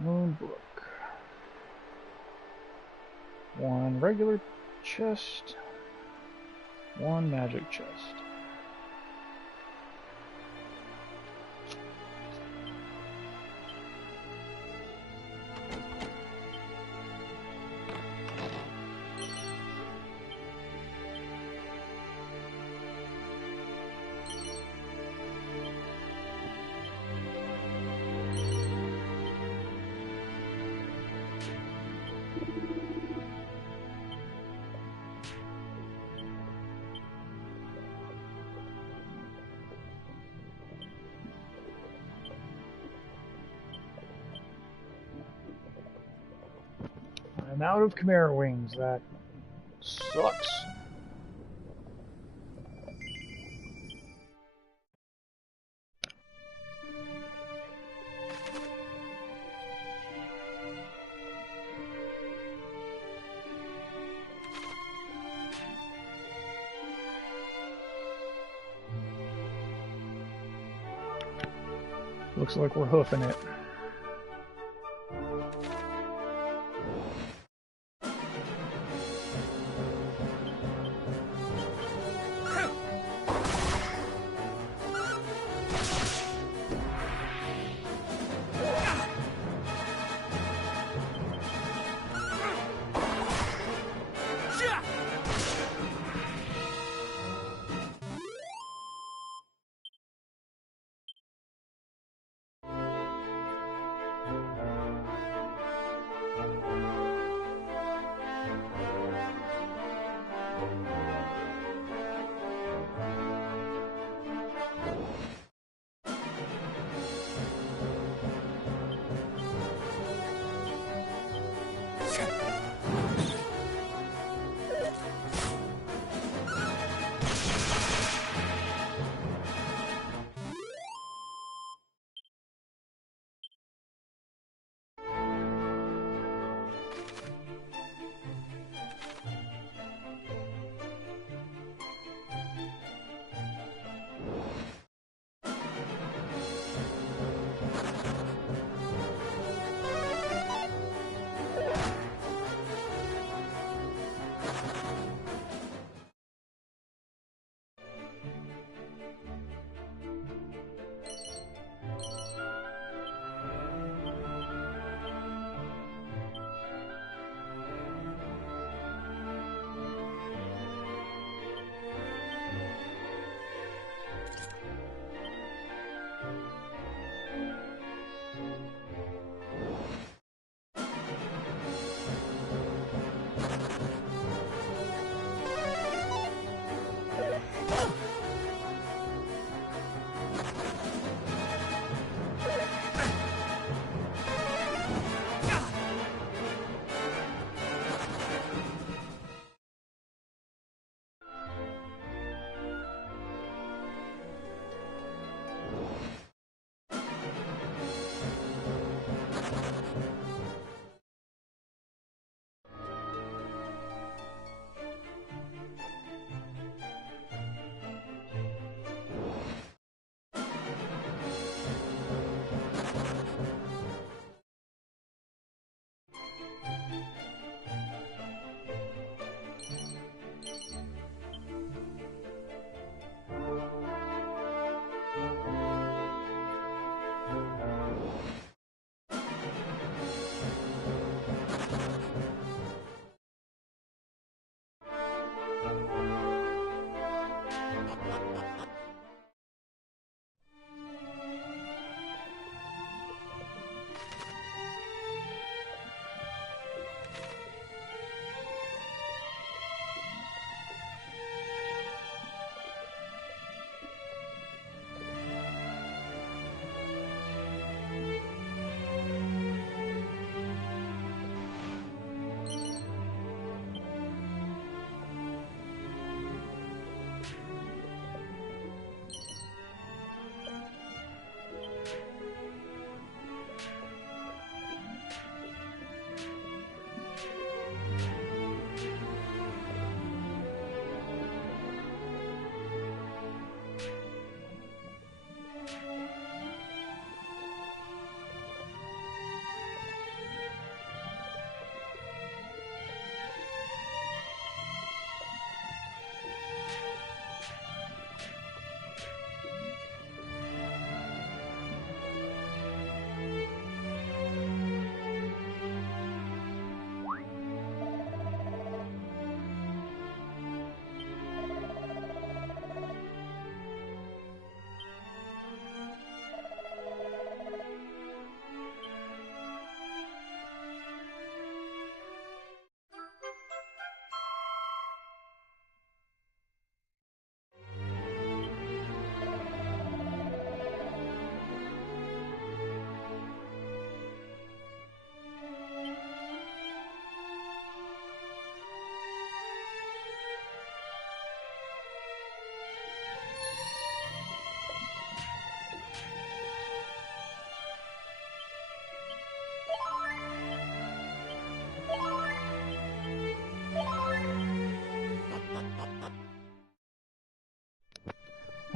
Moonbrooke. One regular chest. One magic chest. I'm out of Chimera wings. That sucks. Looks like we're hoofing it.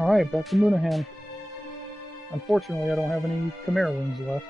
Alright, back to Moonahan. Unfortunately, I don't have any Chimera Wings left.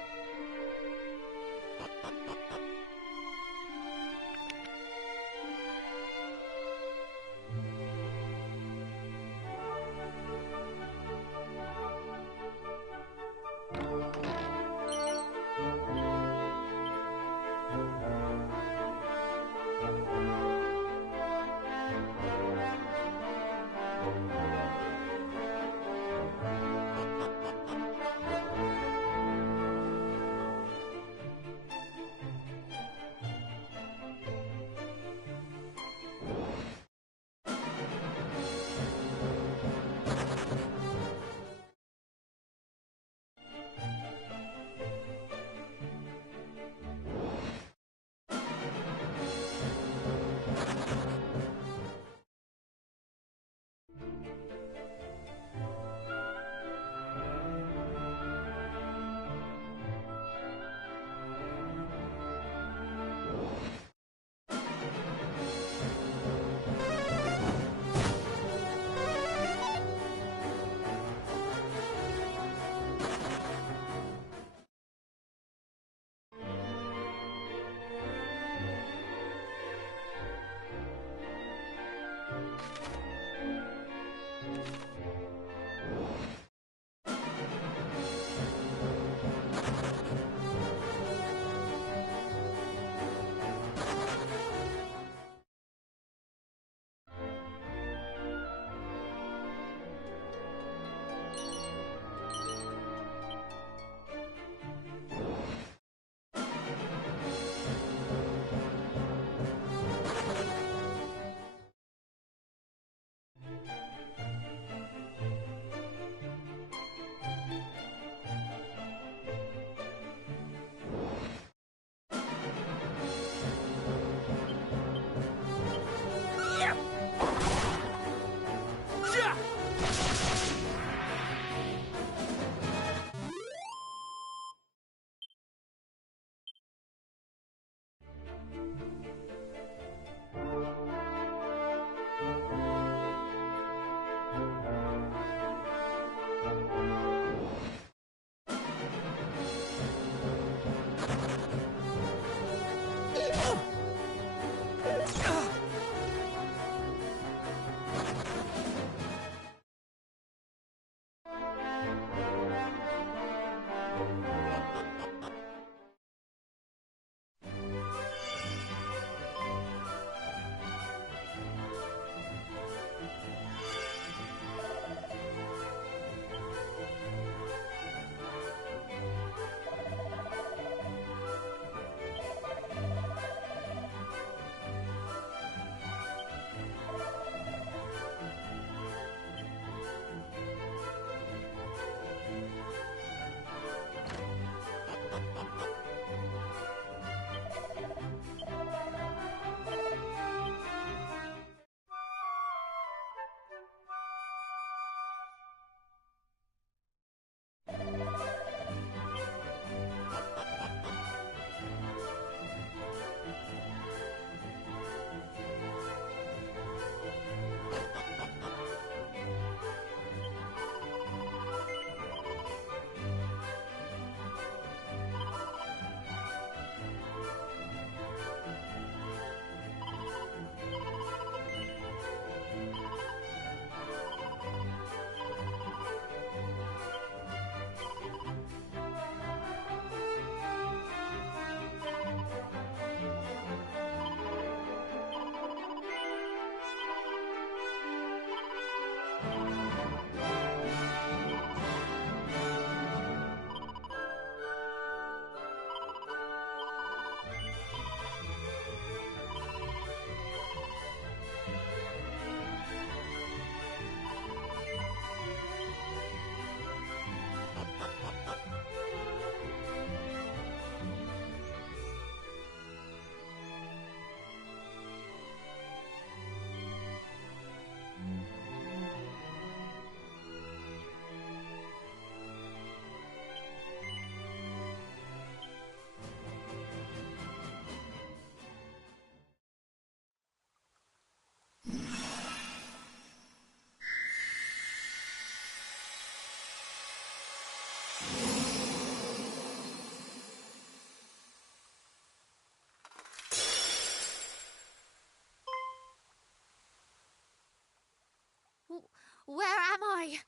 Where am I?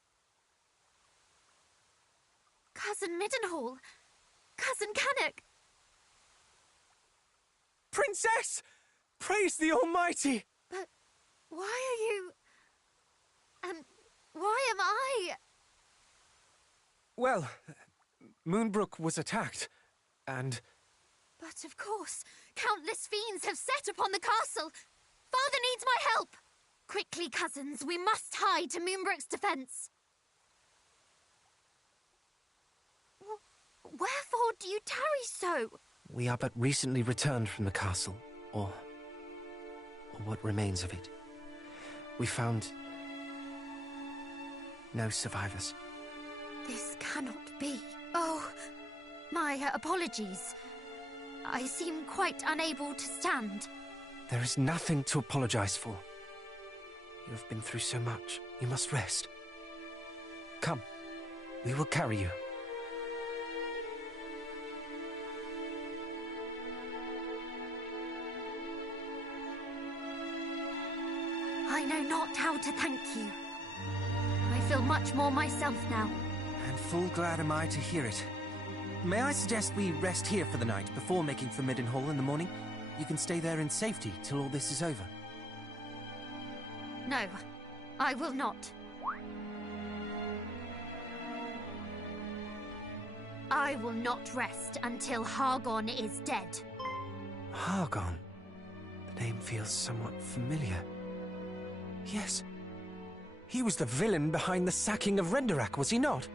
Cousin Middenhall! Cousin Cannock! Princess! Praise the Almighty! But why are you... And why am I... Well, Moonbrooke was attacked, and... But of course, countless fiends have set upon the castle. Father needs my help. Quickly, cousins, we must hide to Moonbrooke's defense. Wherefore do you tarry so? We are but recently returned from the castle, or what remains of it. We found no survivors. This cannot be. Oh, my apologies. I seem quite unable to stand. There is nothing to apologize for. You have been through so much. You must rest. Come, we will carry you. I know not how to thank you. I feel much more myself now. And full glad am I to hear it. May I suggest we rest here for the night before making for Middenhall in the morning? You can stay there in safety till all this is over. No, I will not. I will not rest until Hargon is dead. Hargon? The name feels somewhat familiar. Yes. He was the villain behind the sacking of Renderak, was he not?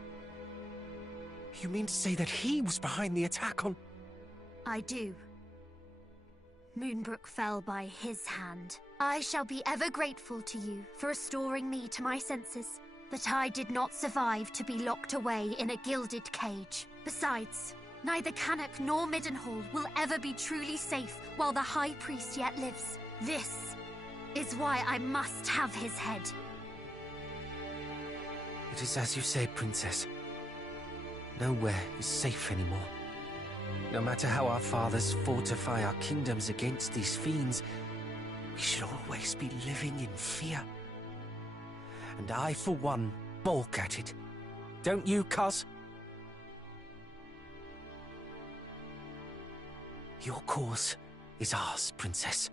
You mean to say that he was behind the attack on... I do. Moonbrooke fell by his hand. I shall be ever grateful to you for restoring me to my senses. But I did not survive to be locked away in a gilded cage. Besides, neither Cannock nor Middenhall will ever be truly safe while the High Priest yet lives. This is why I must have his head. It is as you say, Princess. Nowhere is safe anymore. No matter how our fathers fortify our kingdoms against these fiends, we should always be living in fear. And I, for one, balk at it. Don't you, cuz? Your cause is ours, Princess.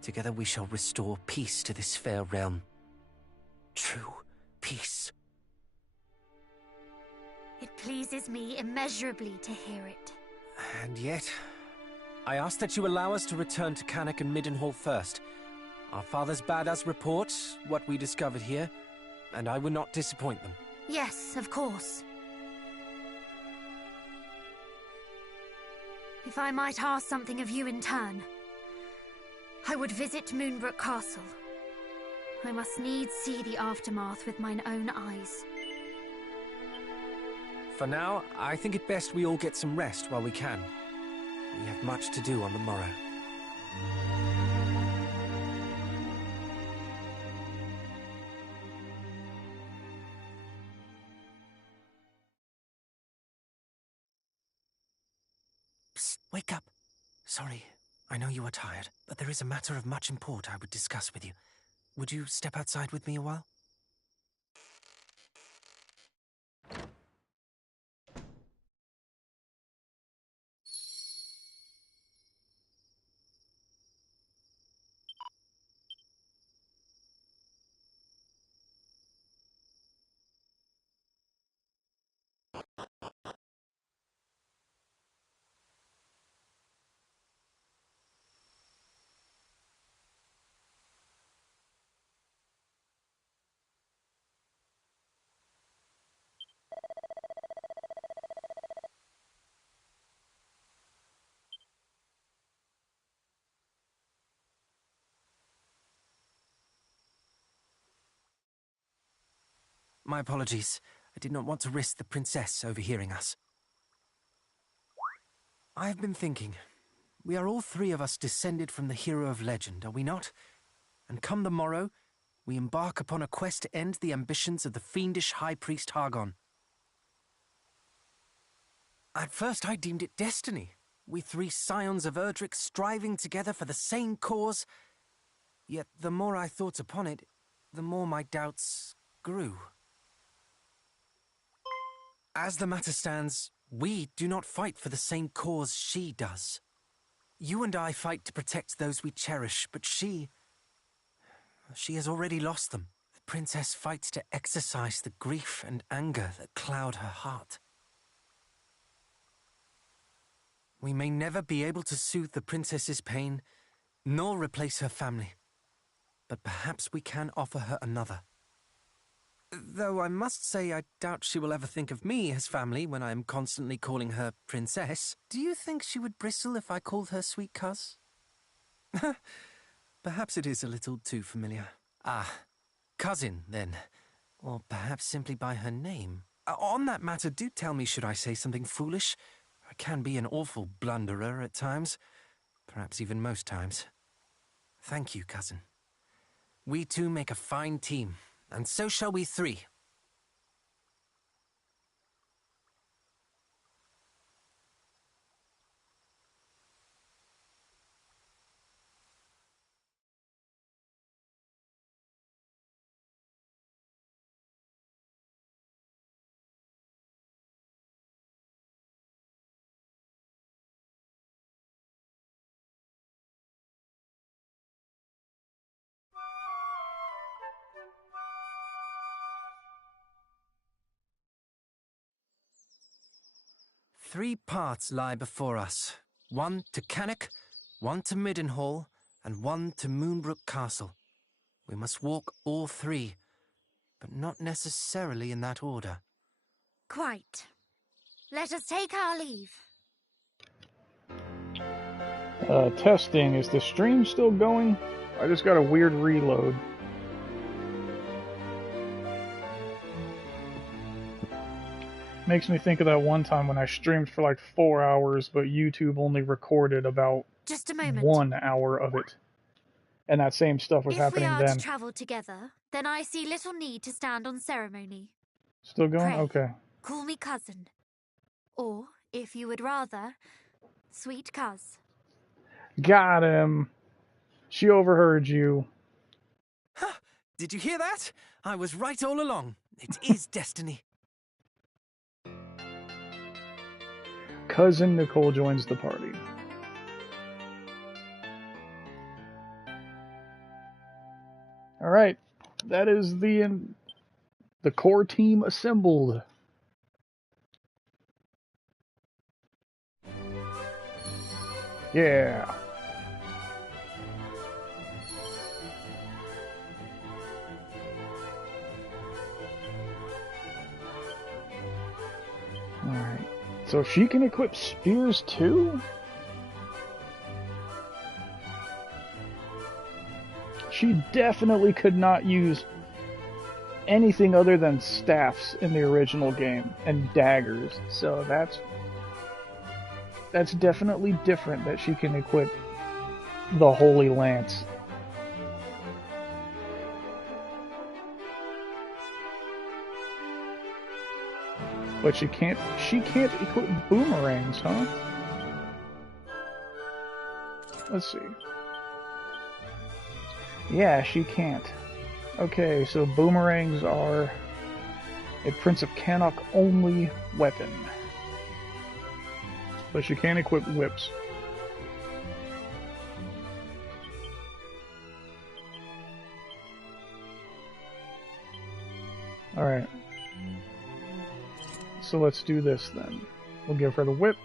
Together we shall restore peace to this fair realm. True peace. It pleases me immeasurably to hear it. And yet, I ask that you allow us to return to Cannock and Middenhall first. Our fathers bade us report what we discovered here, and I would not disappoint them. Yes, of course. If I might ask something of you in turn, I would visit Moonbrooke Castle. I must needs see the aftermath with mine own eyes. For now, I think it best we all get some rest while we can. We have much to do on the morrow. Psst, wake up. Sorry, I know you are tired, but there is a matter of much import I would discuss with you. Would you step outside with me a while? My apologies. I did not want to risk the princess overhearing us. I have been thinking. We are all three of us descended from the hero of legend, are we not? And come the morrow, we embark upon a quest to end the ambitions of the fiendish High Priest Hargon. At first I deemed it destiny. We three scions of Erdrick striving together for the same cause. Yet the more I thought upon it, the more my doubts grew. As the matter stands, we do not fight for the same cause she does. You and I fight to protect those we cherish, but she has already lost them. The princess fights to exorcise the grief and anger that cloud her heart. We may never be able to soothe the princess's pain, nor replace her family. But perhaps we can offer her another. Though I must say I doubt she will ever think of me as family when I am constantly calling her princess. Do you think she would bristle if I called her sweet cuz? Perhaps it is a little too familiar. Ah, cousin, then. Or perhaps simply by her name. On that matter, do tell me, should I say something foolish? I can be an awful blunderer at times. Perhaps even most times. Thank you, cousin. We two make a fine team, and so shall we three. Three paths lie before us. One to Cannock, one to Middenhall, and one to Moonbrooke Castle. We must walk all three, but not necessarily in that order. Quite. Let us take our leave. Testing. Is the stream still going? I just got a weird reload. Makes me think of that one time when I streamed for like 4 hours, but YouTube only recorded about just a moment. 1 hour of it. And that same stuff was happening then. If we are to travel together, then I see little need to stand on ceremony. Still going? Pray, okay. Call me cousin. Or, if you would rather, sweet cuz. Got him. She overheard you. Huh, did you hear that? I was right all along. It is destiny. Cousin Nicole joins the party. Alright, that is the core team assembled. Yeah. Alright. So she can equip spears too? She definitely could not use anything other than staffs in the original game and daggers. So that's definitely different that she can equip the Holy Lance. But she can't equip boomerangs, huh? Let's see. Yeah, she can't. Okay, so boomerangs are a Prince of Cannock only weapon. But she can equip whips. Alright. So let's do this then. We'll give her the whip.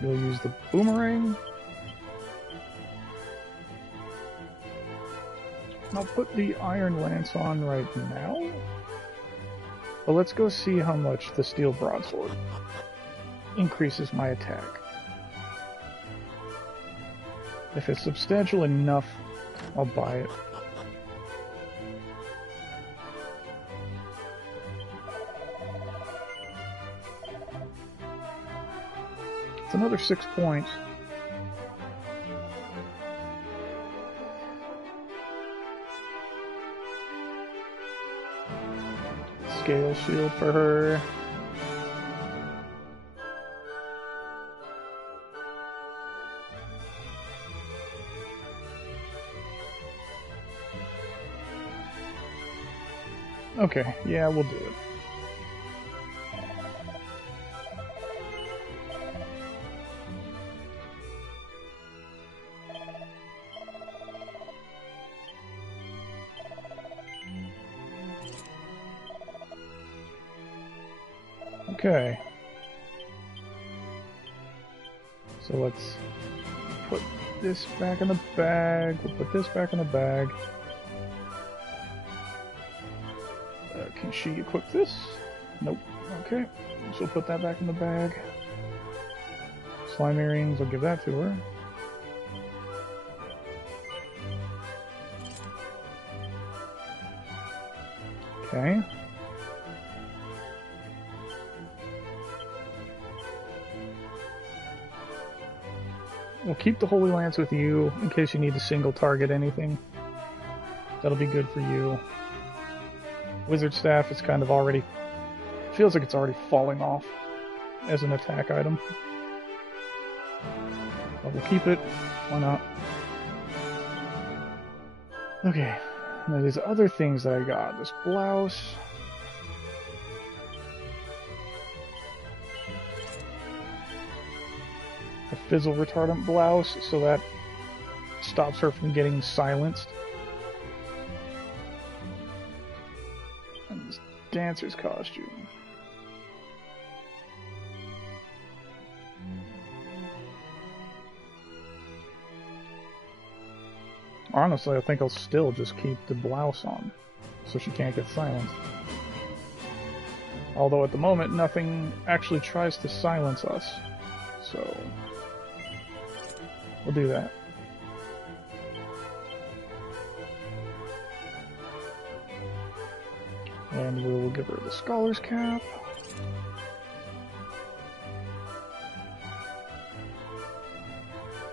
We'll use the boomerang. I'll put the Iron Lance on right now. But let's go see how much the Steel Broadsword increases my attack. If it's substantial enough, I'll buy it. It's another 6 points. Scale shield for her. Okay, yeah, we'll do it. Okay. So let's put this back in the bag. We'll put this back in the bag. Can she equip this? Nope. Okay. So we'll put that back in the bag. Slime earrings, I'll give that to her. Okay. We'll keep the Holy Lance with you in case you need to single target anything. That'll be good for you. Wizard Staff is kind of already... feels like it's already falling off as an attack item. But we'll keep it. Why not? Okay. Now these other things that I got. This blouse... a fizzle retardant blouse, so that stops her from getting silenced. And this dancer's costume. Honestly, I think I'll still just keep the blouse on, so she can't get silenced. Although at the moment, nothing actually tries to silence us, so... we'll do that. And we will give her the Scholar's Cap.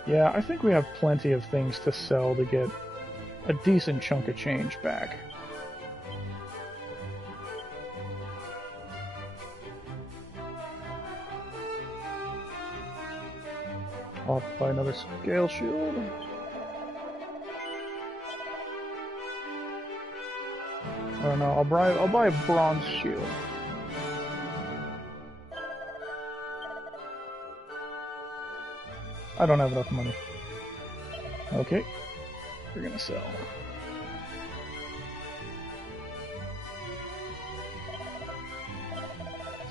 Yeah, I think we have plenty of things to sell to get a decent chunk of change back. I'll buy another scale shield. I don't know, I'll buy a bronze shield. I don't have enough money. Okay, we're gonna sell.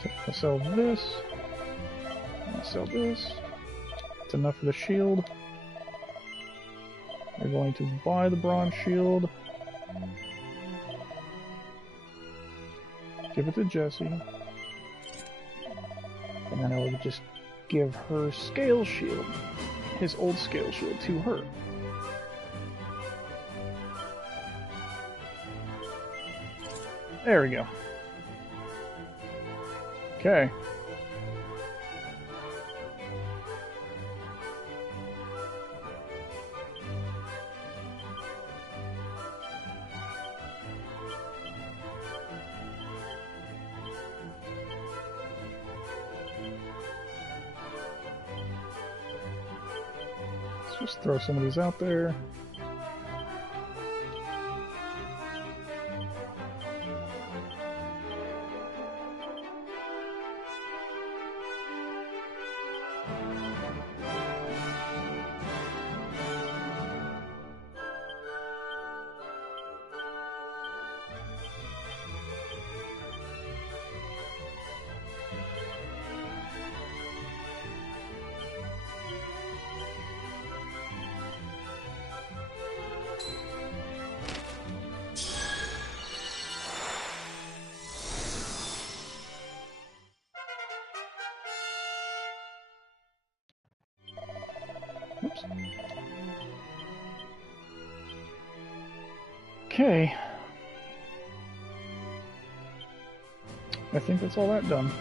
So I'll sell this. I'll sell this. It's enough for the shield. We're going to buy the bronze shield. Give it to Jesse. And then I will just give her scale shield. His old scale shield to her. There we go. Okay. Just throw some of these out there. Oops. Okay. I think that's all that done.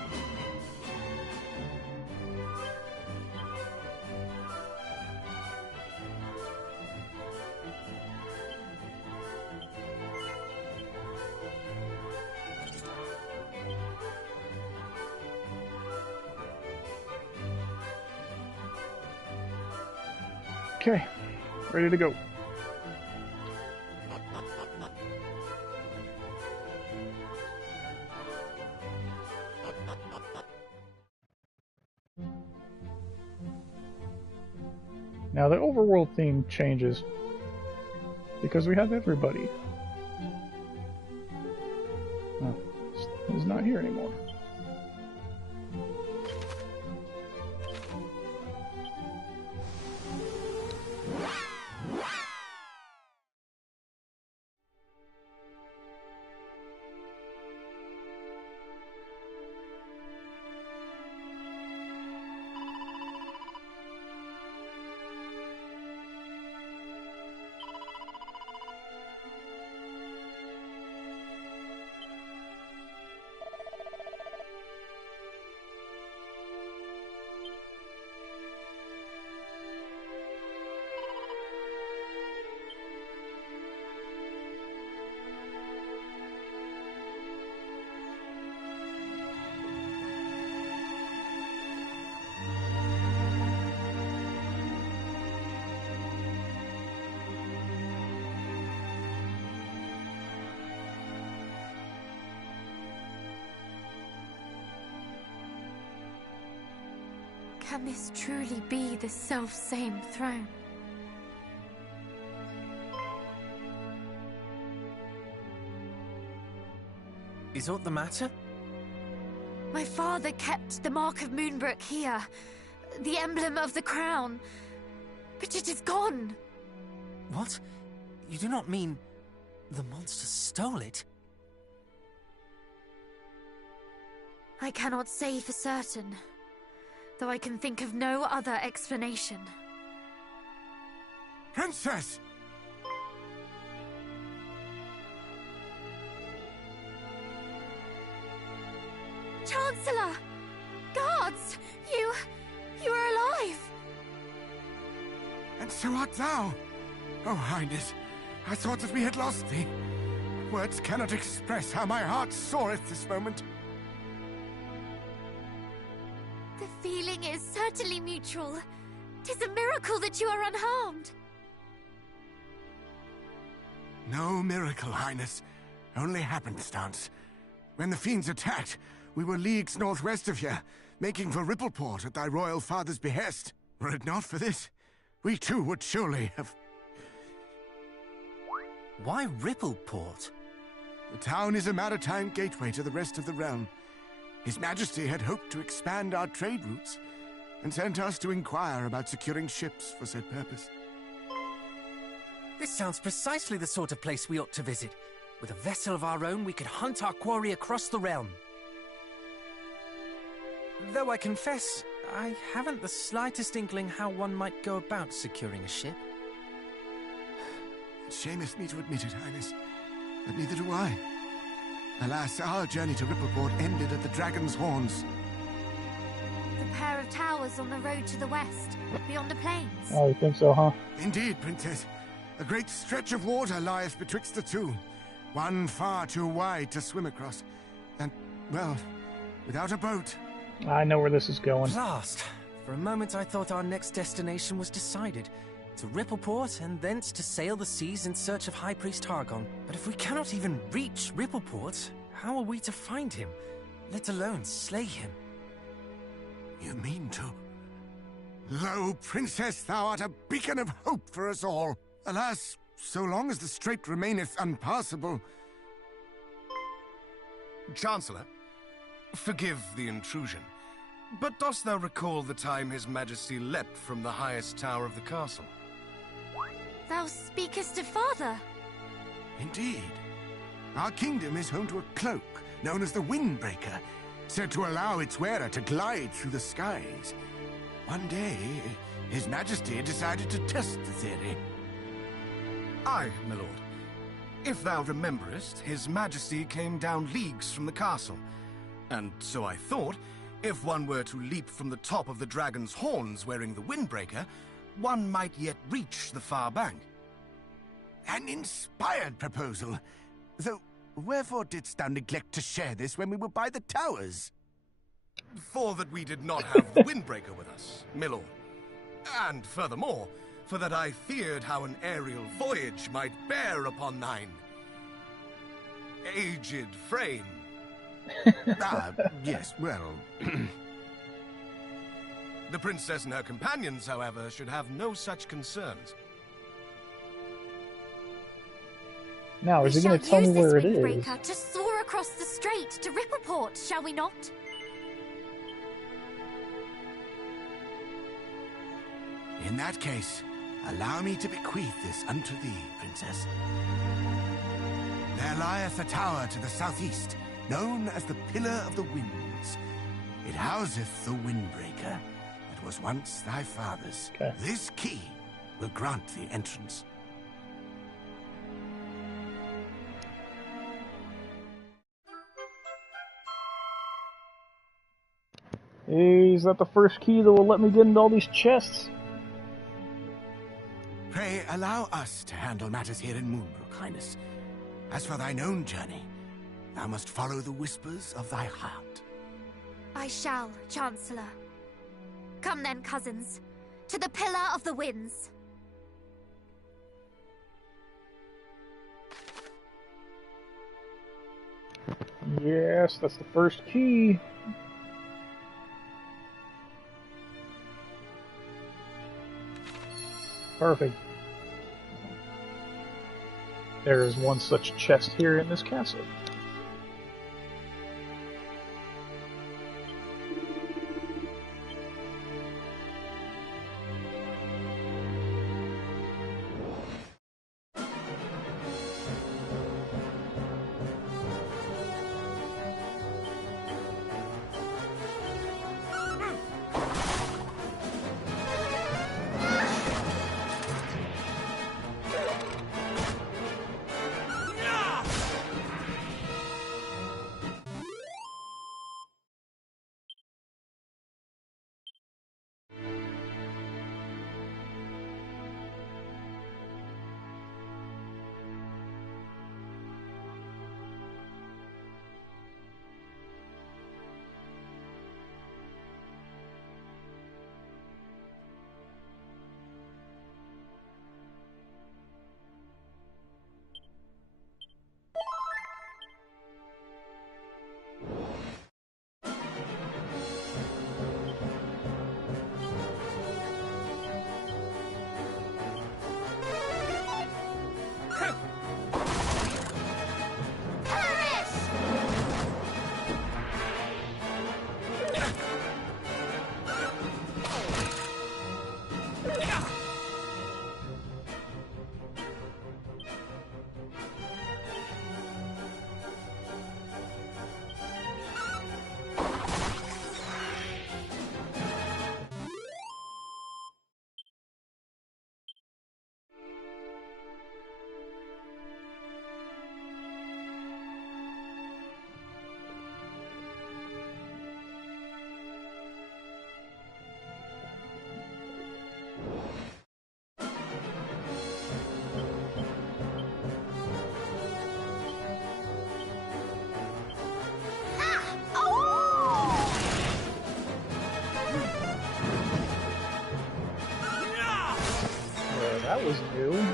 Okay, ready to go. Now the overworld theme changes because we have everybody. Oh, he's not here anymore. Can this truly be the self-same throne? Is aught the matter? My father kept the mark of Moonbrooke here, the emblem of the crown, but it is gone. What? You do not mean the monster stole it? I cannot say for certain, though I can think of no other explanation. Princess! Chancellor! Guards! You are alive! And so art thou! Oh, Highness, I thought that we had lost thee. Words cannot express how my heart soareth this moment. The feeling is certainly mutual. 'Tis a miracle that you are unharmed. No miracle, Highness. Only happenstance. When the fiends attacked, we were leagues northwest of here, making for Rippleport at thy royal father's behest. Were it not for this, we too would surely have... Why Rippleport? The town is a maritime gateway to the rest of the realm. His Majesty had hoped to expand our trade routes, and sent us to inquire about securing ships for said purpose. This sounds precisely the sort of place we ought to visit. With a vessel of our own, we could hunt our quarry across the realm. Though I confess, I haven't the slightest inkling how one might go about securing a ship. It shameth me to admit it, Highness, but neither do I. Alas, our journey to Rippleport ended at the Dragon's Horns. The pair of towers on the road to the west, beyond the plains. Oh, you think so, huh? Indeed, Princess. A great stretch of water lieth betwixt the two. One far too wide to swim across. And, well, without a boat. I know where this is going. Blast! For a moment I thought our next destination was decided. To Rippleport, and thence to sail the seas in search of High Priest Hargon. But if we cannot even reach Rippleport, how are we to find him? Let alone slay him. You mean to? Lo, Princess, thou art a beacon of hope for us all. Alas, so long as the strait remaineth unpassable... Chancellor, forgive the intrusion, but dost thou recall the time His Majesty leapt from the highest tower of the castle? Thou speakest of father. Indeed. Our kingdom is home to a cloak known as the Windbraker, said to allow its wearer to glide through the skies. One day, His Majesty decided to test the theory. Aye, my lord. If thou rememberest, His Majesty came down leagues from the castle. And so I thought, if one were to leap from the top of the Dragon's Horns wearing the Windbreaker, one might yet reach the far bank. An inspired proposal. Though, wherefore didst thou neglect to share this when we were by the towers? For that we did not have the Windbreaker with us, my lord. And furthermore, for that I feared how an aerial voyage might bear upon thine aged frame. Yes, well... The princess and her companions, however, should have no such concerns. Now, is he going to tell me where it is? To soar across the strait to Rippleport, shall we not? In that case, allow me to bequeath this unto thee, princess. There lieth a tower to the southeast, known as the Pillar of the Winds. It houseth the Windbraker, that was once thy father's. Okay. This key will grant thee entrance. Is that the first key that will let me get into all these chests? Pray allow us to handle matters here in Moonbrooke, Highness. As for thine own journey, thou must follow the whispers of thy heart. I shall, Chancellor. Come then, cousins, to the Pillar of the Winds. Yes, that's the first key. Perfect. There is one such chest here in this castle. That was new.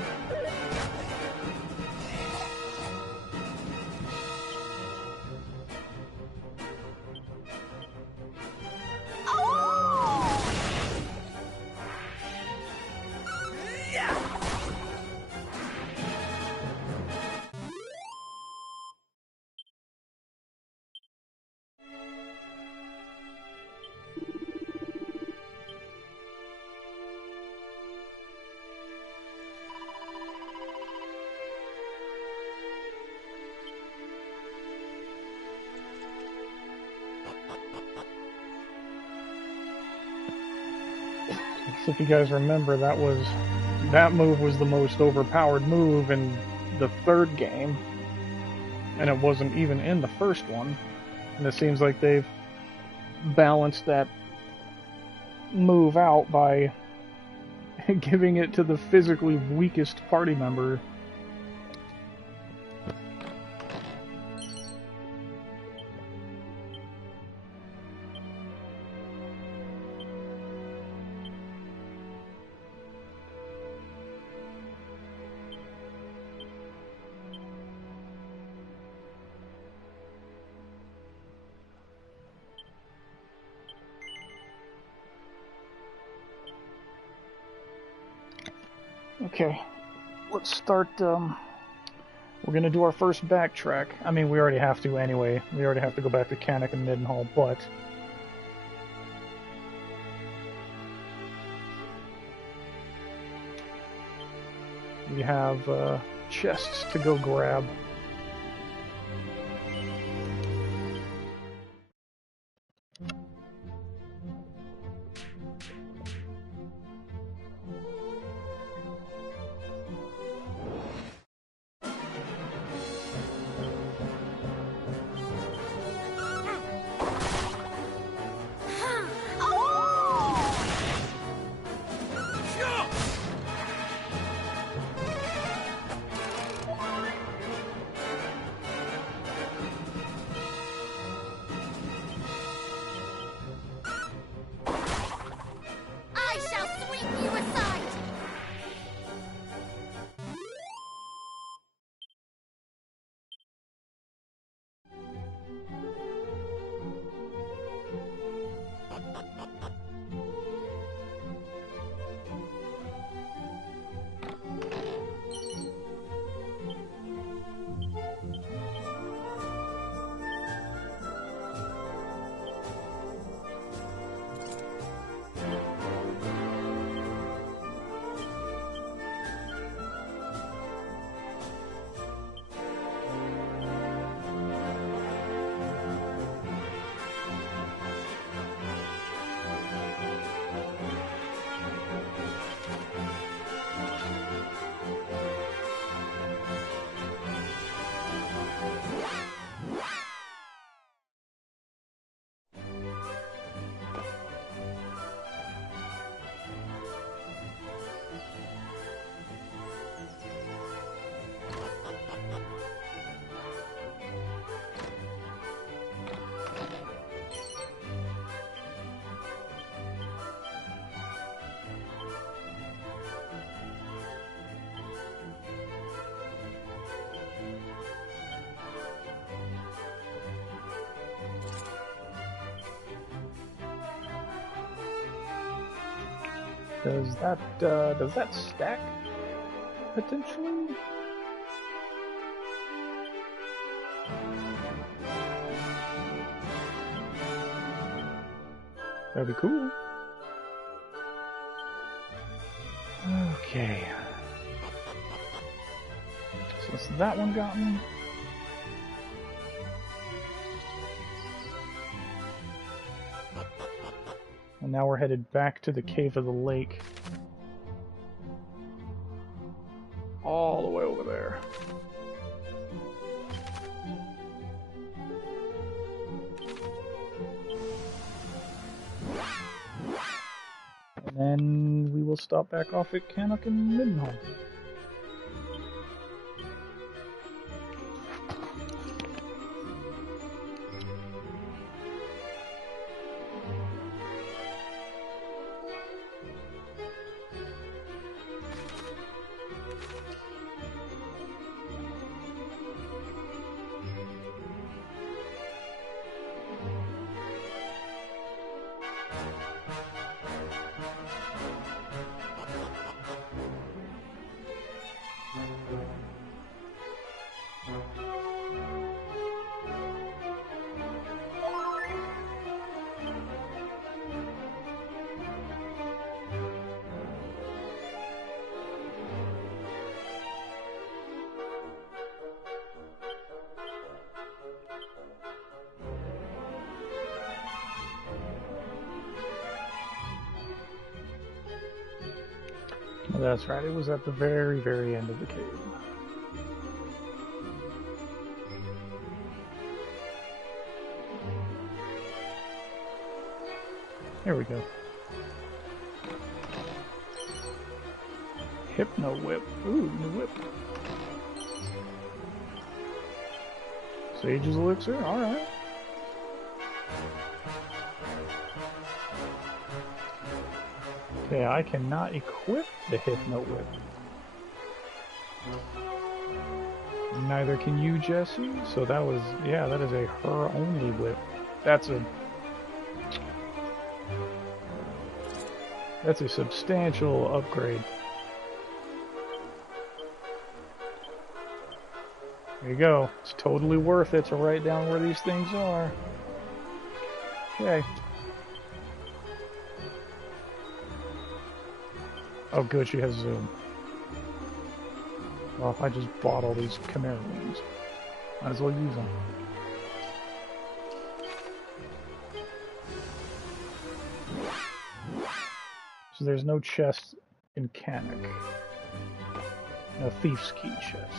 If you guys remember, that move was the most overpowered move in the third game, and it wasn't even in the first one. And it seems like they've balanced that move out by giving it to the physically weakest party member. Okay, let's start. We're gonna do our first backtrack. I mean, we already have to anyway. We already have to go back to Cannock and Midenhall, but we have chests to go grab. Does that stack potentially? That'd be cool. Okay. So it's that one gotten. And now we're headed back to the Cave of the Lake. All the way over there. And then we will stop back off at Cannock and Midenhall. That's right, it was at the very, very end of the cave. Here we go. Hypno Whip. Ooh, new whip. Sage's Elixir, alright. Okay, I cannot equip the Hypno Whip. Neither can you, Jesse. So that was, yeah, that is a her-only whip. That's a substantial upgrade. There you go. It's totally worth it to write down where these things are. Okay. Oh good, she has zoom. Well, I just bought all these Chimera wings. Might as well use them. So there's no chest in Canuck. No Thief's Key chest.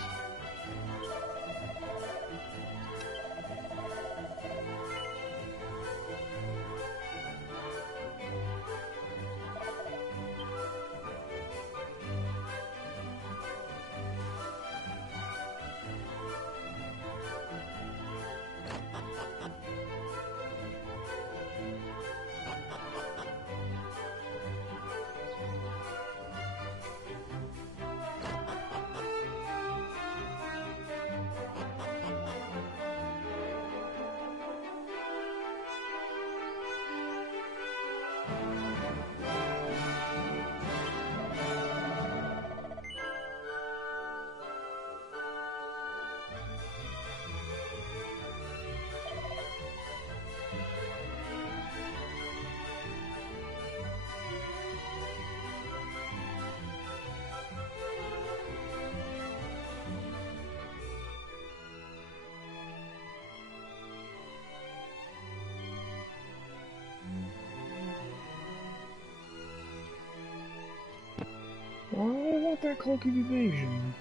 Why do I want that cloak of evasion?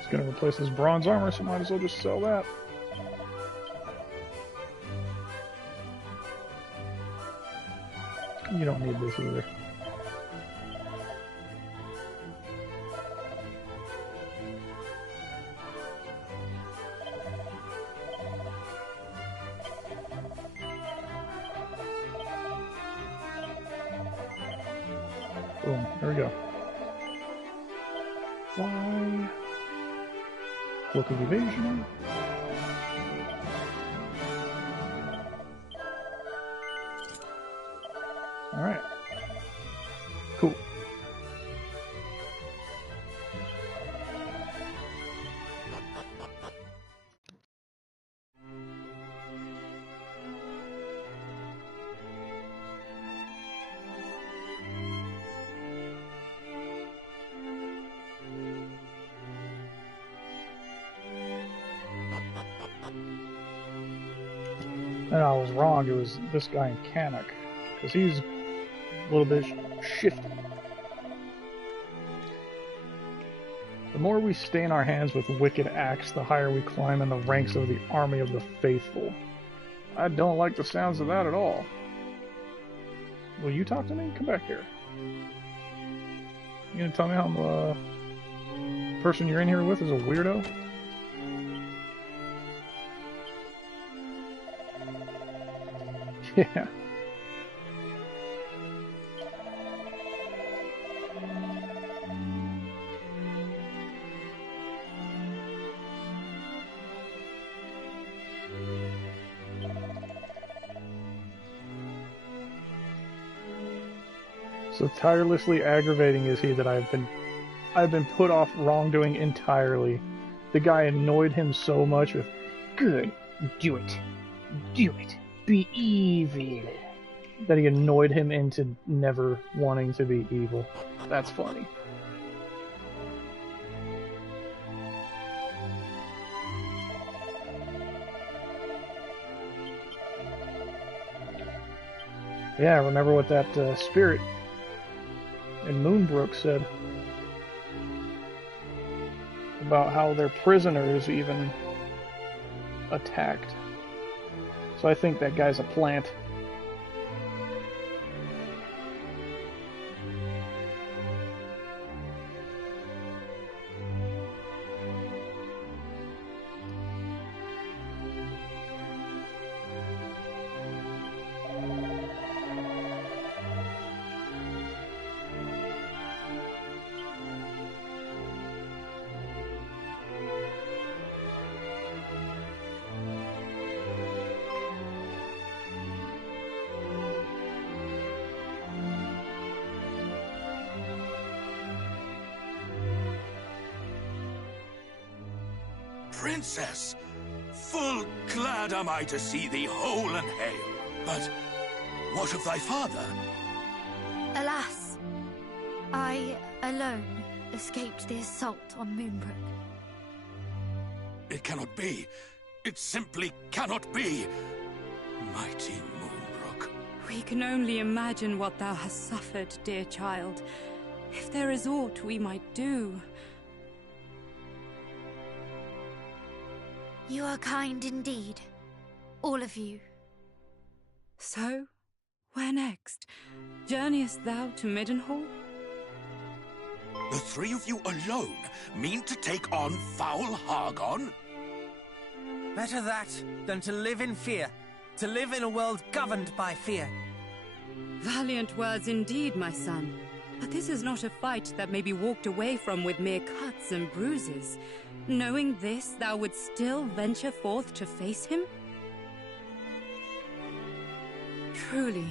It's gonna replace this bronze armor, so might as well just sell that. You don't need this either. Boom, there we go. Fly. Cloak of evasion. Alright. Cool. And I was wrong, it was this guy in Canuck, because he's a little bit shifty. The more we stain our hands with wicked acts, the higher we climb in the ranks of the army of the faithful. I don't like the sounds of that at all. Will you talk to me? Come back here. You gonna tell me how the person you're in here with is a weirdo? Yeah. So tirelessly aggravating is he that I've been put off wrongdoing entirely. The guy annoyed him so much with, "Good, do it. Do it. Be evil," that he annoyed him into never wanting to be evil. That's funny. Yeah, remember what that spirit in Moonbrooke said about how their prisoners even attacked. So I think that guy's a plant. Princess! Full glad am I to see thee whole and hale. But what of thy father? Alas, I alone escaped the assault on Moonbrooke. It cannot be. It simply cannot be. Mighty Moonbrooke. We can only imagine what thou hast suffered, dear child. If there is aught we might do... You are kind indeed, all of you. So, where next? Journeyest thou to Middenhall? The three of you alone mean to take on foul Hargon? Better that than to live in fear. To live in a world governed by fear. Valiant words indeed, my son. But this is not a fight that may be walked away from with mere cuts and bruises. Knowing this, thou wouldst still venture forth to face him? Truly,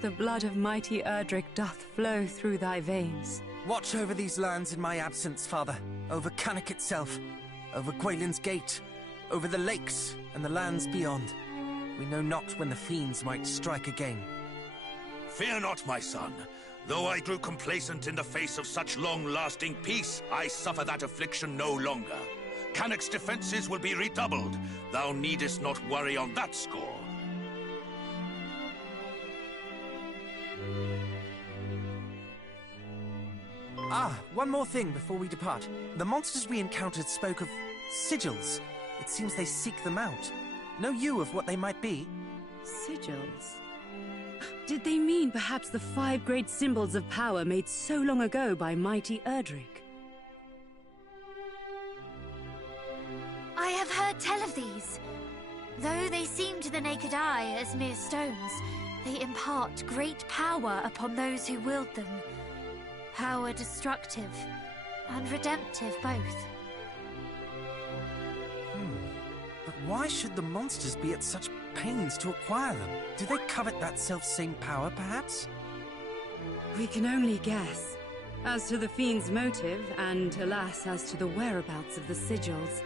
the blood of mighty Erdrick doth flow through thy veins. Watch over these lands in my absence, father. Over Cannock itself. Over Gwaelin's Gate. Over the lakes and the lands beyond. We know not when the fiends might strike again. Fear not, my son. Though I grew complacent in the face of such long-lasting peace, I suffer that affliction no longer. Cannock's defenses will be redoubled. Thou needest not worry on that score. Ah, one more thing before we depart. The monsters we encountered spoke of sigils. It seems they seek them out. Know you of what they might be? Sigils? Did they mean perhaps the 5 great symbols of power made so long ago by mighty Erdrick? I have heard tell of these. Though they seem to the naked eye as mere stones, they impart great power upon those who wield them. Power destructive and redemptive both. But why should the monsters be at such pains to acquire them? Do they covet that self-same power, perhaps? We can only guess. As to the fiend's motive, and alas, as to the whereabouts of the sigils.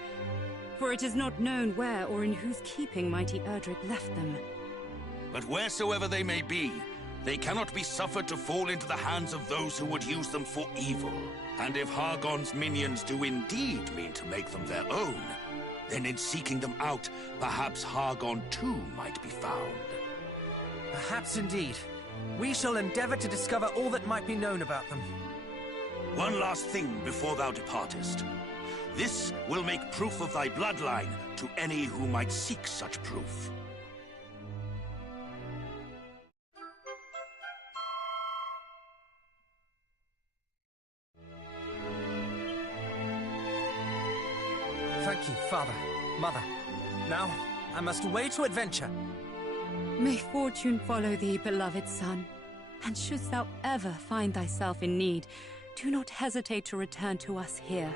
For it is not known where or in whose keeping mighty Erdrick left them. But wheresoever they may be, they cannot be suffered to fall into the hands of those who would use them for evil. And if Hargon's minions do indeed mean to make them their own, then in seeking them out, perhaps Hargon too might be found. Perhaps indeed. We shall endeavor to discover all that might be known about them. One last thing before thou departest. This will make proof of thy bloodline to any who might seek such proof. Thank you, Father, Mother. Now, I must away to adventure. May fortune follow thee, beloved son. And shouldst thou ever find thyself in need, do not hesitate to return to us here.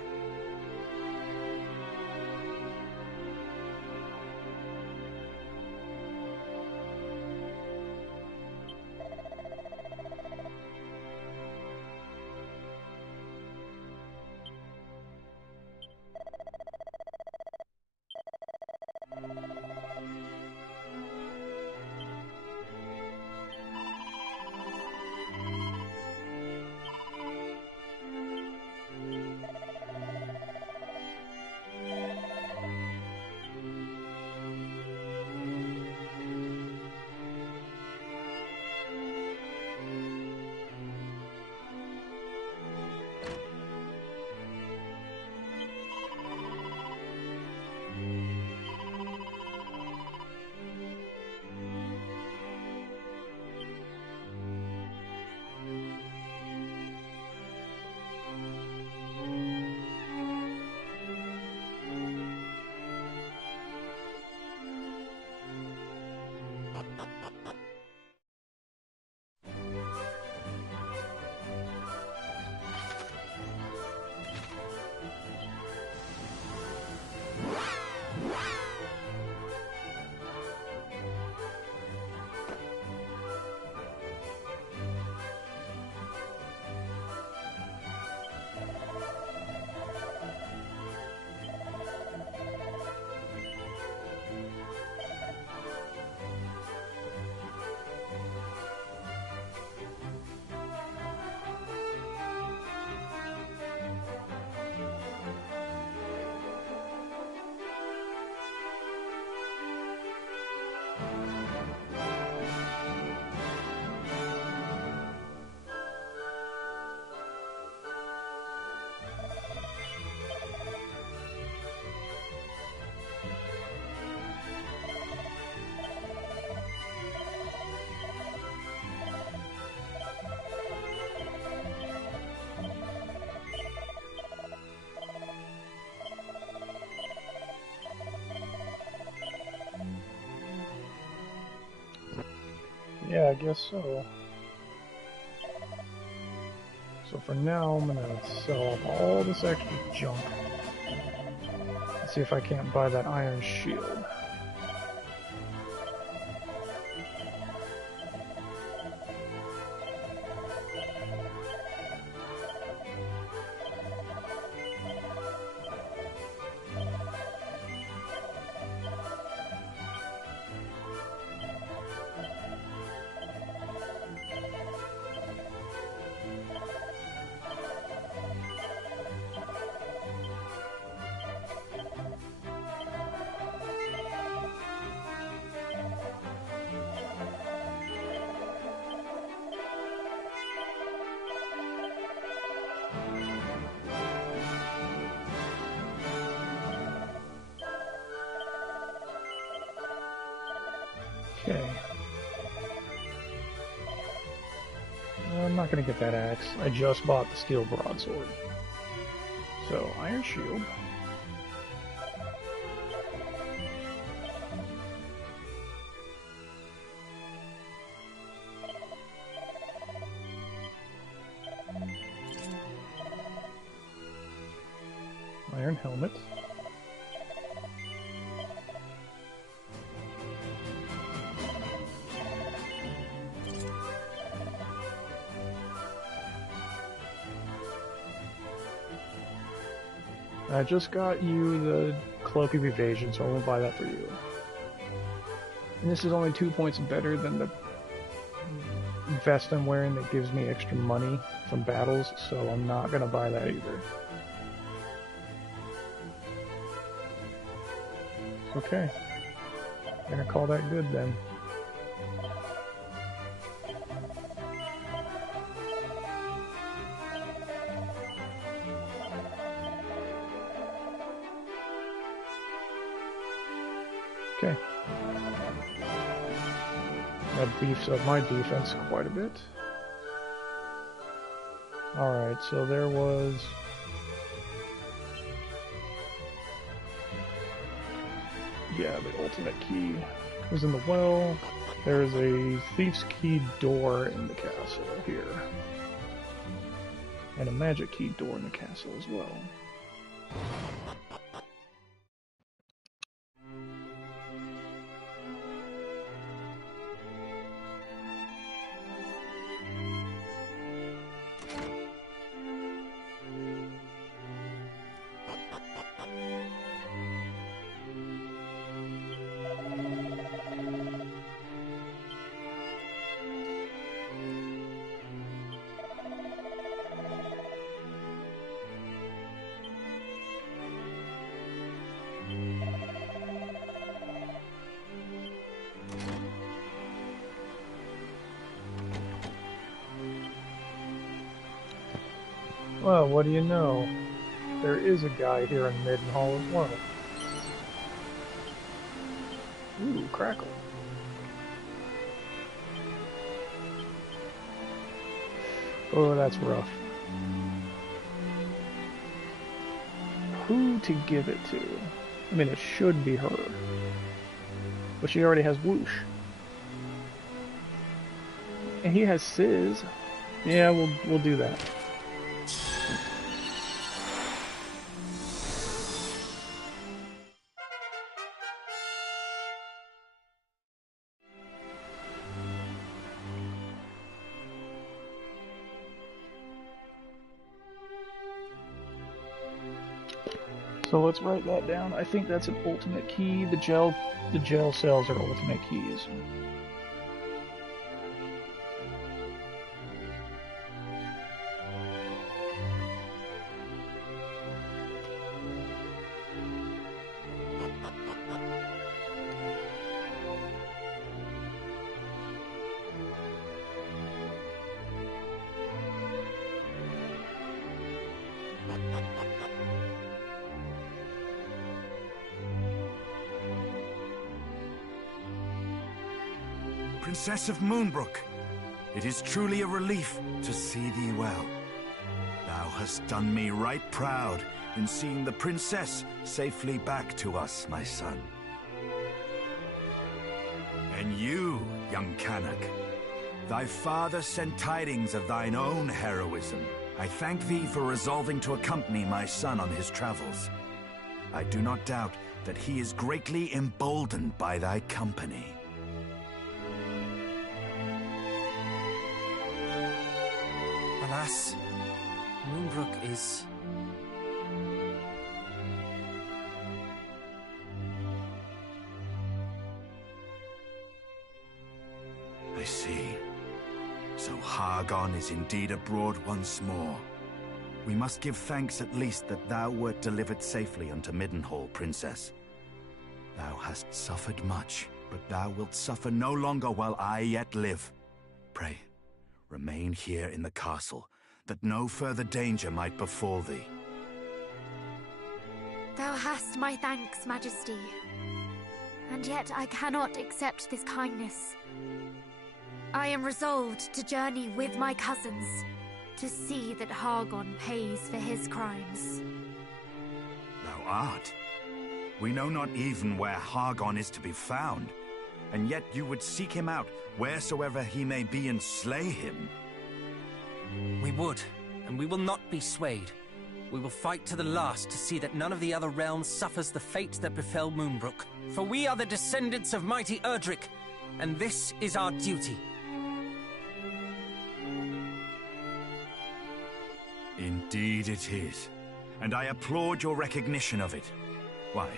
Yeah, I guess so. So for now, I'm gonna sell off all this extra junk. Let's see if I can't buy that iron shield. Okay. I'm not gonna get that axe. I just bought the steel broadsword. So, iron shield. Iron helmet. I just got you the Cloak of Evasion, so I won't buy that for you. And this is only 2 points better than the vest I'm wearing that gives me extra money from battles, so I'm not gonna buy that either. Okay. I'm gonna call that good then. Okay. That beefs up my defense quite a bit. Alright, so there was... yeah, the ultimate key was in the well. There is a thief's key door in the castle here. And a magic key door in the castle as well. Well, what do you know? There is a guy here in Middenhall as well. Ooh, crackle. Oh, that's rough. Who to give it to? I mean, it should be her. But she already has whoosh. And he has sizz. Yeah, we'll do that. So let's write that down. I think that's an ultimate key. The gel cells are ultimate keys. Princess of Moonbrooke, it is truly a relief to see thee well. Thou hast done me right proud in seeing the princess safely back to us, my son. And you, young Canuck, Thy father sent tidings of thine own heroism. I thank thee for resolving to accompany my son on his travels. I do not doubt that he is greatly emboldened by thy company. Alas, Moonbrooke is... I see. So Hargon is indeed abroad once more. We must give thanks at least that thou wert delivered safely unto Middenhall, Princess. Thou hast suffered much, but thou wilt suffer no longer while I yet live. Pray, remain here in the castle, that no further danger might befall thee. Thou hast my thanks, Majesty. And yet I cannot accept this kindness. I am resolved to journey with my cousins, to see that Hargon pays for his crimes. Thou art? We know not even where Hargon is to be found, and yet you would seek him out wheresoever he may be and slay him. We would, and we will not be swayed. We will fight to the last to see that none of the other realms suffers the fate that befell Moonbrooke. For we are the descendants of mighty Erdrick, and this is our duty. Indeed it is, and I applaud your recognition of it. Why,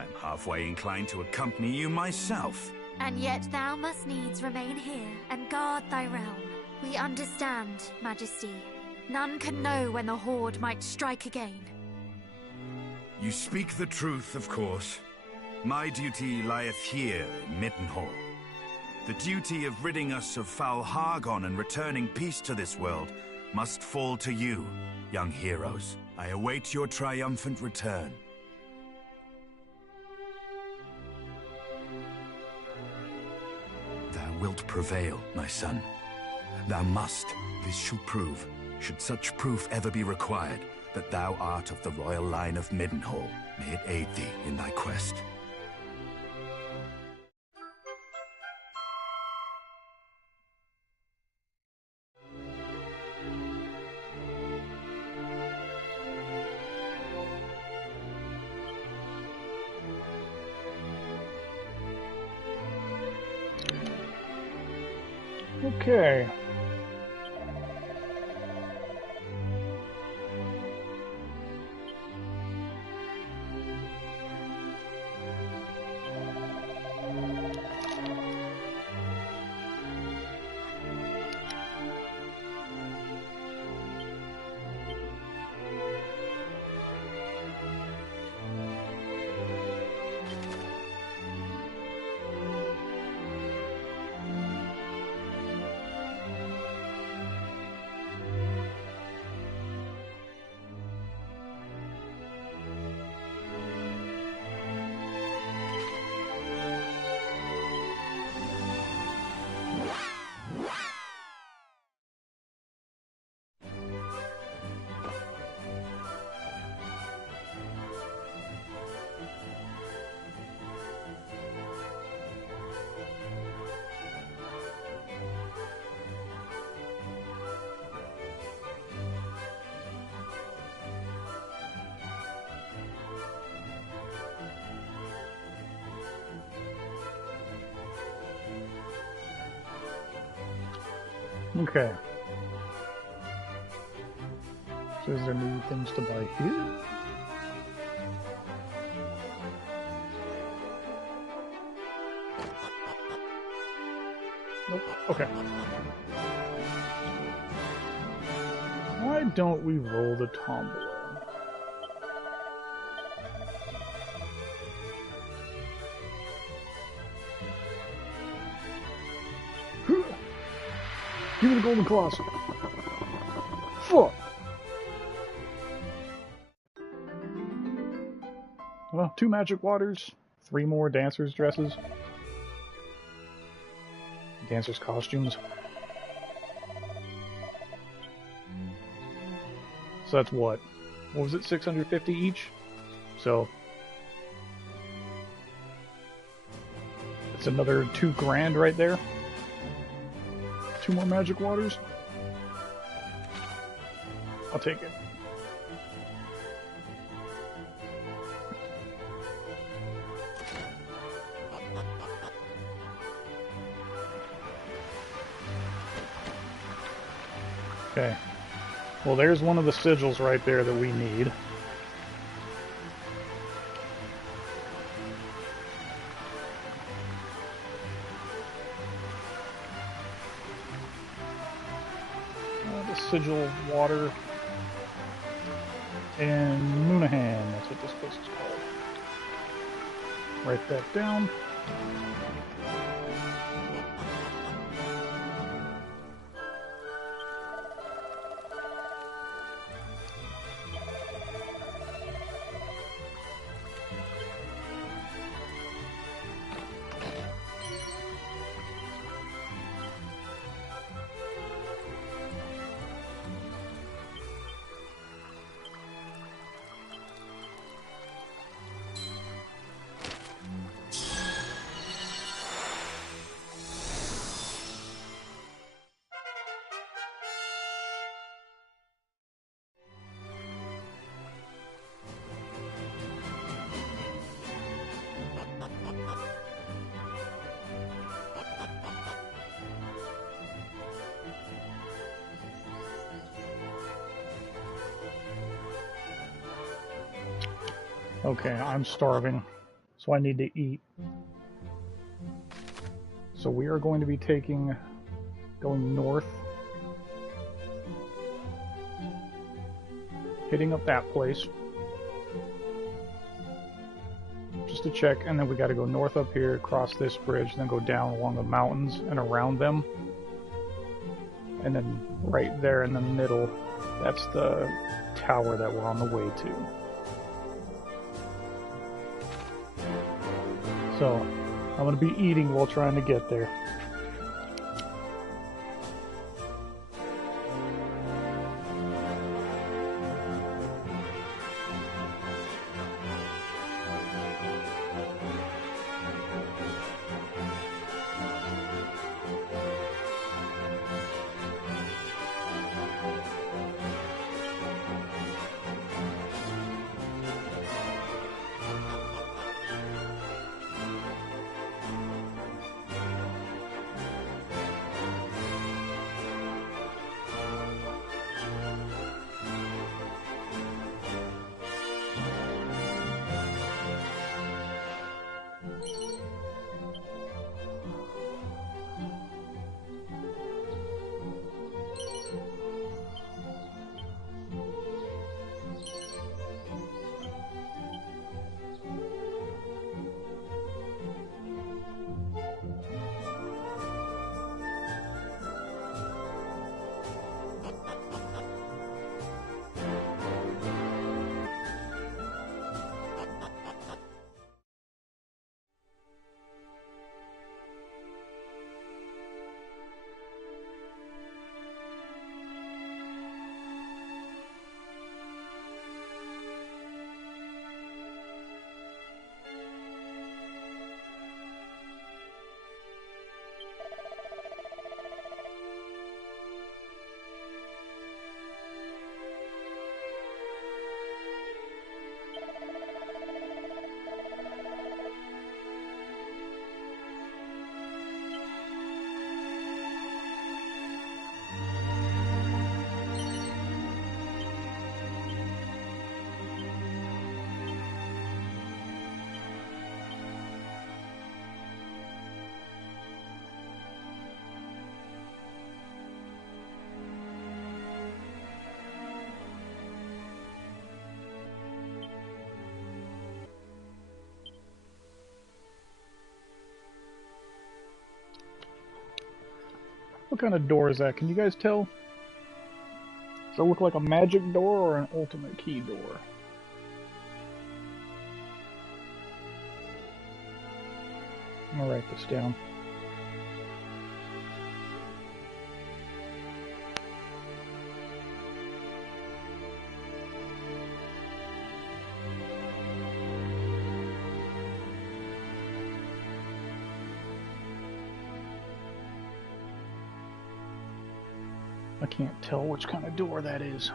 I'm halfway inclined to accompany you myself. And yet thou must needs remain here and guard thy realm. We understand, Majesty. None can know when the Horde might strike again. You speak the truth, of course. My duty lieth here in Middenhall. The duty of ridding us of foul Hargon and returning peace to this world must fall to you, young heroes. I await your triumphant return. Thou wilt prevail, my son. Thou must. This shall prove, should such proof ever be required, that thou art of the royal line of Middenhall. May it aid thee in thy quest. Okay. Okay. So is there new things to buy here? Nope. Okay. Why don't we roll the tombola? Give me the golden claws. Fuck. Well, 2 magic waters, 3 more dancers' dresses. Dancers' costumes. So that's what? What was it? 650 each? So it's another $2 grand right there. 2 more magic waters. I'll take it. Okay. Well, there's one of the sigils right there that we need. The sigil of water and Moonahan. That's what this place is called. Write that down. Okay, I'm starving, so I need to eat. So we are going to be going north, hitting up that place, just to check, and then we got to go north up here, cross this bridge, then go down along the mountains and around them, and then right there in the middle, that's the tower that we're on the way to. So, I'm going to be eating while trying to get there. What kind of door is that? Can you guys tell? Does it look like a magic door or an ultimate key door? I'm gonna write this down. I can't tell which kind of door that is.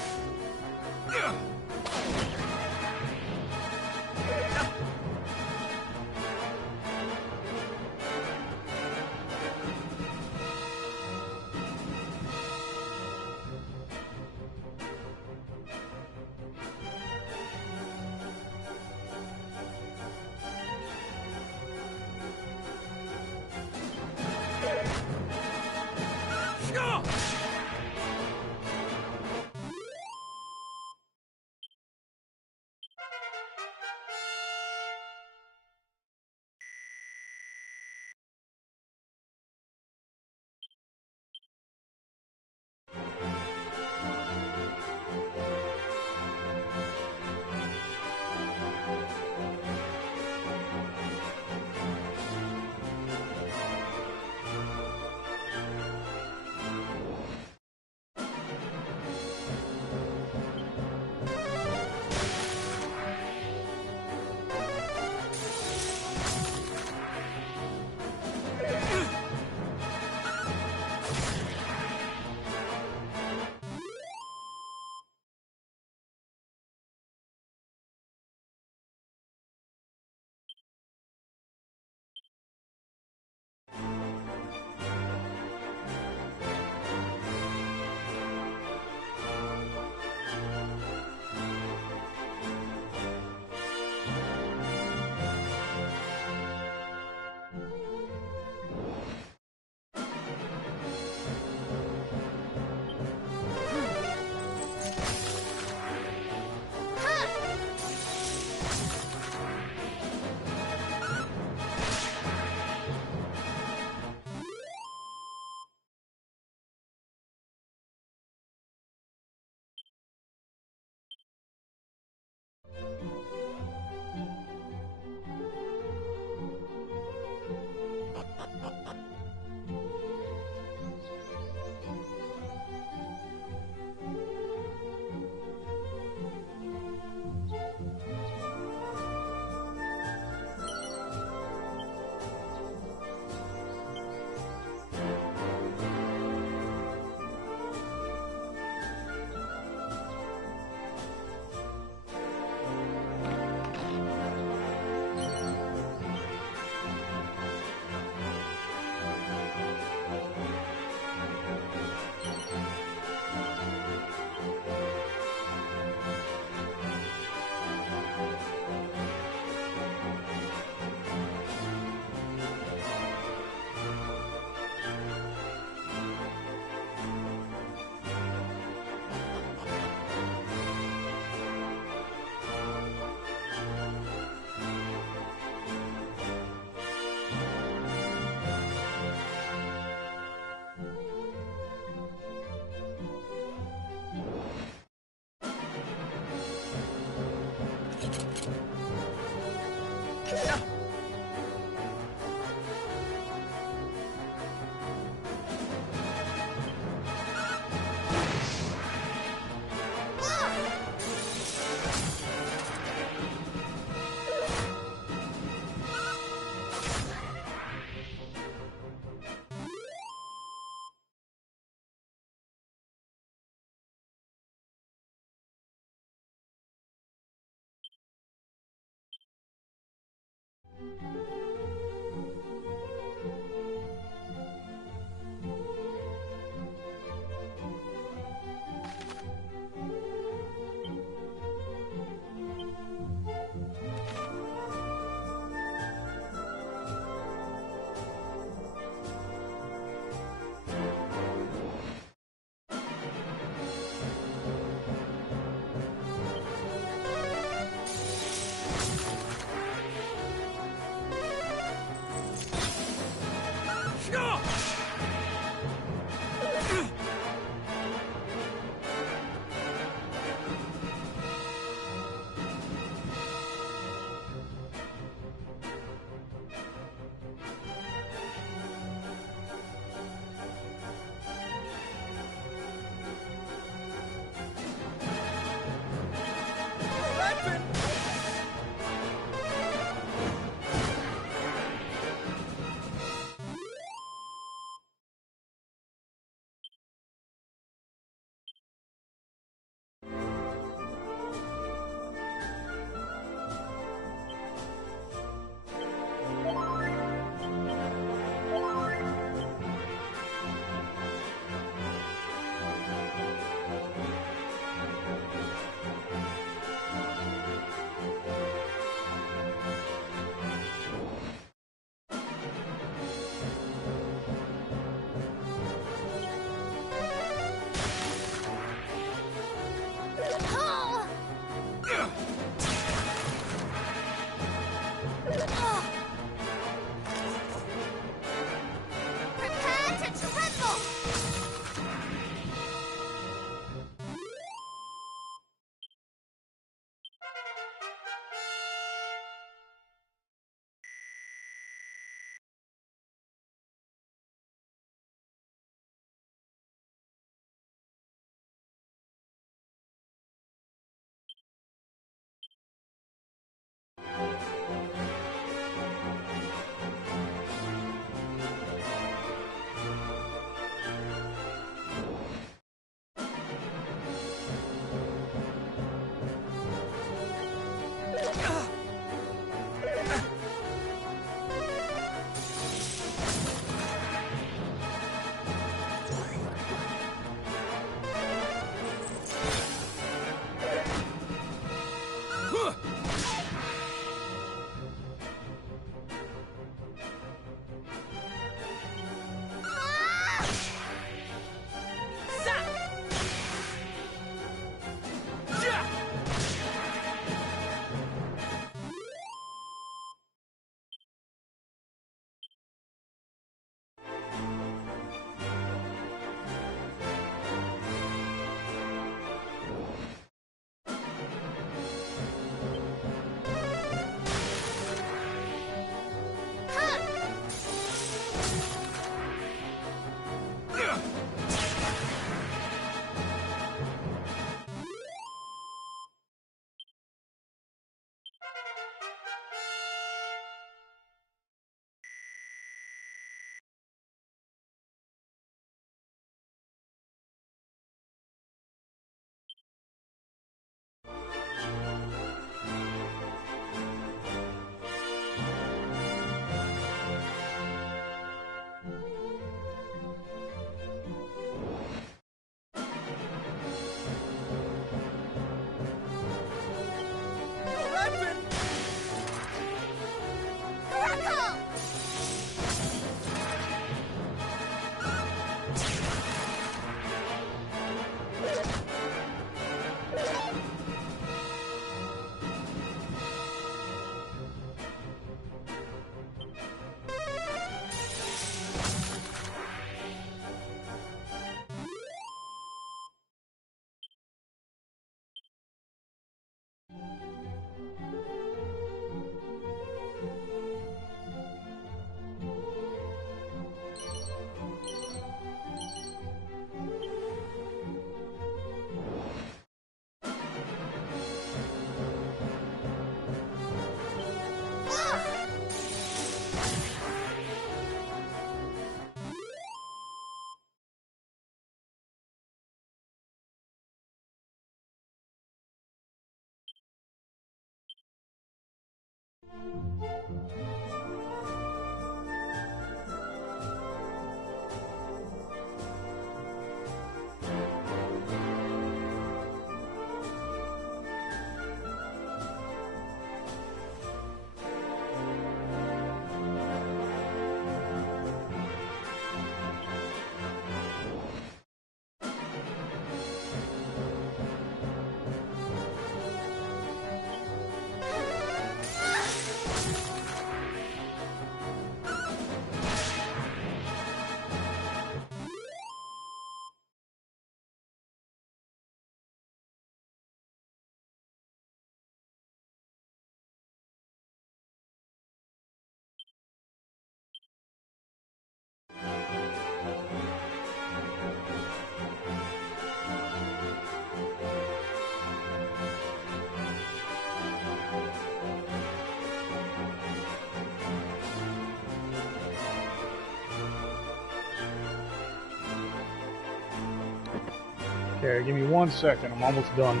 Okay, give me 1 second. I'm almost done.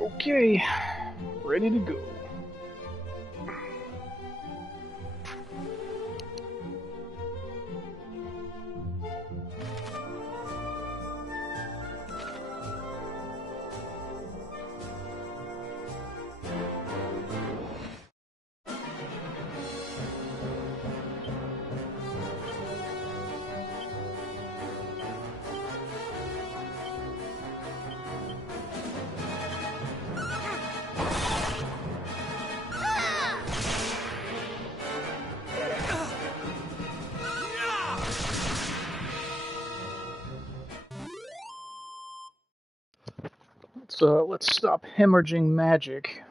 Okay, ready to go. Let's stop hemorrhaging magic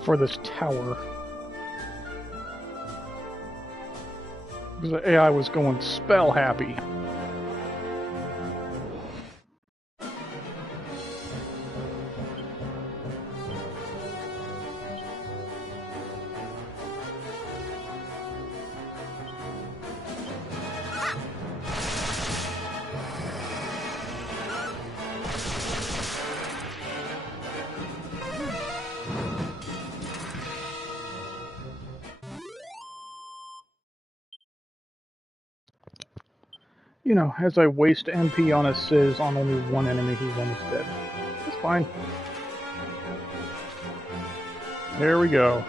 for this tower. The AI was going spell happy. You know, as I waste MP on a Sizz on only one enemy who's almost dead. It's fine. There we go.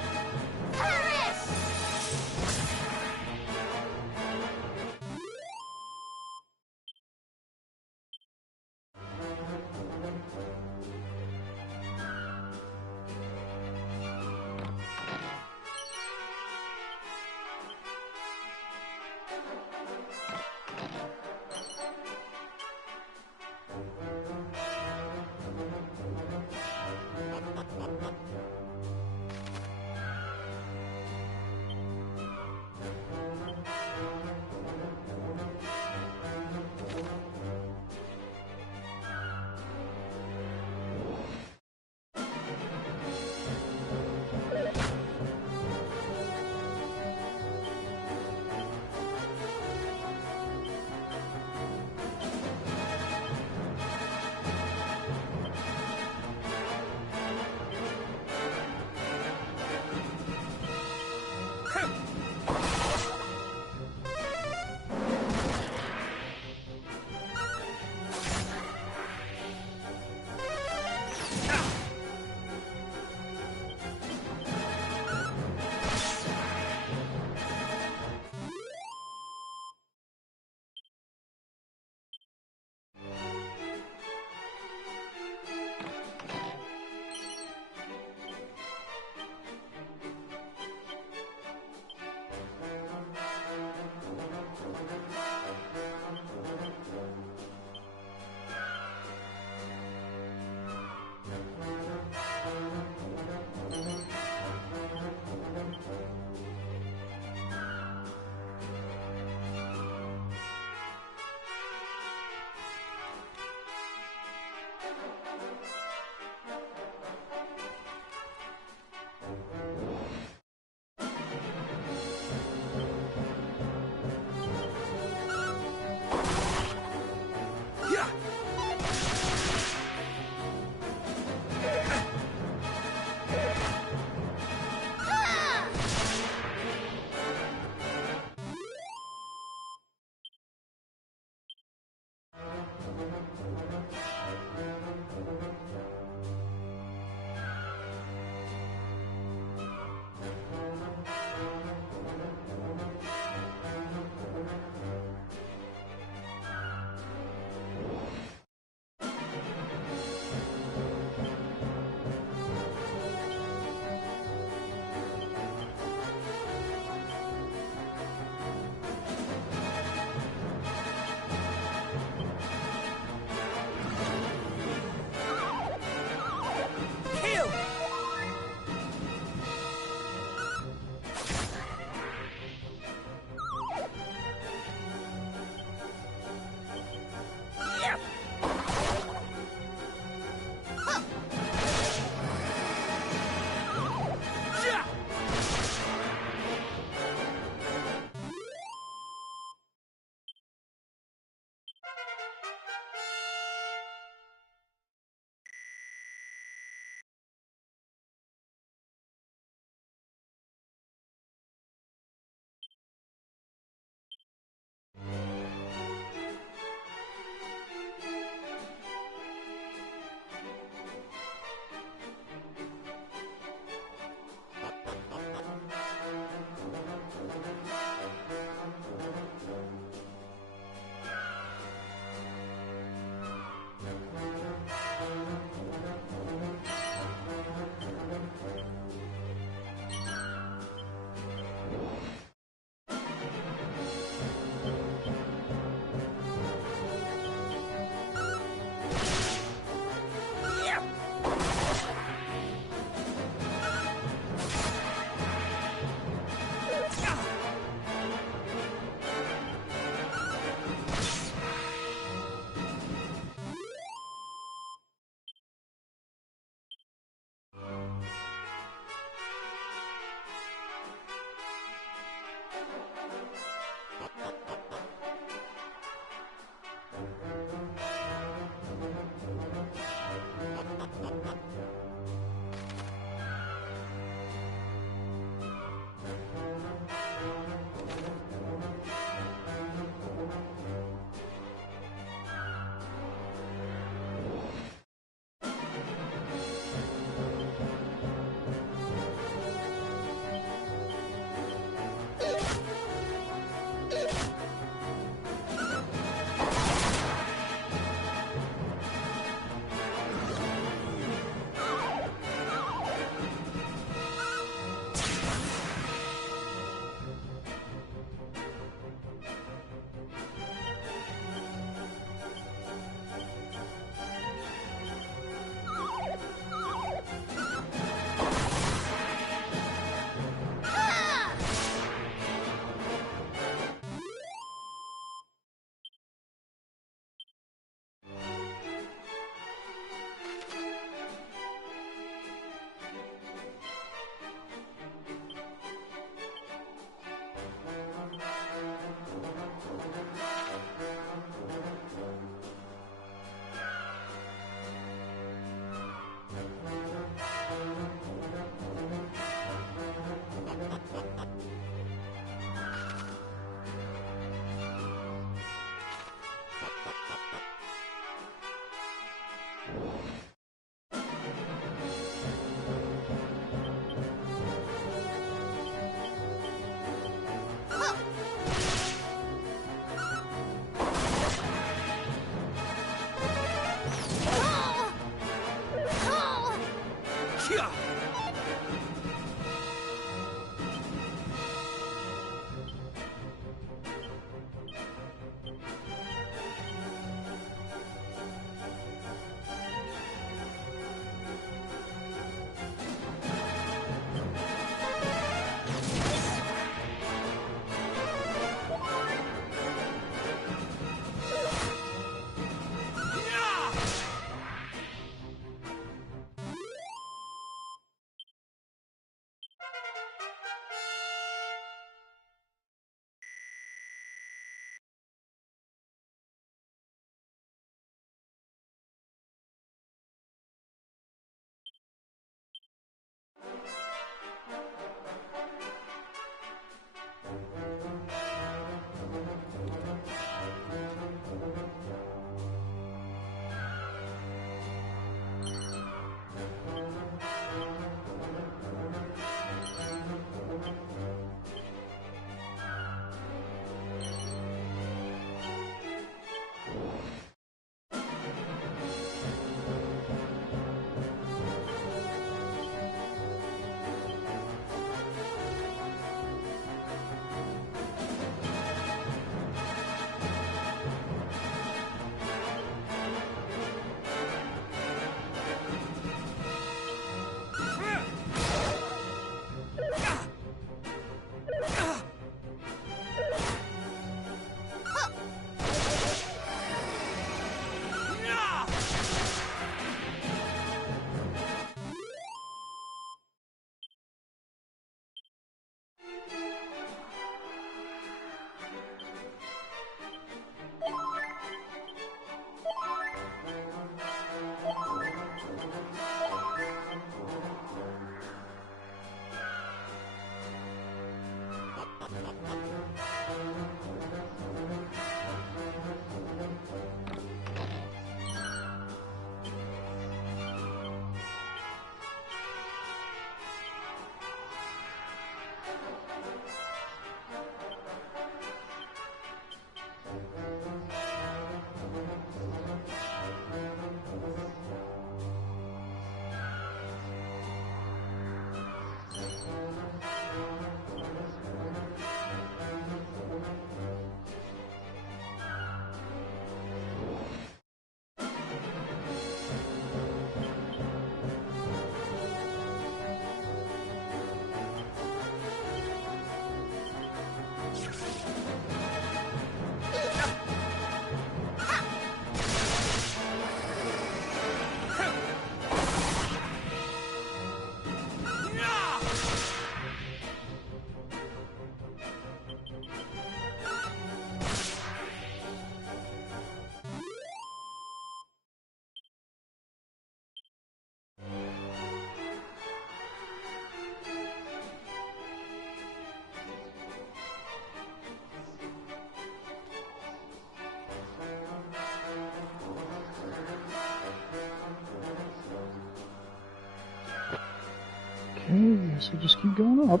Okay, so just keep going up.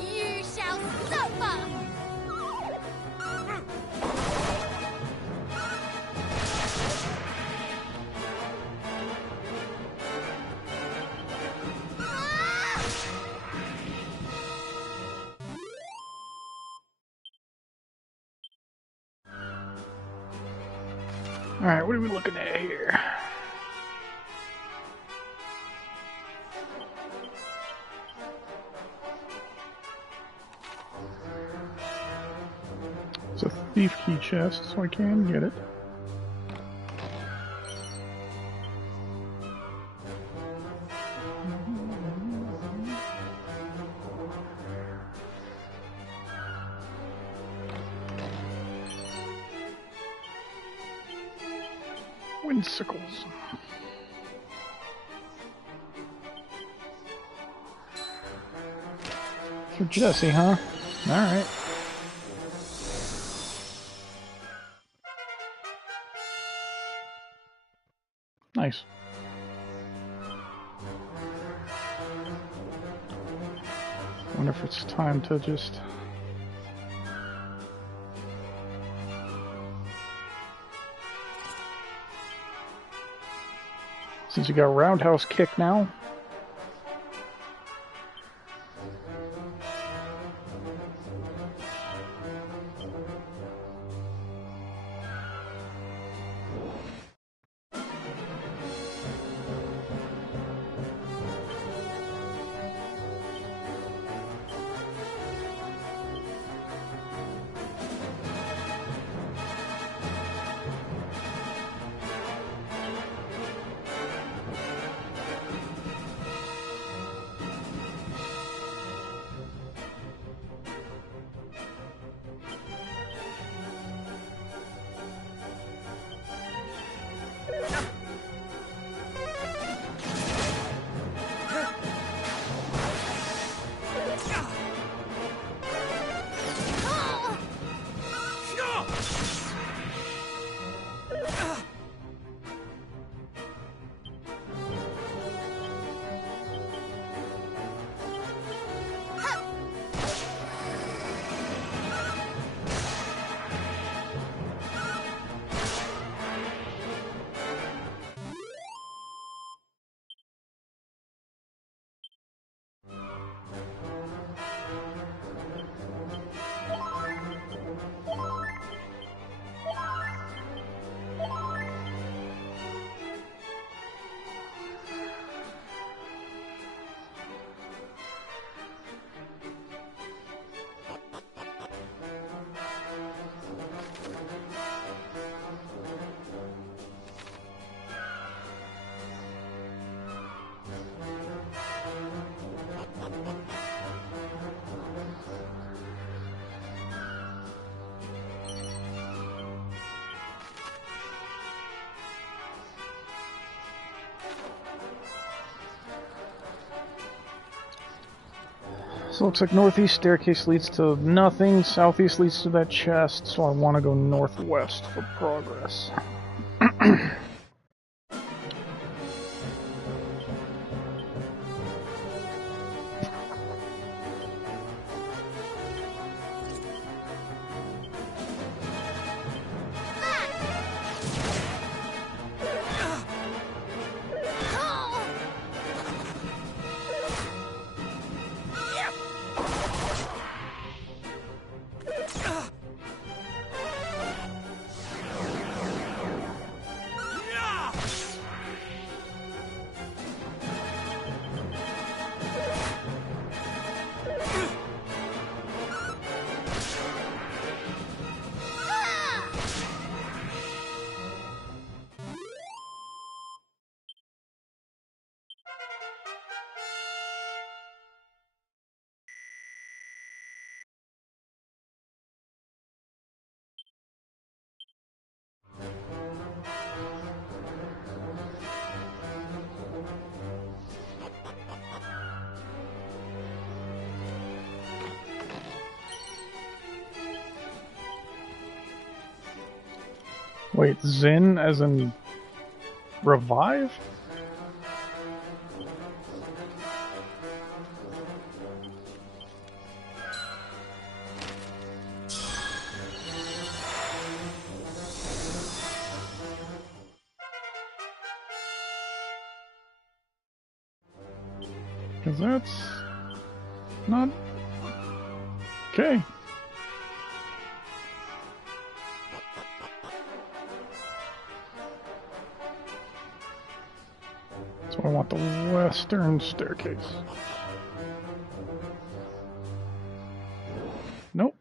You shall suffer! Alright, what are we looking at here? It's a thief key chest, so I can get it. Windsickles. For Jesse, huh? Alright. Nice. Wonder if it's time to just... Since you got roundhouse kick now. So it looks like northeast staircase leads to nothing, southeast leads to that chest, so I want to go northwest for progress. Wait, Zen as in revive? Because that's not okay. So I want the western staircase. Nope.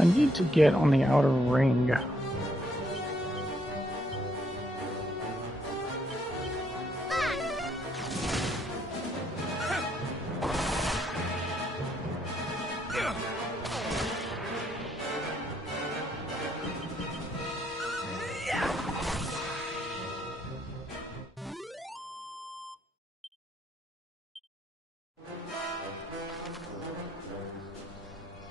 I need to get on the outer ring.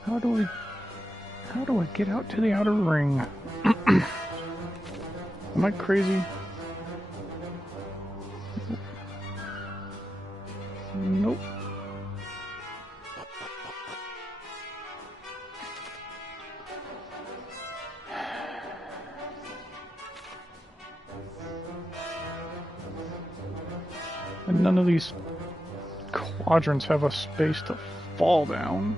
How do I get out to the outer ring? Am I crazy? Nope. And none of these quadrants have a space to fall down.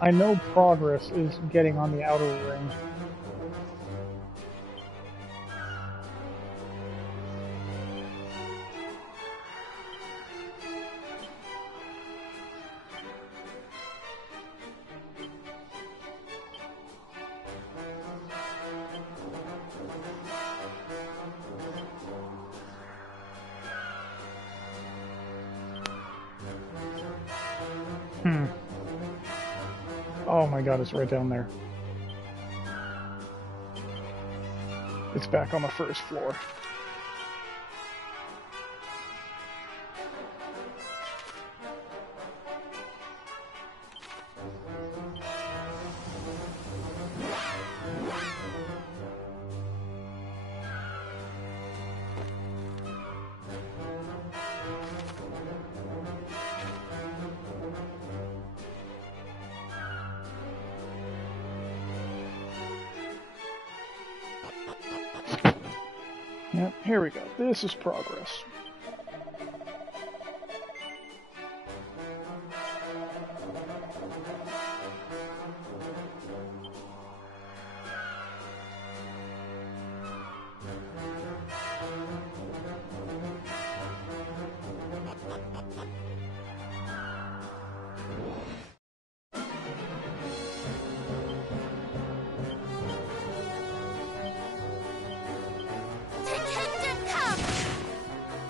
I know progress is getting on the outer ring. Oh my god, it's right down there. It's back on the first floor. Yep, here we go. This is progress.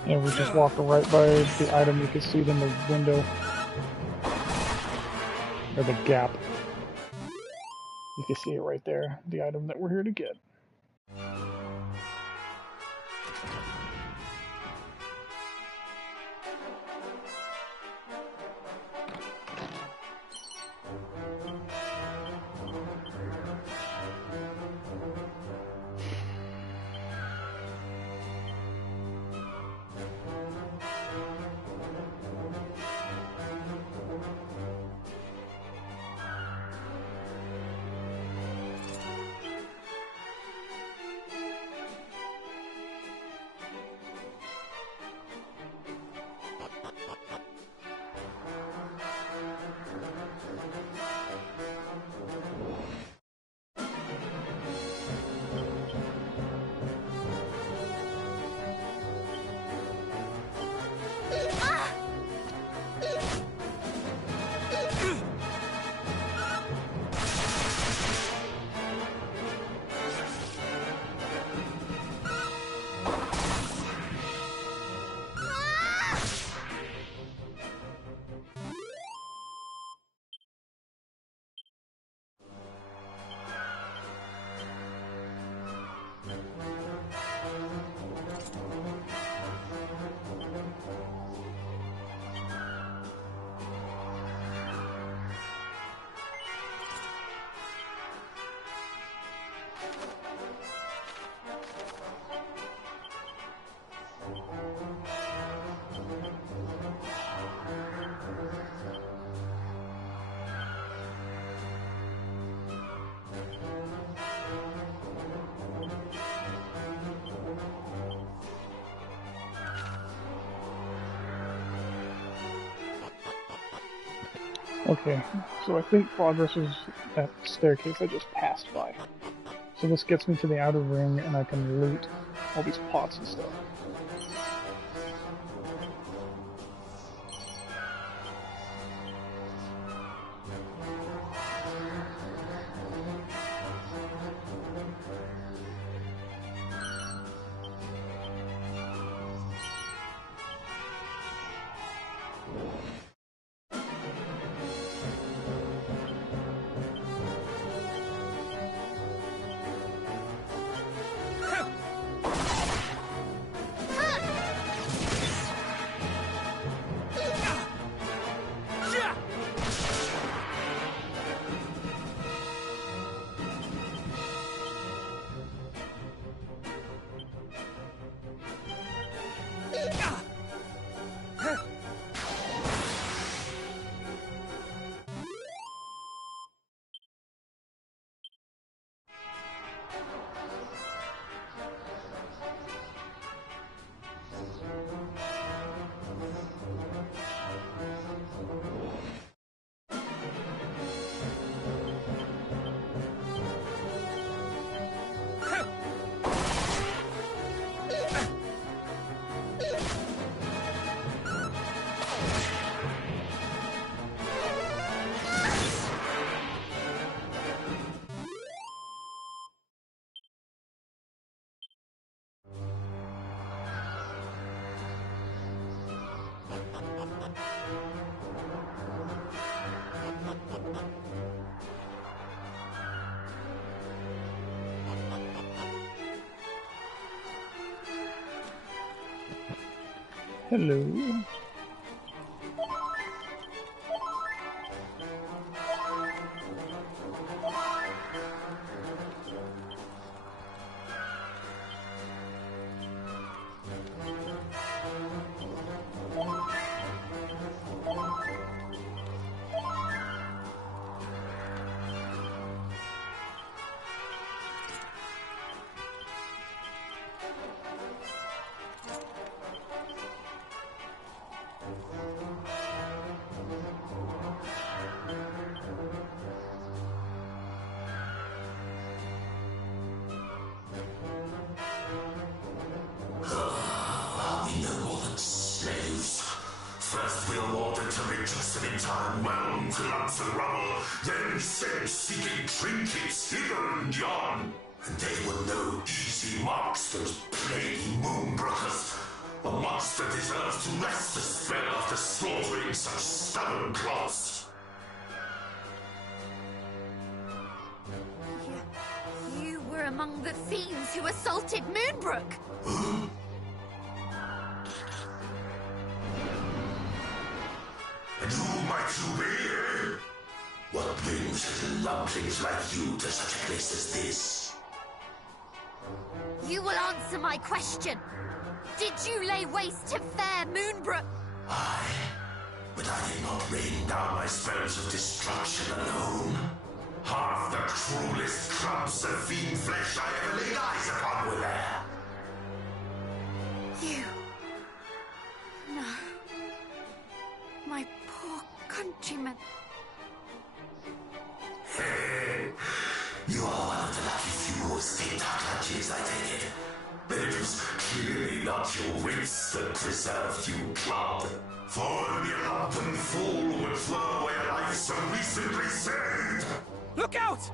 Yeah, we just walked right by the item. You can see it in the window. Or the gap. You can see it right there, the item that we're here to get. Okay, so I think progress is that staircase I just passed by. So this gets me to the outer ring, and I can loot all these pots and stuff. Hello. First we are ordered to reduce them in time well to lumps and rubble, then sent seeking trinkets hither and yon. And they were no easy marks, those plaguey Moonbrookers. A monster deserves to rest the spell after slaughtering such stubborn clods. fiends who assaulted Moonbrooke! And who might you be? What brings little lumplings like you to such a place as this? You will answer my question. Did you lay waste to fair Moonbrooke? Aye, but I did not rain down my spells of destruction alone. Half the cruelest clumps of fiend flesh I ever laid eyes upon were there. You... No. My poor countrymen. Hey, you are one of the lucky few who escaped our clutches, I take it. But it was clearly not your wits that preserved you, clod. For only a lumpen fool would throw away a life so recently saved. Look out!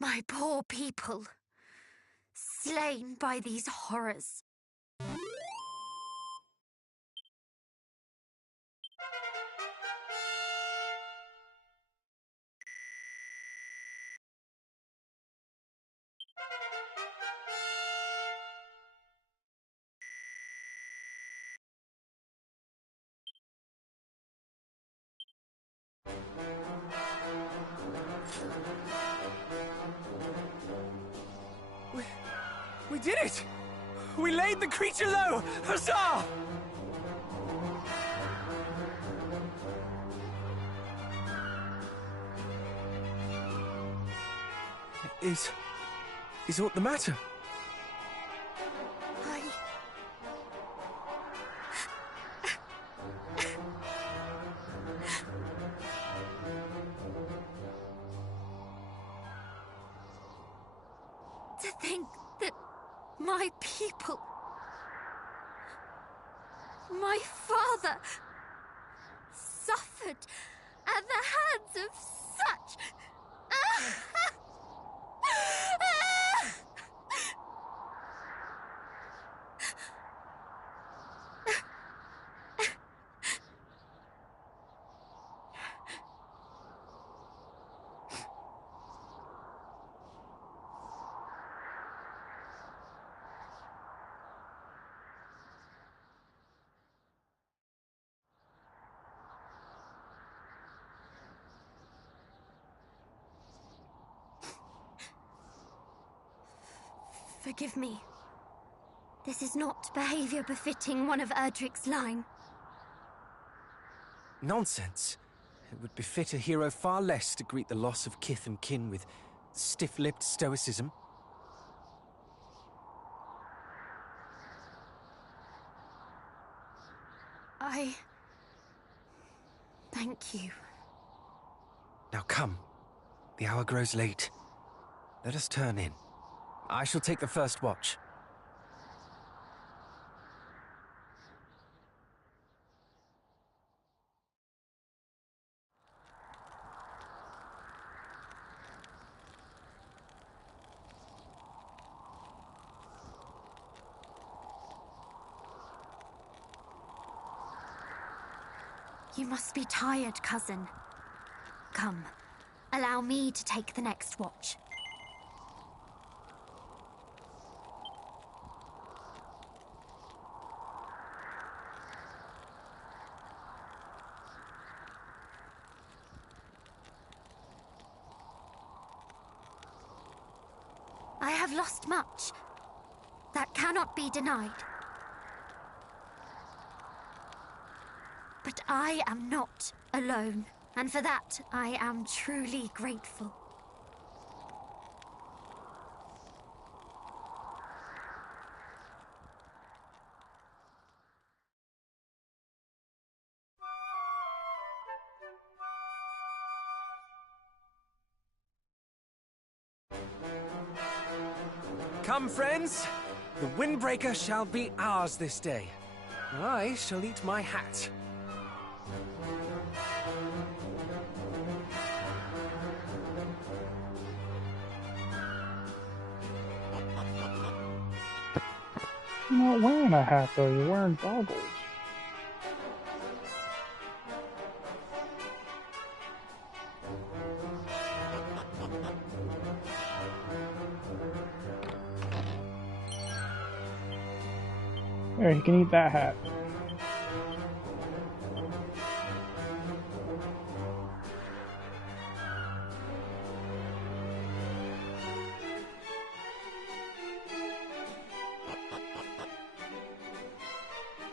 My poor people, slain by these horrors. We did it! We laid the creature low! Huzzah! Is aught the matter? To think that my people, my father, suffered at the hands of such... Forgive me. This is not behavior befitting one of Erdrick's line. Nonsense. It would befit a hero far less to greet the loss of kith and kin with stiff-lipped stoicism. Thank you. Now come. The hour grows late. Let us turn in. I shall take the first watch. You must be tired, cousin. Come, allow me to take the next watch. I have lost much. That cannot be denied. But I am not alone, and for that I am truly grateful. Come, friends! The Windbraker shall be ours this day. I shall eat my hat. You're not wearing a hat, though. You're wearing goggles. There, you can eat that hat.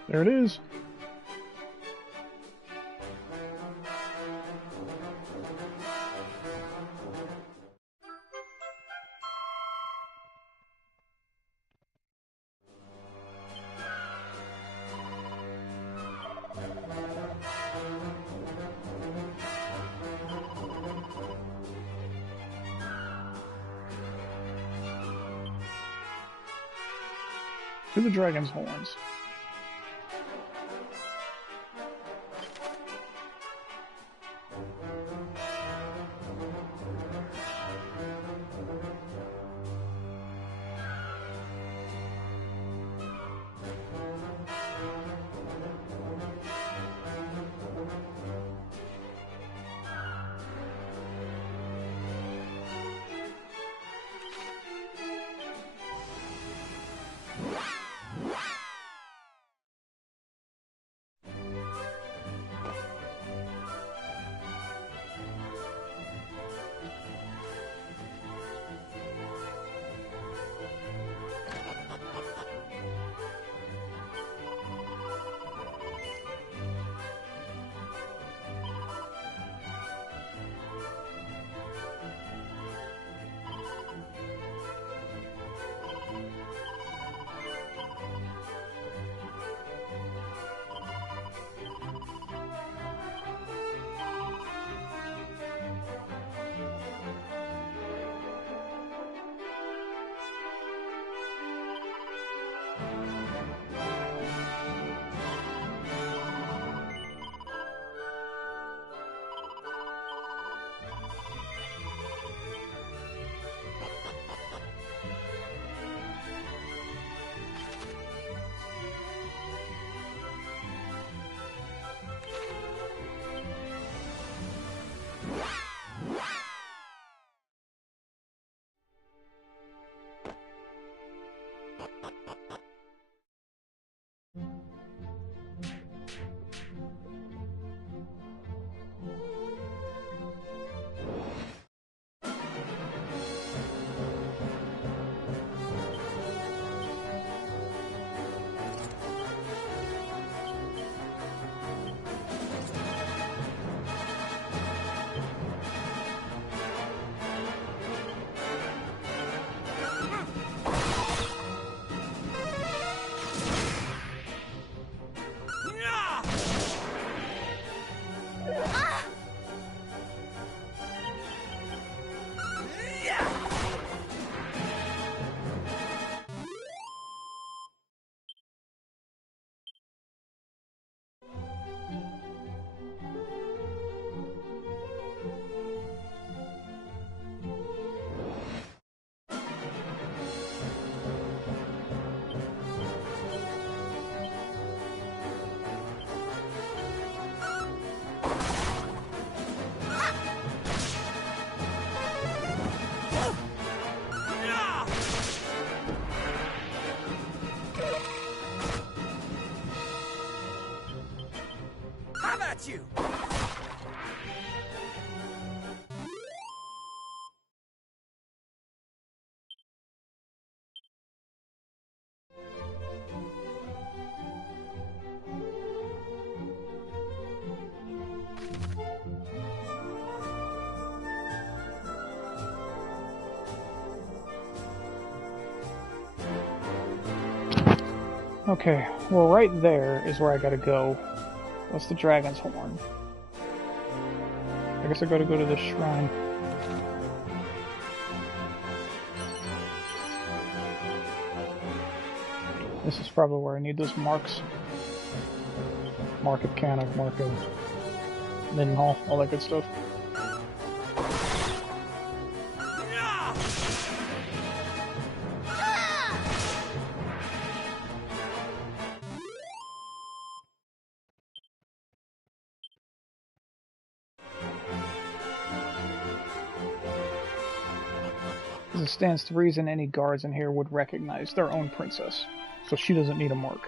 There it is. to the dragon's horns. You! Okay, well right there is where I gotta go. That's the dragon's horn. I guess I gotta go to this shrine. This is probably where I need those marks. Mark of Cannock, Mark of Middenhall, all that good stuff. It stands to reason any guards in here would recognize their own princess, so she doesn't need a mark.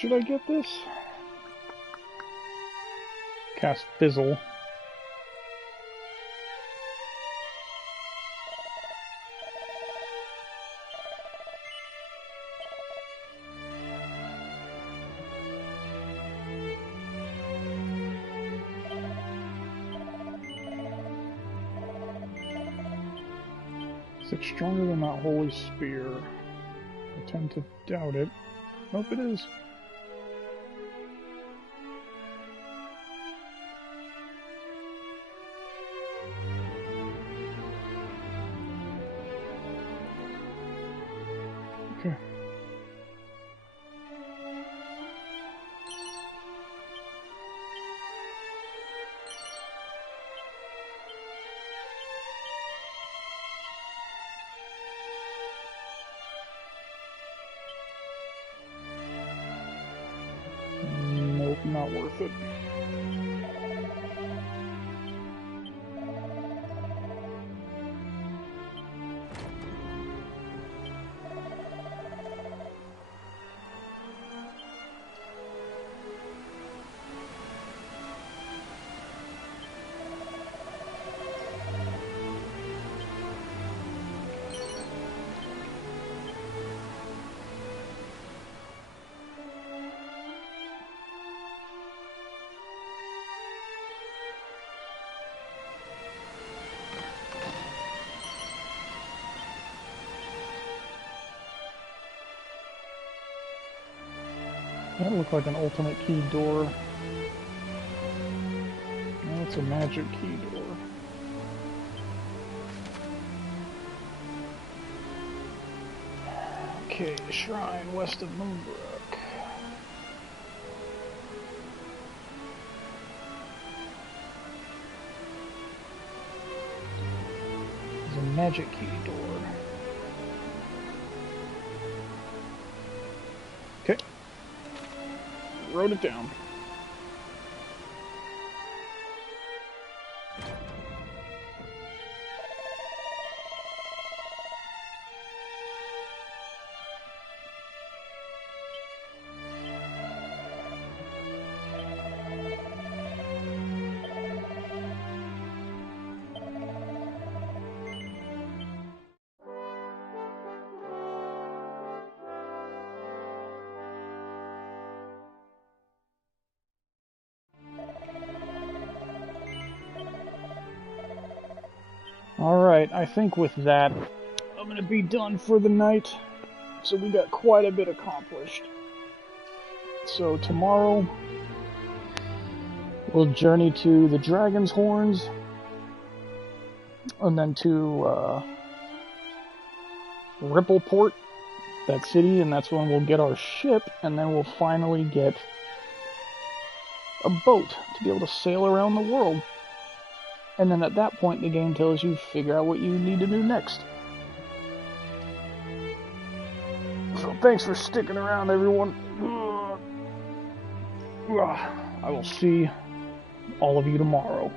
Should I get this? Cast Fizzle. Is it stronger than that Holy Spear? I tend to doubt it. Nope, it is. Okay. Nope, not worth it. That looked like an ultimate key door. No, it's a magic key door. Okay, shrine west of Moonbrooke. There's a magic key door. Okay. Wrote it down. Alright, I think with that, I'm gonna be done for the night. So we got quite a bit accomplished. So tomorrow, we'll journey to the Dragon's Horns, and then to Rippleport, that city, and that's when we'll get our ship, and then we'll finally get a boat to be able to sail around the world. And then at that point, the game tells you figure out what you need to do next. So thanks for sticking around, everyone. I will see all of you tomorrow.